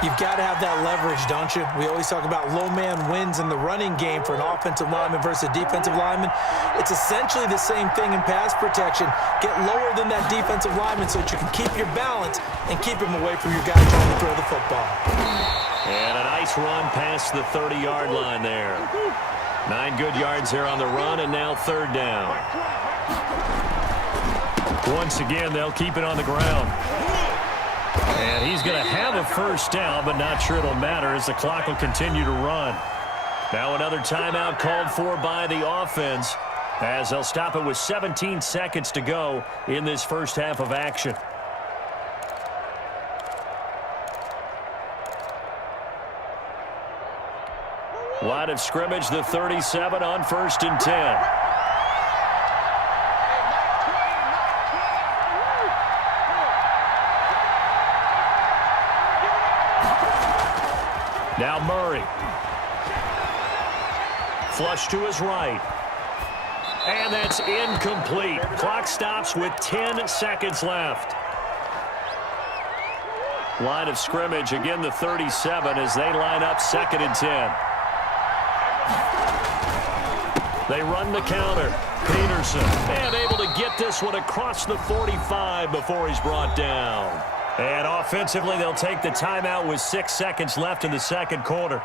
You've got to have that leverage, don't you? We always talk about low man wins in the running game for an offensive lineman versus a defensive lineman. It's essentially the same thing in pass protection. Get lower than that defensive lineman so that you can keep your balance and keep him away from your guy trying to throw the football. And a nice run past the 30-yard line there. 9 good yards there on the run, and now 3rd down. Once again, they'll keep it on the ground. And he's going to have a first down, but not sure it'll matter as the clock will continue to run. Now another timeout called for by the offense, as they'll stop it with 17 seconds to go in this first half of action. Line of scrimmage, the 37 on 1st and 10. Now Murray. Flush to his right. And that's incomplete. Clock stops with 10 seconds left. Line of scrimmage, again the 37 as they line up 2nd and 10. They run the counter. Peterson, and able to get this one across the 45 before he's brought down. And offensively, they'll take the timeout with 6 seconds left in the second quarter.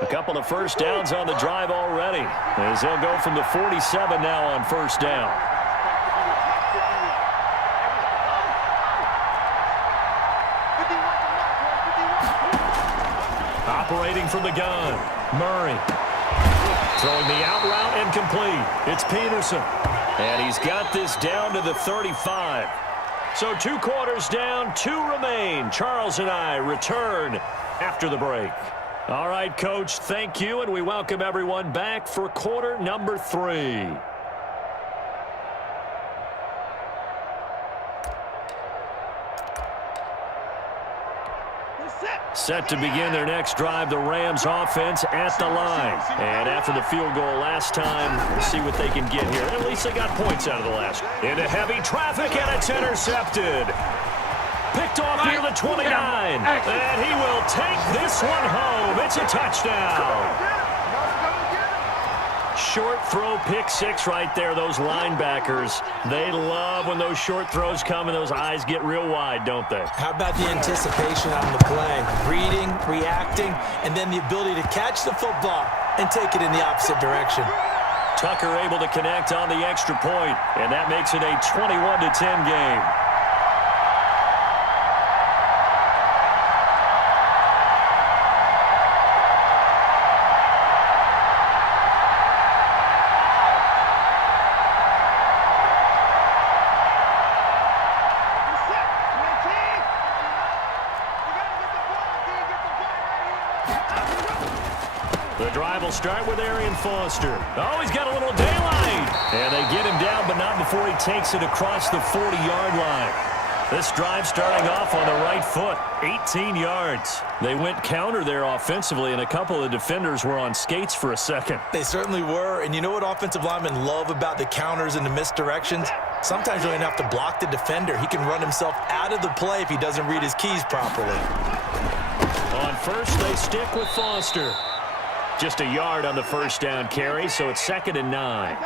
A couple of first downs on the drive already, as they'll go from the 47 now on 1st down. Operating from the gun, Murray. Throwing the out route and complete. It's Peterson. And he's got this down to the 35. So 2 quarters down, 2 remain. Charles and I return after the break. All right, Coach, thank you, and we welcome everyone back for quarter number 3. Set to begin their next drive, the Rams offense at the line. And after the field goal last time, we'll see what they can get here. At least they got points out of the last. Into heavy traffic, and it's intercepted. Picked off near the 29. And he will take this one home. It's a touchdown. Short throw, pick six right there. Those linebackers, they love when those short throws come and those eyes get real wide, don't they? How about the anticipation on the play? Reading, reacting, and then the ability to catch the football and take it in the opposite direction. Tucker able to connect on the extra point, and that makes it a 21-10 game. The drive will start with Arian Foster. Oh, he's got a little daylight. And they get him down, but not before he takes it across the 40-yard line. This drive starting off on the right foot, 18 yards. They went counter there offensively, and a couple of defenders were on skates for a second. They certainly were, and you know what offensive linemen love about the counters and the misdirections? Sometimes you don't even have to block the defender. He can run himself out of the play if he doesn't read his keys properly. On first, they stick with Foster. Just a yard on the first down carry, so it's 2nd and 9.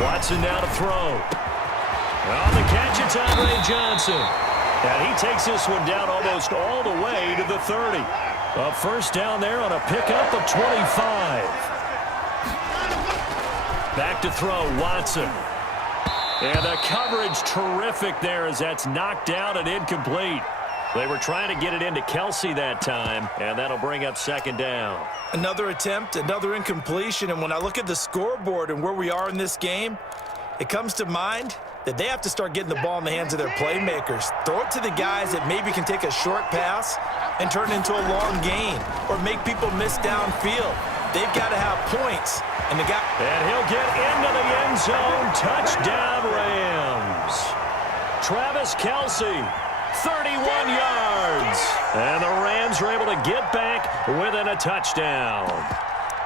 Watson now to throw. On the catch, it's Andre Johnson. And he takes this one down almost all the way to the 30. A first down there on a pickup of 25. Back to throw, Watson. And the coverage terrific there as that's knocked down and incomplete. They were trying to get it into Kelsey that time, and that'll bring up 2nd down. Another attempt, another incompletion, and when I look at the scoreboard and where we are in this game, it comes to mind that they have to start getting the ball in the hands of their playmakers. Throw it to the guys that maybe can take a short pass and turn it into a long gain or make people miss downfield. They've got to have points. And he'll get into the end zone. Touchdown, Rams. Travis Kelsey. 31 yards. And the Rams are able to get back within a touchdown.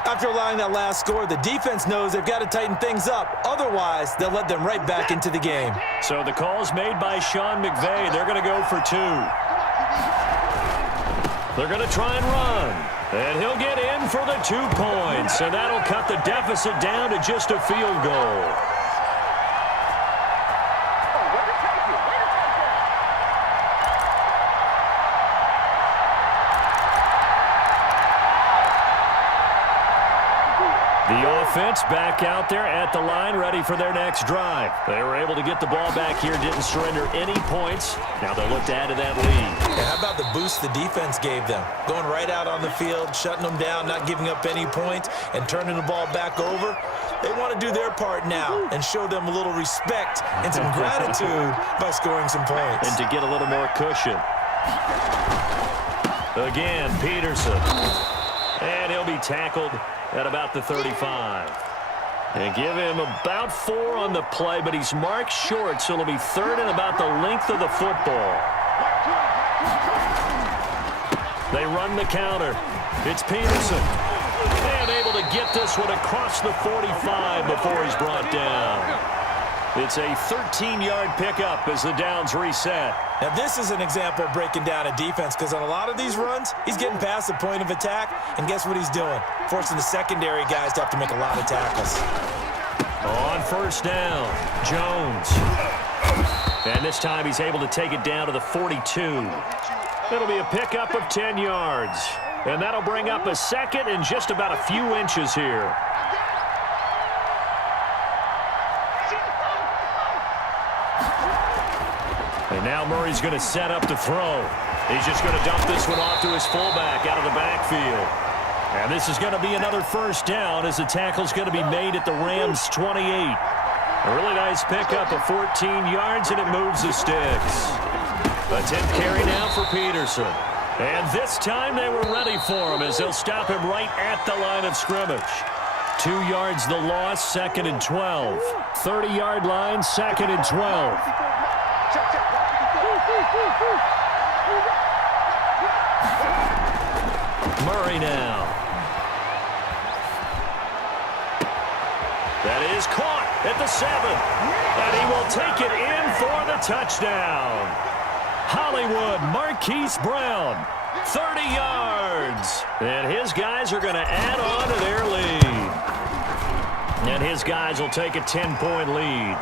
After allowing that last score, the defense knows they've got to tighten things up. Otherwise, they'll let them right back into the game. So the call's made by Sean McVay. They're going to go for 2. They're going to try and run. And he'll get in for the 2 points. And that'll cut the deficit down to just a field goal. The offense back out there at the line, ready for their next drive. They were able to get the ball back here, didn't surrender any points. Now they'll look to add to that lead. Yeah, how about the boost the defense gave them? Going right out on the field, shutting them down, not giving up any points, and turning the ball back over. They want to do their part now and show them a little respect and some gratitude by scoring some points. And to get a little more cushion. Again, Peterson. And he'll be tackled at about the 35. And give him about 4 on the play, but he's marked short, so it'll be 3rd and about the length of the football. They run the counter. It's Peterson. And able to get this one across the 45 before he's brought down. It's a 13-yard pickup as the downs reset. Now, this is an example of breaking down a defense because on a lot of these runs, he's getting past the point of attack, and guess what he's doing? Forcing the secondary guys to have to make a lot of tackles. On first down, Jones. And this time he's able to take it down to the 42. It'll be a pickup of 10 yards. And that'll bring up a 2nd and just about a few inches here. And now Murray's going to set up to throw. He's just going to dump this one off to his fullback out of the backfield. And this is going to be another first down as the tackle's going to be made at the Rams' 28. A really nice pickup of 14 yards, and it moves the sticks. A 10th carry now for Peterson. And this time they were ready for him as they'll stop him right at the line of scrimmage. 2 yards the loss, 2nd and 12. 30-yard line, 2nd and 12. Murray now. That is caught at the 7. And he will take it in for the touchdown. Hollywood Marquise Brown, 30 yards. And his guys are going to add on to their lead. And his guys will take a 10-point lead.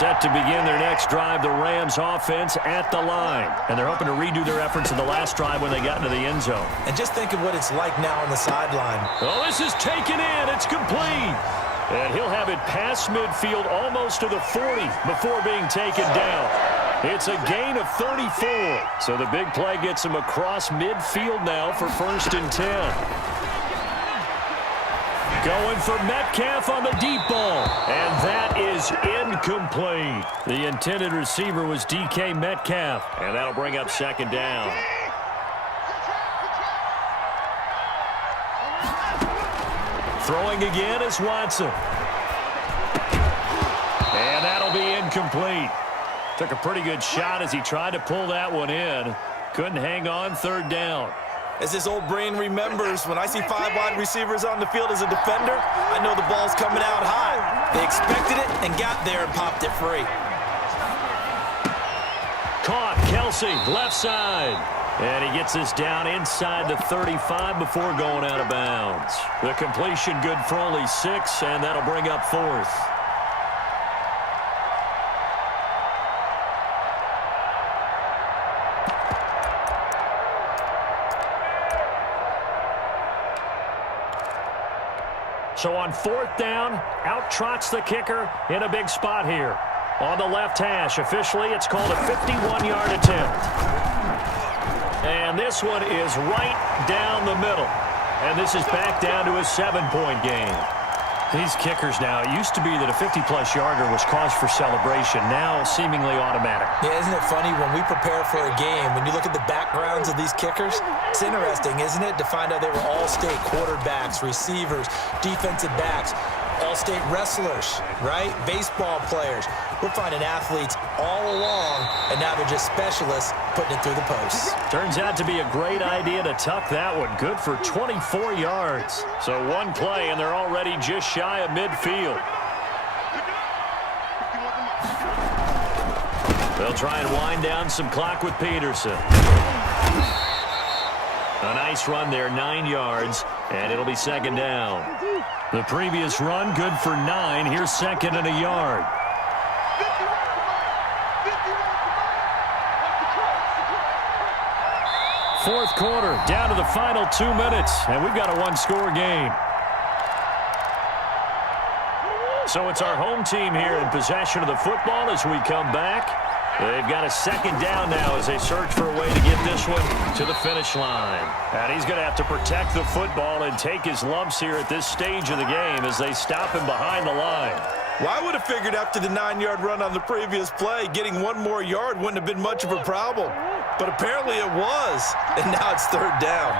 Set to begin their next drive, the Rams offense at the line. And they're hoping to redo their efforts in the last drive when they got into the end zone. And just think of what it's like now on the sideline. Oh, this is taken in. It's complete. And he'll have it past midfield almost to the 40 before being taken down. It's a gain of 34. So the big play gets him across midfield now for 1st and 10. Going for Metcalf on the deep ball. And that is incomplete. The intended receiver was DK Metcalf. And that'll bring up 2nd down. Throwing again is Watson. And that'll be incomplete. Took a pretty good shot as he tried to pull that one in. Couldn't hang on, 3rd down. As his old brain remembers, when I see 5 wide receivers on the field as a defender, I know the ball's coming out high. They expected it and got there and popped it free. Caught, Kelsey, left side. And he gets this down inside the 35 before going out of bounds. The completion good for only 6, and that'll bring up 4th. So on 4th down, out trots the kicker in a big spot here. On the left hash, officially it's called a 51-yard attempt. And this one is right down the middle. And this is back down to a 7-point game. These kickers now, it used to be that a 50-plus yarder was cause for celebration, now seemingly automatic. Yeah, isn't it funny when we prepare for a game, when you look at the backgrounds of these kickers, it's interesting, isn't it, to find out they were all-state quarterbacks, receivers, defensive backs, all-state wrestlers, right? Baseball players. We're finding athletes all along, and now they're just specialists putting it through the posts. Turns out to be a great idea to tuck that one. Good for 24 yards. So one play, and they're already just shy of midfield. They'll try and wind down some clock with Peterson. A nice run there, 9 yards, and it'll be 2nd down. The previous run, good for 9. Here's 2nd and a yard. Fourth quarter, down to the final 2 minutes, and we've got a 1-score game. So it's our home team here in possession of the football as we come back. They've got a 2nd down now as they search for a way to get this one to the finish line. And he's going to have to protect the football and take his lumps here at this stage of the game as they stop him behind the line. Well, I would have figured after the 9-yard run on the previous play, getting 1 more yard wouldn't have been much of a problem. But apparently it was, and now it's 3rd down.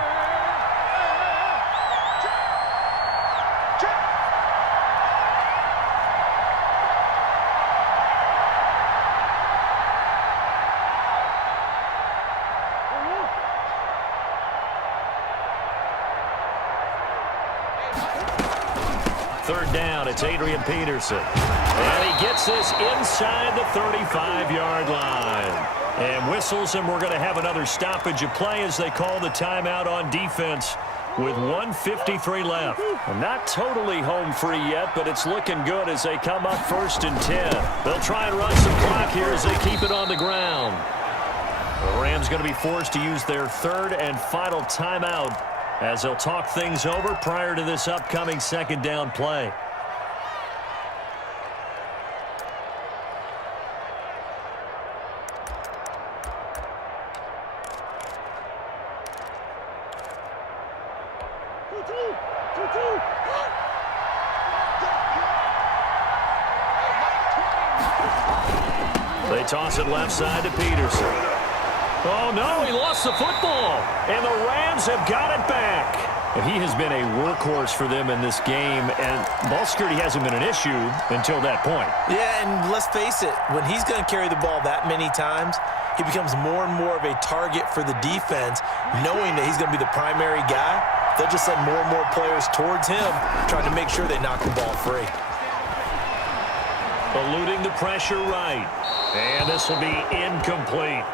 Third down, it's Adrian Peterson. And he gets this inside the 35-yard line. And whistles, and we're going to have another stoppage of play as they call the timeout on defense with 1:53 left. And not totally home free yet, but it's looking good as they come up 1st and 10. They'll try and run some clock here as they keep it on the ground. The Rams going to be forced to use their 3rd and final timeout as they'll talk things over prior to this upcoming 2nd down play. They toss it left side to Peterson. Oh, no, he lost the football. And the Rams have got it back. He has been a workhorse for them in this game, and ball security hasn't been an issue until that point. Yeah, and let's face it, when he's going to carry the ball that many times, he becomes more and more of a target for the defense, knowing that he's going to be the primary guy. They'll just send more and more players towards him, trying to make sure they knock the ball free. Eluding the pressure right. And this will be incomplete.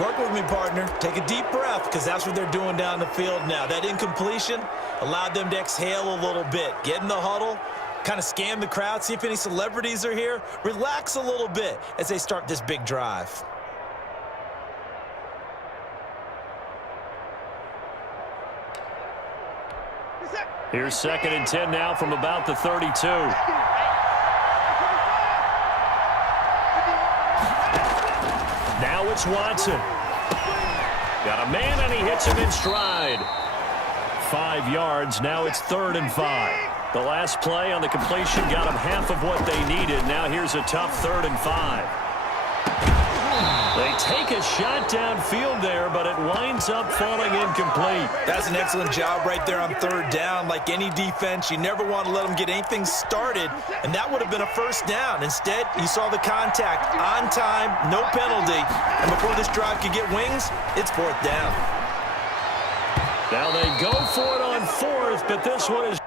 Work with me, partner. Take a deep breath, because that's what they're doing down the field now. That incompletion allowed them to exhale a little bit. Get in the huddle, kind of scan the crowd, see if any celebrities are here. Relax a little bit as they start this big drive. Here's 2nd and 10 now from about the 32. Now it's Watson. Got a man, and he hits him in stride. 5 yards. Now it's 3rd and 5. The last play on the completion got them half of what they needed. Now here's a tough 3rd and 5. They take a shot downfield there, but it winds up falling incomplete. That's an excellent job right there on 3rd down. Like any defense, you never want to let them get anything started, and that would have been a 1st down. Instead, you saw the contact on time, no penalty, and before this drive could get wings, it's 4th down. Now they go for it on 4th, but this one is...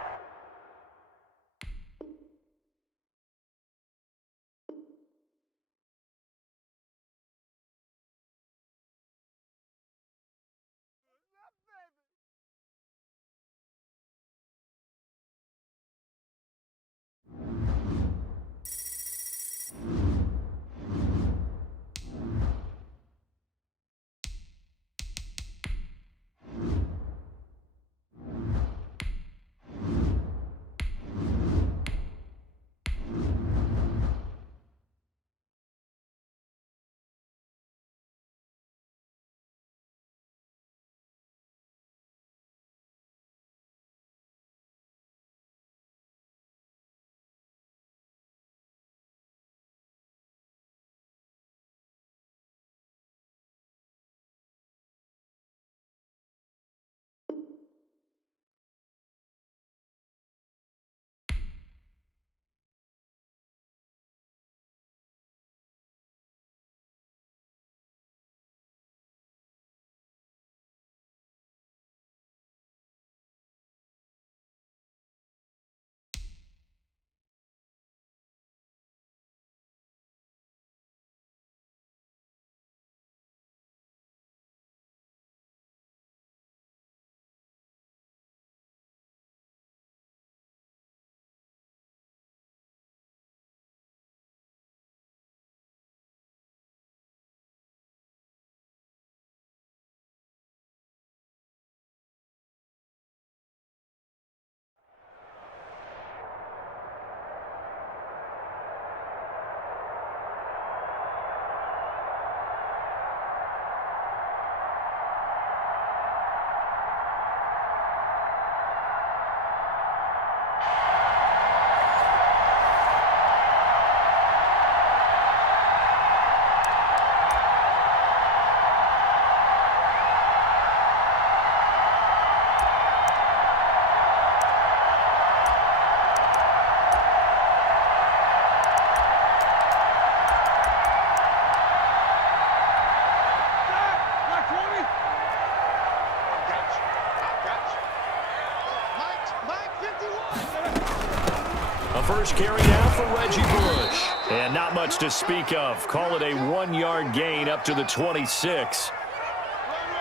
First carry now for Reggie Bush. And not much to speak of. Call it a 1-yard gain up to the 26.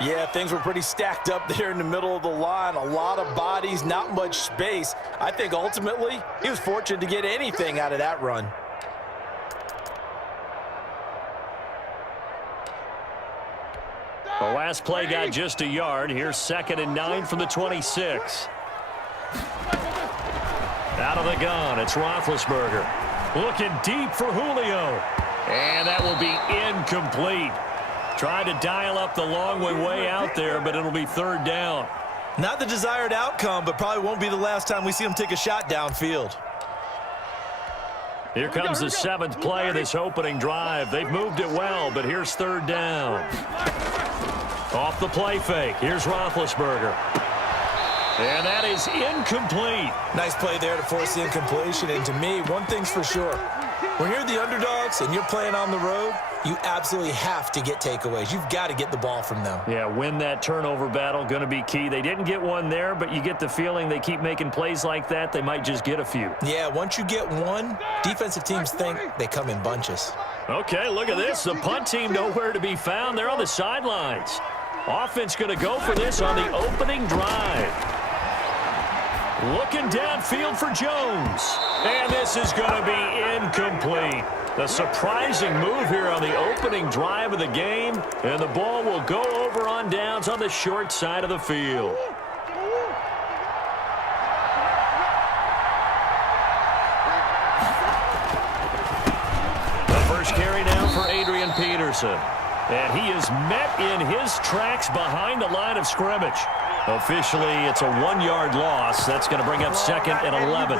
Yeah, things were pretty stacked up there in the middle of the line. A lot of bodies, not much space. I think ultimately he was fortunate to get anything out of that run. The last play got just a yard. Here's 2nd and 9 from the 26. Out of the gun, it's Roethlisberger. Looking deep for Julio. And that will be incomplete. Tried to dial up the long way out there, but it'll be 3rd down. Not the desired outcome, but probably won't be the last time we see him take a shot downfield. Here comes the 7th play of this opening drive. They've moved it well, but here's 3rd down. Off the play fake. Here's Roethlisberger. And that is incomplete. Nice play there to force the incompletion. And to me, one thing's for sure. When you're the underdogs and you're playing on the road, you absolutely have to get takeaways. You've got to get the ball from them. Yeah, win that turnover battle, going to be key. They didn't get one there, but you get the feeling they keep making plays like that, they might just get a few. Yeah, once you get one, defensive teams think they come in bunches. Okay, look at this. The punt team nowhere to be found. They're on the sidelines. Offense going to go for this on the opening drive. Looking downfield for Jones. And this is going to be incomplete. The surprising move here on the opening drive of the game. And the ball will go over on downs on the short side of the field. The first carry now for Adrian Peterson. And he is met in his tracks behind the line of scrimmage. Officially, it's a 1-yard loss. That's going to bring up 2nd and 11.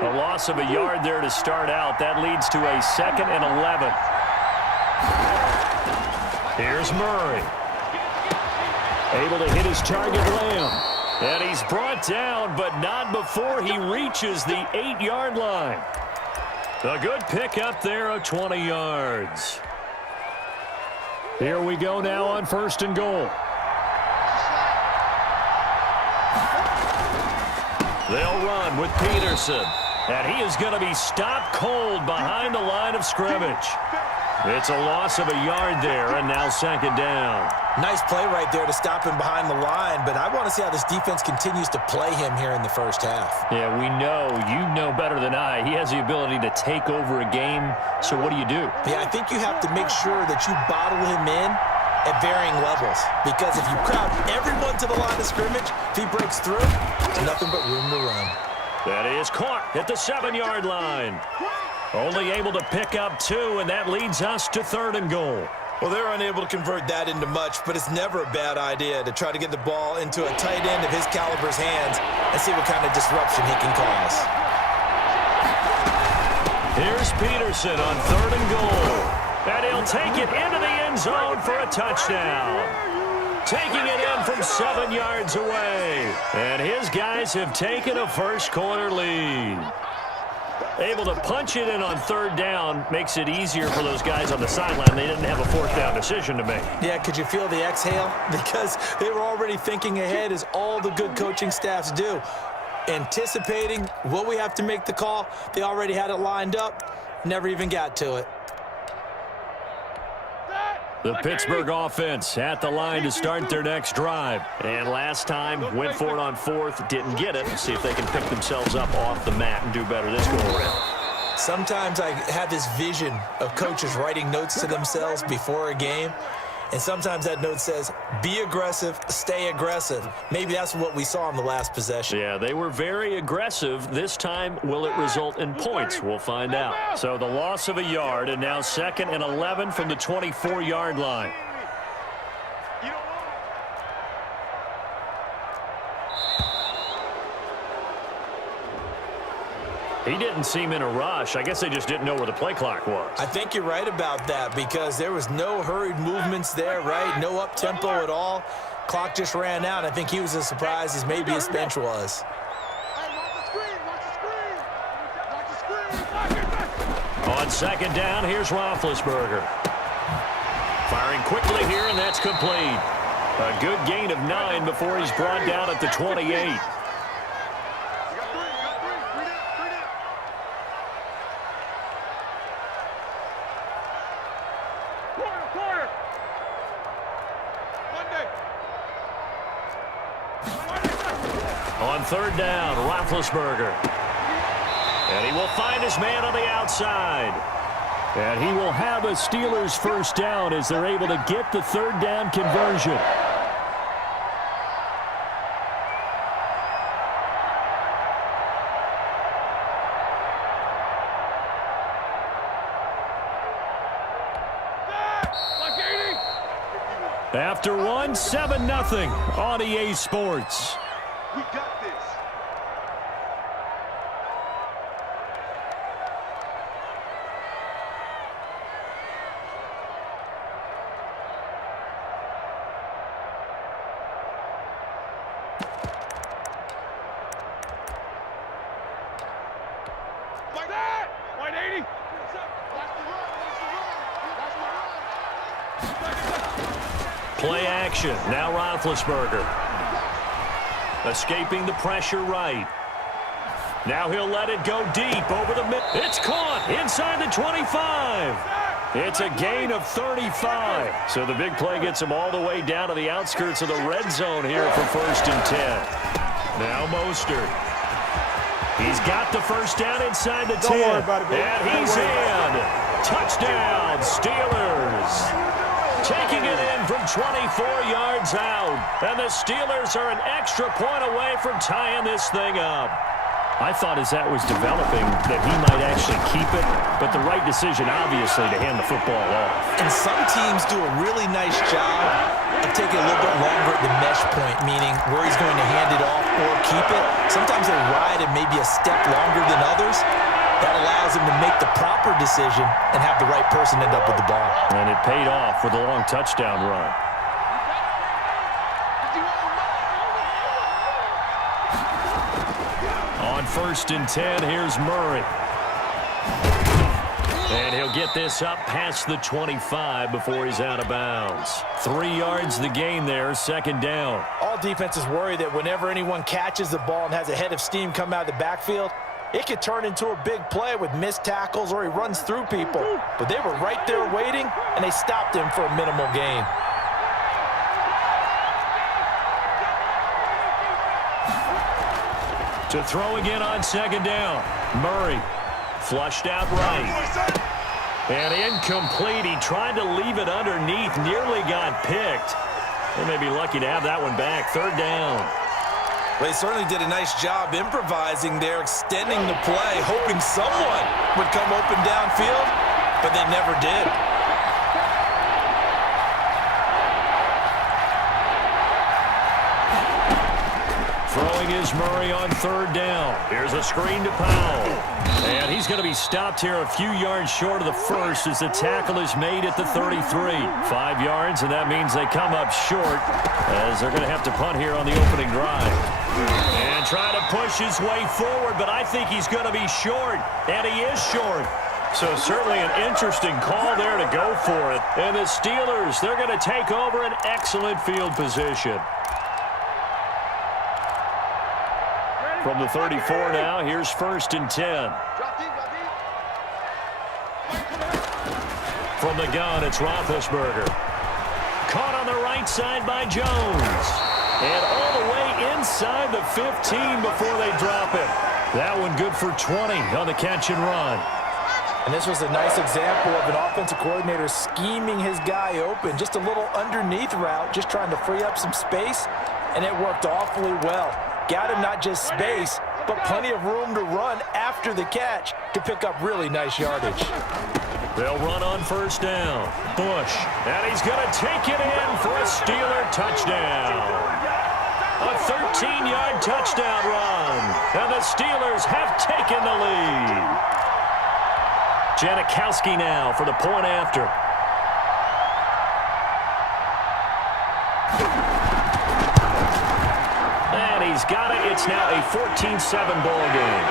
A loss of a yard there to start out. That leads to a 2nd and 11. Here's Murray. Able to hit his target, Lamb. And he's brought down, but not before he reaches the 8-yard line. A good pickup there of 20 yards. Here we go now on 1st and goal. They'll run with Peterson. And he is going to be stopped cold behind the line of scrimmage. It's a loss of a yard there, and now 2nd down. Nice play right there to stop him behind the line, but I want to see how this defense continues to play him here in the first half. Yeah, we know. You know better than I. He has the ability to take over a game, so what do you do? Yeah, I think you have to make sure that you bottle him in at varying levels, because if you crowd everyone to the line of scrimmage, if he breaks through, it's nothing but room to run. That is caught at the 7-yard line. Only able to pick up 2, and that leads us to 3rd and goal. Well, they're unable to convert that into much, but it's never a bad idea to try to get the ball into a tight end of his caliber's hands and see what kind of disruption he can cause. Here's Peterson on 3rd and goal. And he'll take it into the end zone for a touchdown. Taking it in from 7 yards away. And his guys have taken a first-quarter lead. Able to punch it in on 3rd down makes it easier for those guys on the sideline. They didn't have a 4th down decision to make. Yeah, could you feel the exhale? Because they were already thinking ahead, as all the good coaching staffs do. Anticipating, will we have to make the call? They already had it lined up, never even got to it. The Pittsburgh offense at the line to start their next drive. And last time, went for it on 4th, didn't get it. Let's see if they can pick themselves up off the mat and do better this go-around. Sometimes I have this vision of coaches writing notes to themselves before a game. And sometimes that note says, be aggressive, stay aggressive. Maybe that's what we saw in the last possession. Yeah, they were very aggressive. This time, will it result in points? We'll find out. So the loss of a yard, and now 2nd and 11 from the 24-yard line. He didn't seem in a rush. I guess they just didn't know where the play clock was. I think you're right about that, because there was no hurried movements there, right? No up-tempo at all. Clock just ran out. I think he was as surprised as maybe his bench was. On 2nd down, here's Roethlisberger. Firing quickly here, and that's complete. A good gain of 9 before he's brought down at the 28. On 3rd down, Roethlisberger. And he will find his man on the outside. And he will have a Steelers first down as they're able to get the 3rd down conversion. After one, 7-0 on EA Sports. We got this. Like that! 180! That's the run! That's the run! Play action. Now Roethlisberger. Escaping the pressure right. Now he'll let it go deep over the mid. It's caught inside the 25. It's a gain of 35. So the big play gets him all the way down to the outskirts of the red zone here for 1st and 10. Now Mostert. He's got the first down inside the 10. And he's in. Touchdown, Steelers. Taking it in from 24 yards out. And the Steelers are an extra point away from tying this thing up. I thought as that was developing that he might actually keep it, but the right decision, obviously, to hand the football off. And some teams do a really nice job of taking a little bit longer at the mesh point, meaning where he's going to hand it off or keep it. Sometimes they ride it maybe a step longer than others. That allows him to make the proper decision and have the right person end up with the ball. And it paid off with a long touchdown run. On 1st and 10, here's Murray. And he'll get this up past the 25 before he's out of bounds. 3 yards the gain there, 2nd down. All defenses worry that whenever anyone catches the ball and has a head of steam come out of the backfield, it could turn into a big play with missed tackles or he runs through people. But they were right there waiting, and they stopped him for a minimal gain. To throw again on 2nd down. Murray flushed out right. And incomplete. He tried to leave it underneath. Nearly got picked. They may be lucky to have that one back. 3rd down. Well, they certainly did a nice job improvising there, extending the play, hoping someone would come open downfield, but they never did. Throwing is Murray on 3rd down. Here's a screen to Powell. And he's going to be stopped here a few yards short of the first as the tackle is made at the 33. 5 yards, and that means they come up short as they're going to have to punt here on the opening drive. And try to push his way forward, but I think he's going to be short, and he is short. So certainly an interesting call there to go for it. And the Steelers, they're going to take over an excellent field position. From the 34 now, here's 1st and 10. From the gun, it's Roethlisberger. Caught on the right side by Jones. And all the way inside the 15 before they drop it. That one good for 20 on the catch and run. And this was a nice example of an offensive coordinator scheming his guy open. Just a little underneath route, just trying to free up some space, and it worked awfully well. Got him not just space, but plenty of room to run after the catch to pick up really nice yardage. They'll run on 1st down. Bush, and he's going to take it in for a Steeler touchdown. A 13-yard touchdown run, and the Steelers have taken the lead. Janikowski now for the point after. And he's got it. It's now a 14-7 ball game.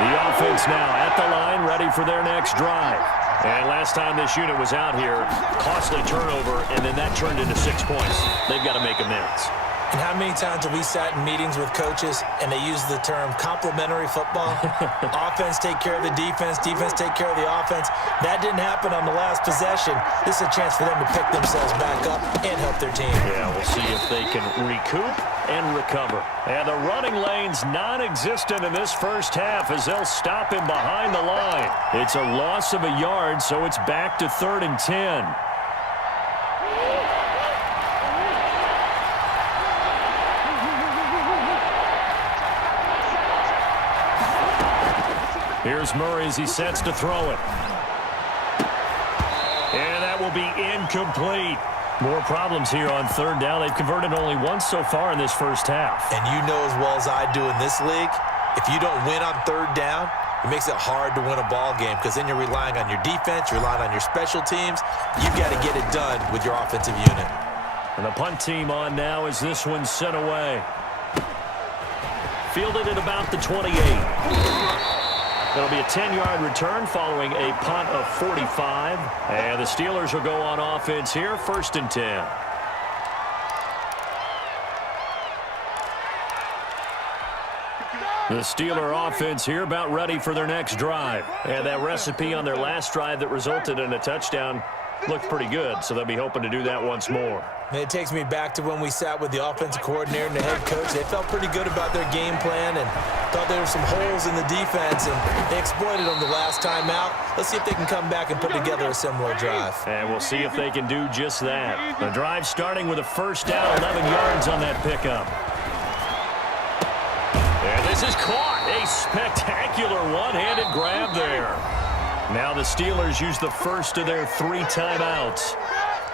The offense now at the line, ready for their next drive. And last time this unit was out here, costly turnover, and then that turned into 6 points. They've got to make amends. And how many times have we sat in meetings with coaches and they use the term complementary football? Offense take care of the defense, defense take care of the offense. That didn't happen on the last possession. This is a chance for them to pick themselves back up and help their team. Yeah, we'll see if they can recoup and recover. And the running lane's non-existent in this first half as they'll stop him behind the line. It's a loss of a yard, so it's back to 3rd and 10. Here's Murray as he sets to throw it. And that will be incomplete. More problems here on third down. They've converted only once so far in this first half. And you know as well as I do in this league, if you don't win on third down, it makes it hard to win a ball game because then you're relying on your defense, you're relying on your special teams. You've got to get it done with your offensive unit. And the punt team on now as this one's sent away. Fielded at about the 28. It'll be a 10-yard return following a punt of 45. And the Steelers will go on offense here, 1st and 10. The Steeler offense here about ready for their next drive. And that recipe on their last drive that resulted in a touchdown looked pretty good, so they'll be hoping to do that once more. And it takes me back to when we sat with the offensive coordinator and the head coach. They felt pretty good about their game plan and thought there were some holes in the defense, and they exploited them the last time out. Let's see if they can come back and put together a similar drive. And we'll see if they can do just that. The drive starting with a first down, 11 yards on that pickup. And this is caught. A spectacular one-handed grab there. Now the Steelers use the first of their 3 timeouts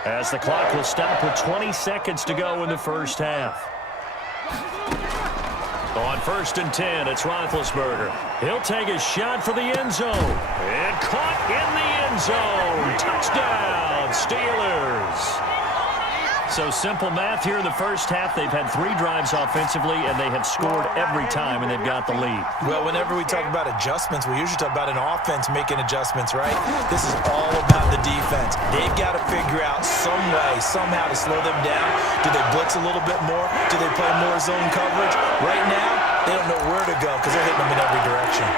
as the clock will stop with 20 seconds to go in the first half. On 1st and 10, it's Roethlisberger. He'll take a shot for the end zone. And caught in the end zone. Touchdown, Steelers. So simple math here in the first half. They've had 3 drives offensively, and they have scored every time, and they've got the lead. Well, whenever we talk about adjustments, we usually talk about an offense making adjustments, right? This is all about the defense. They've got to figure out some way, somehow to slow them down. Do they blitz a little bit more? Do they play more zone coverage? Right now, they don't know where to go because they're hitting them in every direction.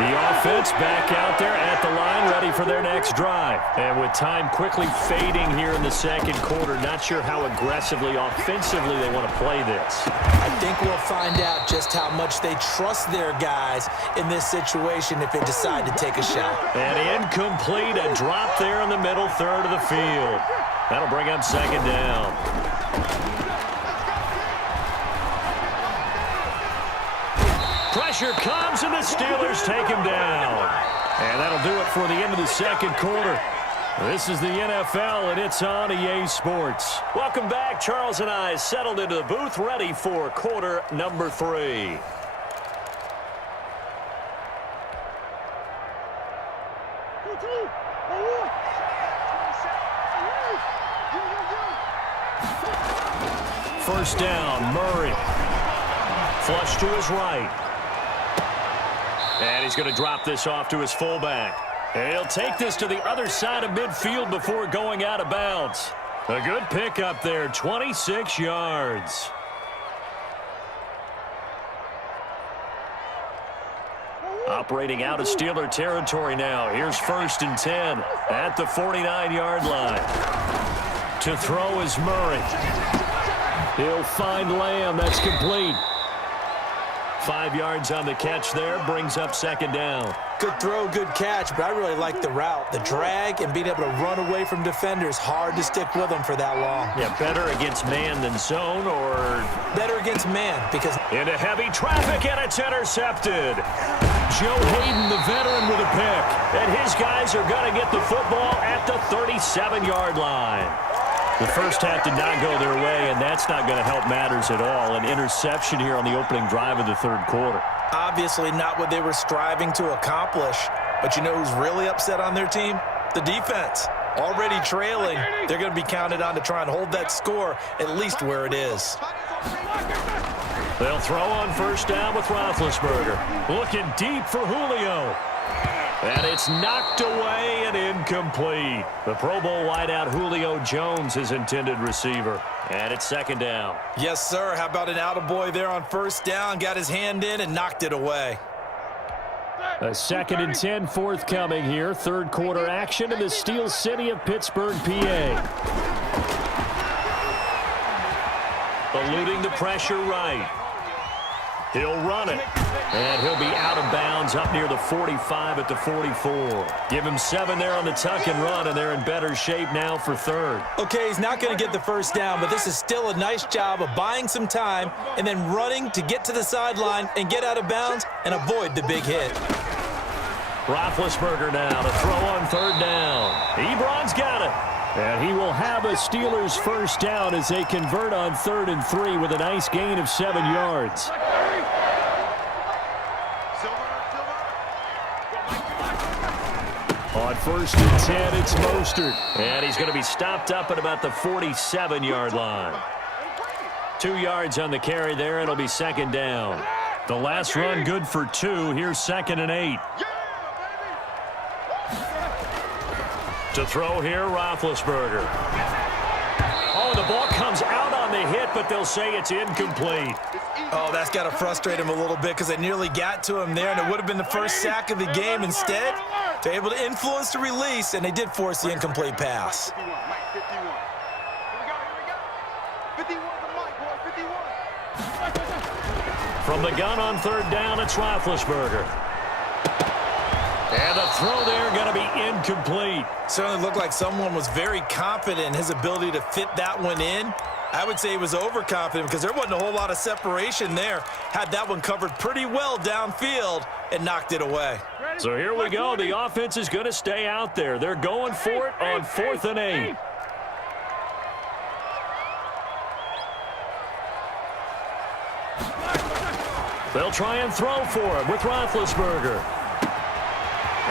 The offense back out there at the line, ready for their next drive. And with time quickly fading here in the second quarter, not sure how aggressively, offensively they want to play this. I think we'll find out just how much they trust their guys in this situation if they decide to take a shot. And incomplete, a drop there in the middle third of the field. That'll bring up 2nd down. Pressure comes, and the Steelers take him down. And that'll do it for the end of the second quarter. This is the NFL, and it's on EA Sports. Welcome back. Charles and I settled into the booth, ready for quarter number 3. First down, Murray. Flush to his right. And he's going to drop this off to his fullback. And he'll take this to the other side of midfield before going out of bounds. A good pickup there, 26 yards. Operating out of Steeler territory now. Here's 1st and 10 at the 49-yard line. To throw is Murray. He'll find Lamb. That's complete. 5 yards on the catch there, brings up 2nd down. Good throw, good catch, but I really like the route. The drag and being able to run away from defenders, hard to stick with them for that long. Yeah, better against man than zone, or better against man, because into heavy traffic, and it's intercepted. Joe Hayden, the veteran, with a pick, and his guys are going to get the football at the 37-yard line. The first half did not go their way, and that's not going to help matters at all. An interception here on the opening drive of the third quarter. Obviously not what they were striving to accomplish. But you know who's really upset on their team? The defense. Already trailing. They're going to be counted on to try and hold that score at least where it is. They'll throw on first down with Roethlisberger. Looking deep for Julio. And it's knocked away and incomplete. The Pro Bowl wideout Julio Jones, his intended receiver. And it's 2nd down. Yes, sir. How about an attaboy there on first down? Got his hand in and knocked it away. A 2nd and 10 forthcoming here. Third quarter action in the Steel City of Pittsburgh, PA. Eluding the pressure right. He'll run it. And he'll be out of bounds up near the 45 at the 44. Give him 7 there on the tuck and run, and they're in better shape now for third. Okay, he's not going to get the first down, but this is still a nice job of buying some time and then running to get to the sideline and get out of bounds and avoid the big hit. Roethlisberger now to throw on third down. Ebron's got it. And he will have a Steelers first down as they convert on 3rd and 3 with a nice gain of 7 yards. On 1st and 10, it's Mostert. And he's going to be stopped up at about the 47-yard line. 2 yards on the carry there. It'll be 2nd down. The last run good for 2. Here's 2nd and 8. To throw here, Roethlisberger. Oh, the ball comes out on the hit, but they'll say it's incomplete. Oh, that's got to frustrate him a little bit because they nearly got to him there, and it would have been the first sack of the game. Instead, they're able to influence the release, and they did force the incomplete pass. 51, Mike, 51. Here we go. 51, boy, 51. From the gun on 3rd down, it's Roethlisberger. And the throw there going to be incomplete. Certainly looked like someone was very confident in his ability to fit that one in. I would say he was overconfident because there wasn't a whole lot of separation there. Had that one covered pretty well downfield and knocked it away. So here we go. The offense is going to stay out there. They're going for it on 4th and 8. They'll try and throw for it with Roethlisberger.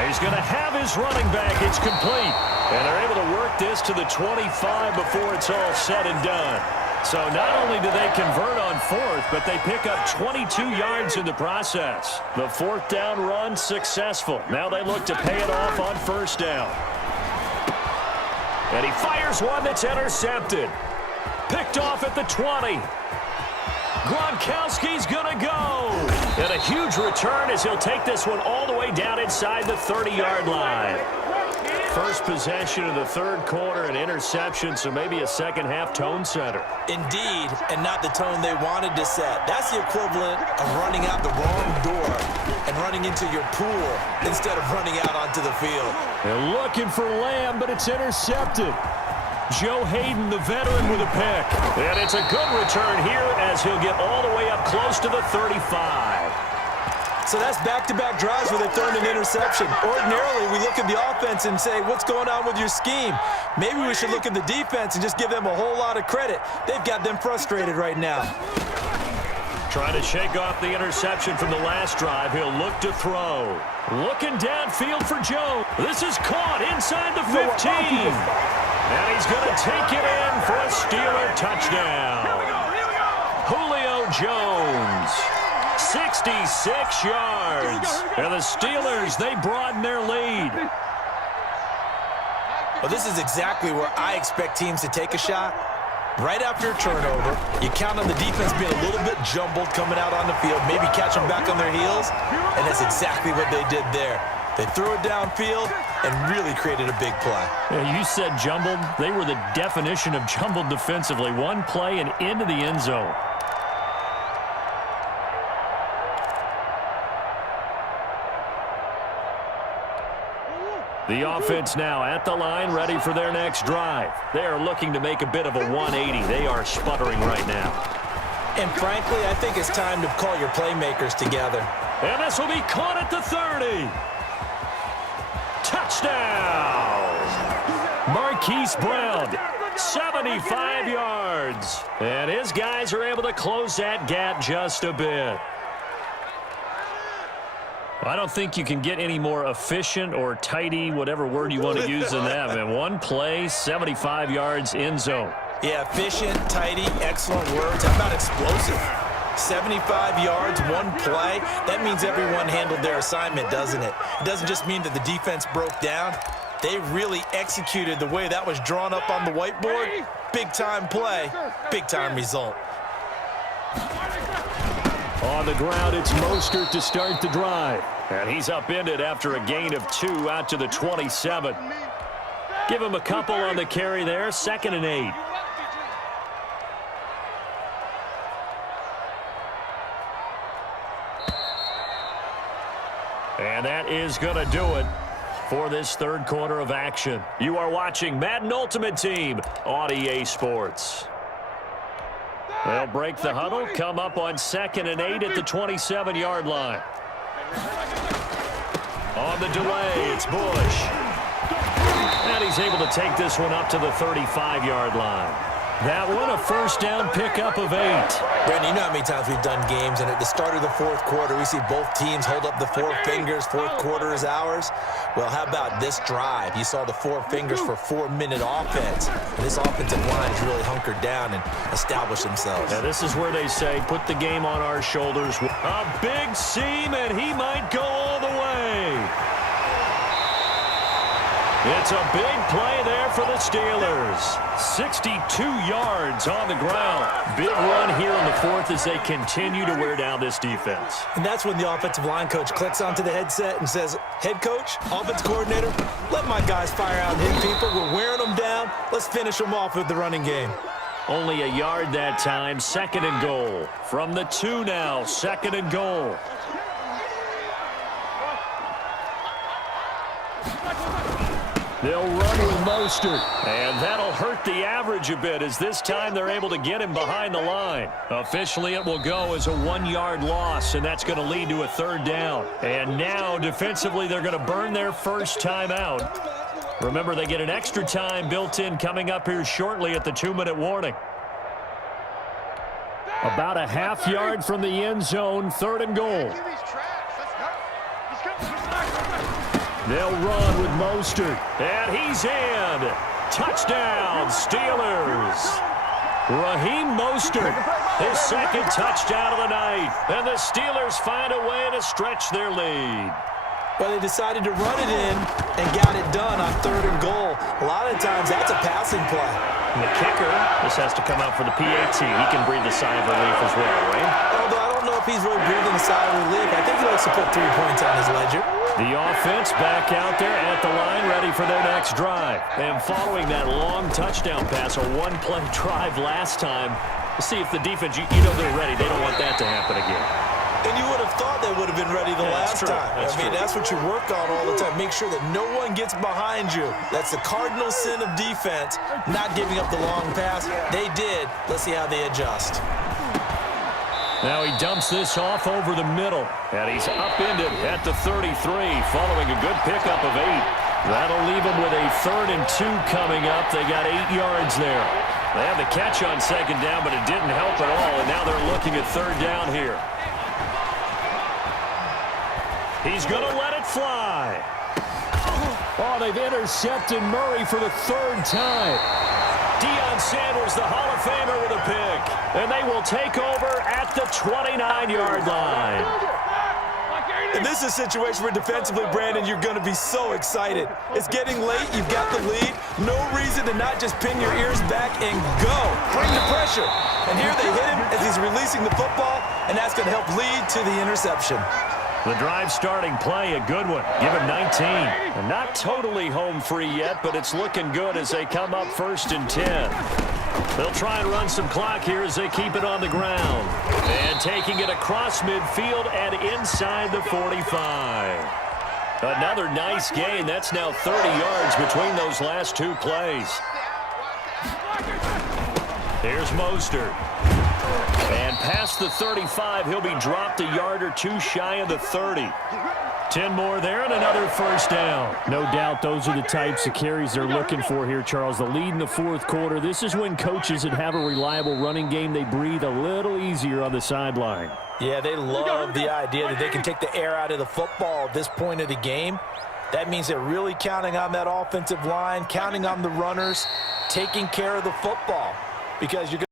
He's going to have his running back. It's complete. And they're able to work this to the 25 before it's all said and done. So not only do they convert on 4th, but they pick up 22 yards in the process. The 4th down run successful. Now they look to pay it off on 1st down. And he fires one that's intercepted. Picked off at the 20. Gronkowski's going to go. And a huge return as he'll take this one all the way down inside the 30-yard line. First possession of the 3rd quarter, an interception, so maybe a second-half tone setter. Indeed, and not the tone they wanted to set. That's the equivalent of running out the wrong door and running into your pool instead of running out onto the field. They're looking for Lamb, but it's intercepted. Joe Hayden, the veteran, with a pick. And it's a good return here as he'll get all the way up close to the 35. So that's back-to-back drives where they're throwing an interception. Ordinarily, we look at the offense and say, what's going on with your scheme? Maybe we should look at the defense and just give them a whole lot of credit. They've got them frustrated right now. Trying to shake off the interception from the last drive. He'll look to throw. Looking downfield for Joe. This is caught inside the 15. And he's going to take it in for a Steeler touchdown. Julio Jones, 66 yards. And the Steelers, they broaden their lead. Well, this is exactly where I expect teams to take a shot. Right after a turnover, you count on the defense being a little bit jumbled coming out on the field, maybe catch them back on their heels, and that's exactly what they did there. They threw it downfield and really created a big play. Yeah, you said jumbled. They were the definition of jumbled defensively. One play and into the end zone. The offense now at the line, ready for their next drive. They are looking to make a bit of a 180. They are sputtering right now. And frankly, I think it's time to call your playmakers together. And this will be caught at the 30. Touchdown! Marquise Brown, 75 yards. And his guys are able to close that gap just a bit. I don't think you can get any more efficient or tidy, whatever word you want to use than that, man. One play, 75 yards, end zone. Yeah, efficient, tidy, excellent words. How about explosive? 75 yards, one play. That means everyone handled their assignment, doesn't it? It doesn't just mean that the defense broke down. They really executed the way that was drawn up on the whiteboard. Big-time play, big-time result. On the ground, it's Mostert to start the drive. And he's upended after a gain of 2 out to the 27. Give him a couple on the carry there, 2nd and 8. And that is going to do it for this third quarter of action. You are watching Madden Ultimate Team on EA Sports. They'll break the huddle, come up on 2nd and 8 at the 27-yard line. On the delay, it's Bush. And he's able to take this one up to the 35-yard line. That one, a first down pickup of 8. Brandon, you know how many times we've done games, and at the start of the fourth quarter, we see both teams hold up the 4 fingers, fourth quarter is ours. Well, how about this drive? You saw the 4 fingers for 4-minute offense. And this offensive line has really hunkered down and established themselves. Now, this is where they say, put the game on our shoulders. A big seam, and he might go all the way. It's a big play there for the Steelers. 62 yards on the ground. Big run here in the fourth as they continue to wear down this defense. And that's when the offensive line coach clicks onto the headset and says, head coach, offense coordinator, let my guys fire out and hit people. We're wearing them down. Let's finish them off with the running game. Only a yard that time. 2nd and goal. From the 2 now. 2nd and goal. They'll run with Mostert. And that'll hurt the average a bit as this time they're able to get him behind the line. Officially, it will go as a 1-yard loss, and that's going to lead to a 3rd down. And now, defensively, they're going to burn their first time out. Remember, they get an extra time built in coming up here shortly at the 2-minute warning. About a half yard from the end zone, 3rd and goal. They'll run with Mostert. And he's in. Touchdown, Steelers. Raheem Mostert, his 2nd touchdown of the night. And the Steelers find a way to stretch their lead. Well, they decided to run it in and got it done on 3rd and goal. A lot of times, that's a passing play. And the kicker, this has to come out for the PAT. He can breathe a sigh of relief as well, right? Although I don't know if he's really breathing a sigh of relief. I think he likes to put 3 points on his ledger. The offense back out there at the line, ready for their next drive. And following that long touchdown pass, a 1-play drive last time, let's see if the defense, you know they're ready. They don't want that to happen again. And you would have thought they would have been ready the last time. That's what you work on all the time. Make sure that no one gets behind you. That's the cardinal sin of defense, not giving up the long pass. They did. Let's see how they adjust. Now he dumps this off over the middle. And he's upended at the 33 following a good pickup of 8. That'll leave him with a 3rd and 2 coming up. They got 8 yards there. They had the catch on 2nd down, but it didn't help at all. And now they're looking at 3rd down here. He's going to let it fly. Oh, they've intercepted Murray for the 3rd time. Deion Sanders, the Hall of Famer, with a pick. And they will take over at the 29-yard line. And this is a situation where defensively, Brandon, you're going to be so excited. It's getting late. You've got the lead. No reason to not just pin your ears back and go. Bring the pressure. And here they hit him as he's releasing the football, and that's going to help lead to the interception. The drive starting play, a good one. Give him 19. And not totally home free yet, but it's looking good as they come up 1st and 10. They'll try and run some clock here as they keep it on the ground. And taking it across midfield and inside the 45. Another nice gain. That's now 30 yards between those last 2 plays. Here's Mostert. And past the 35, he'll be dropped a yard or 2 shy of the 30. 10 more there and another first down. No doubt those are the types of carries they're looking for here, Charles. The lead in the fourth quarter. This is when coaches that have a reliable running game, they breathe a little easier on the sideline. Yeah, they love the idea that they can take the air out of the football at this point of the game. That means they're really counting on that offensive line, counting on the runners, taking care of the football. Because you're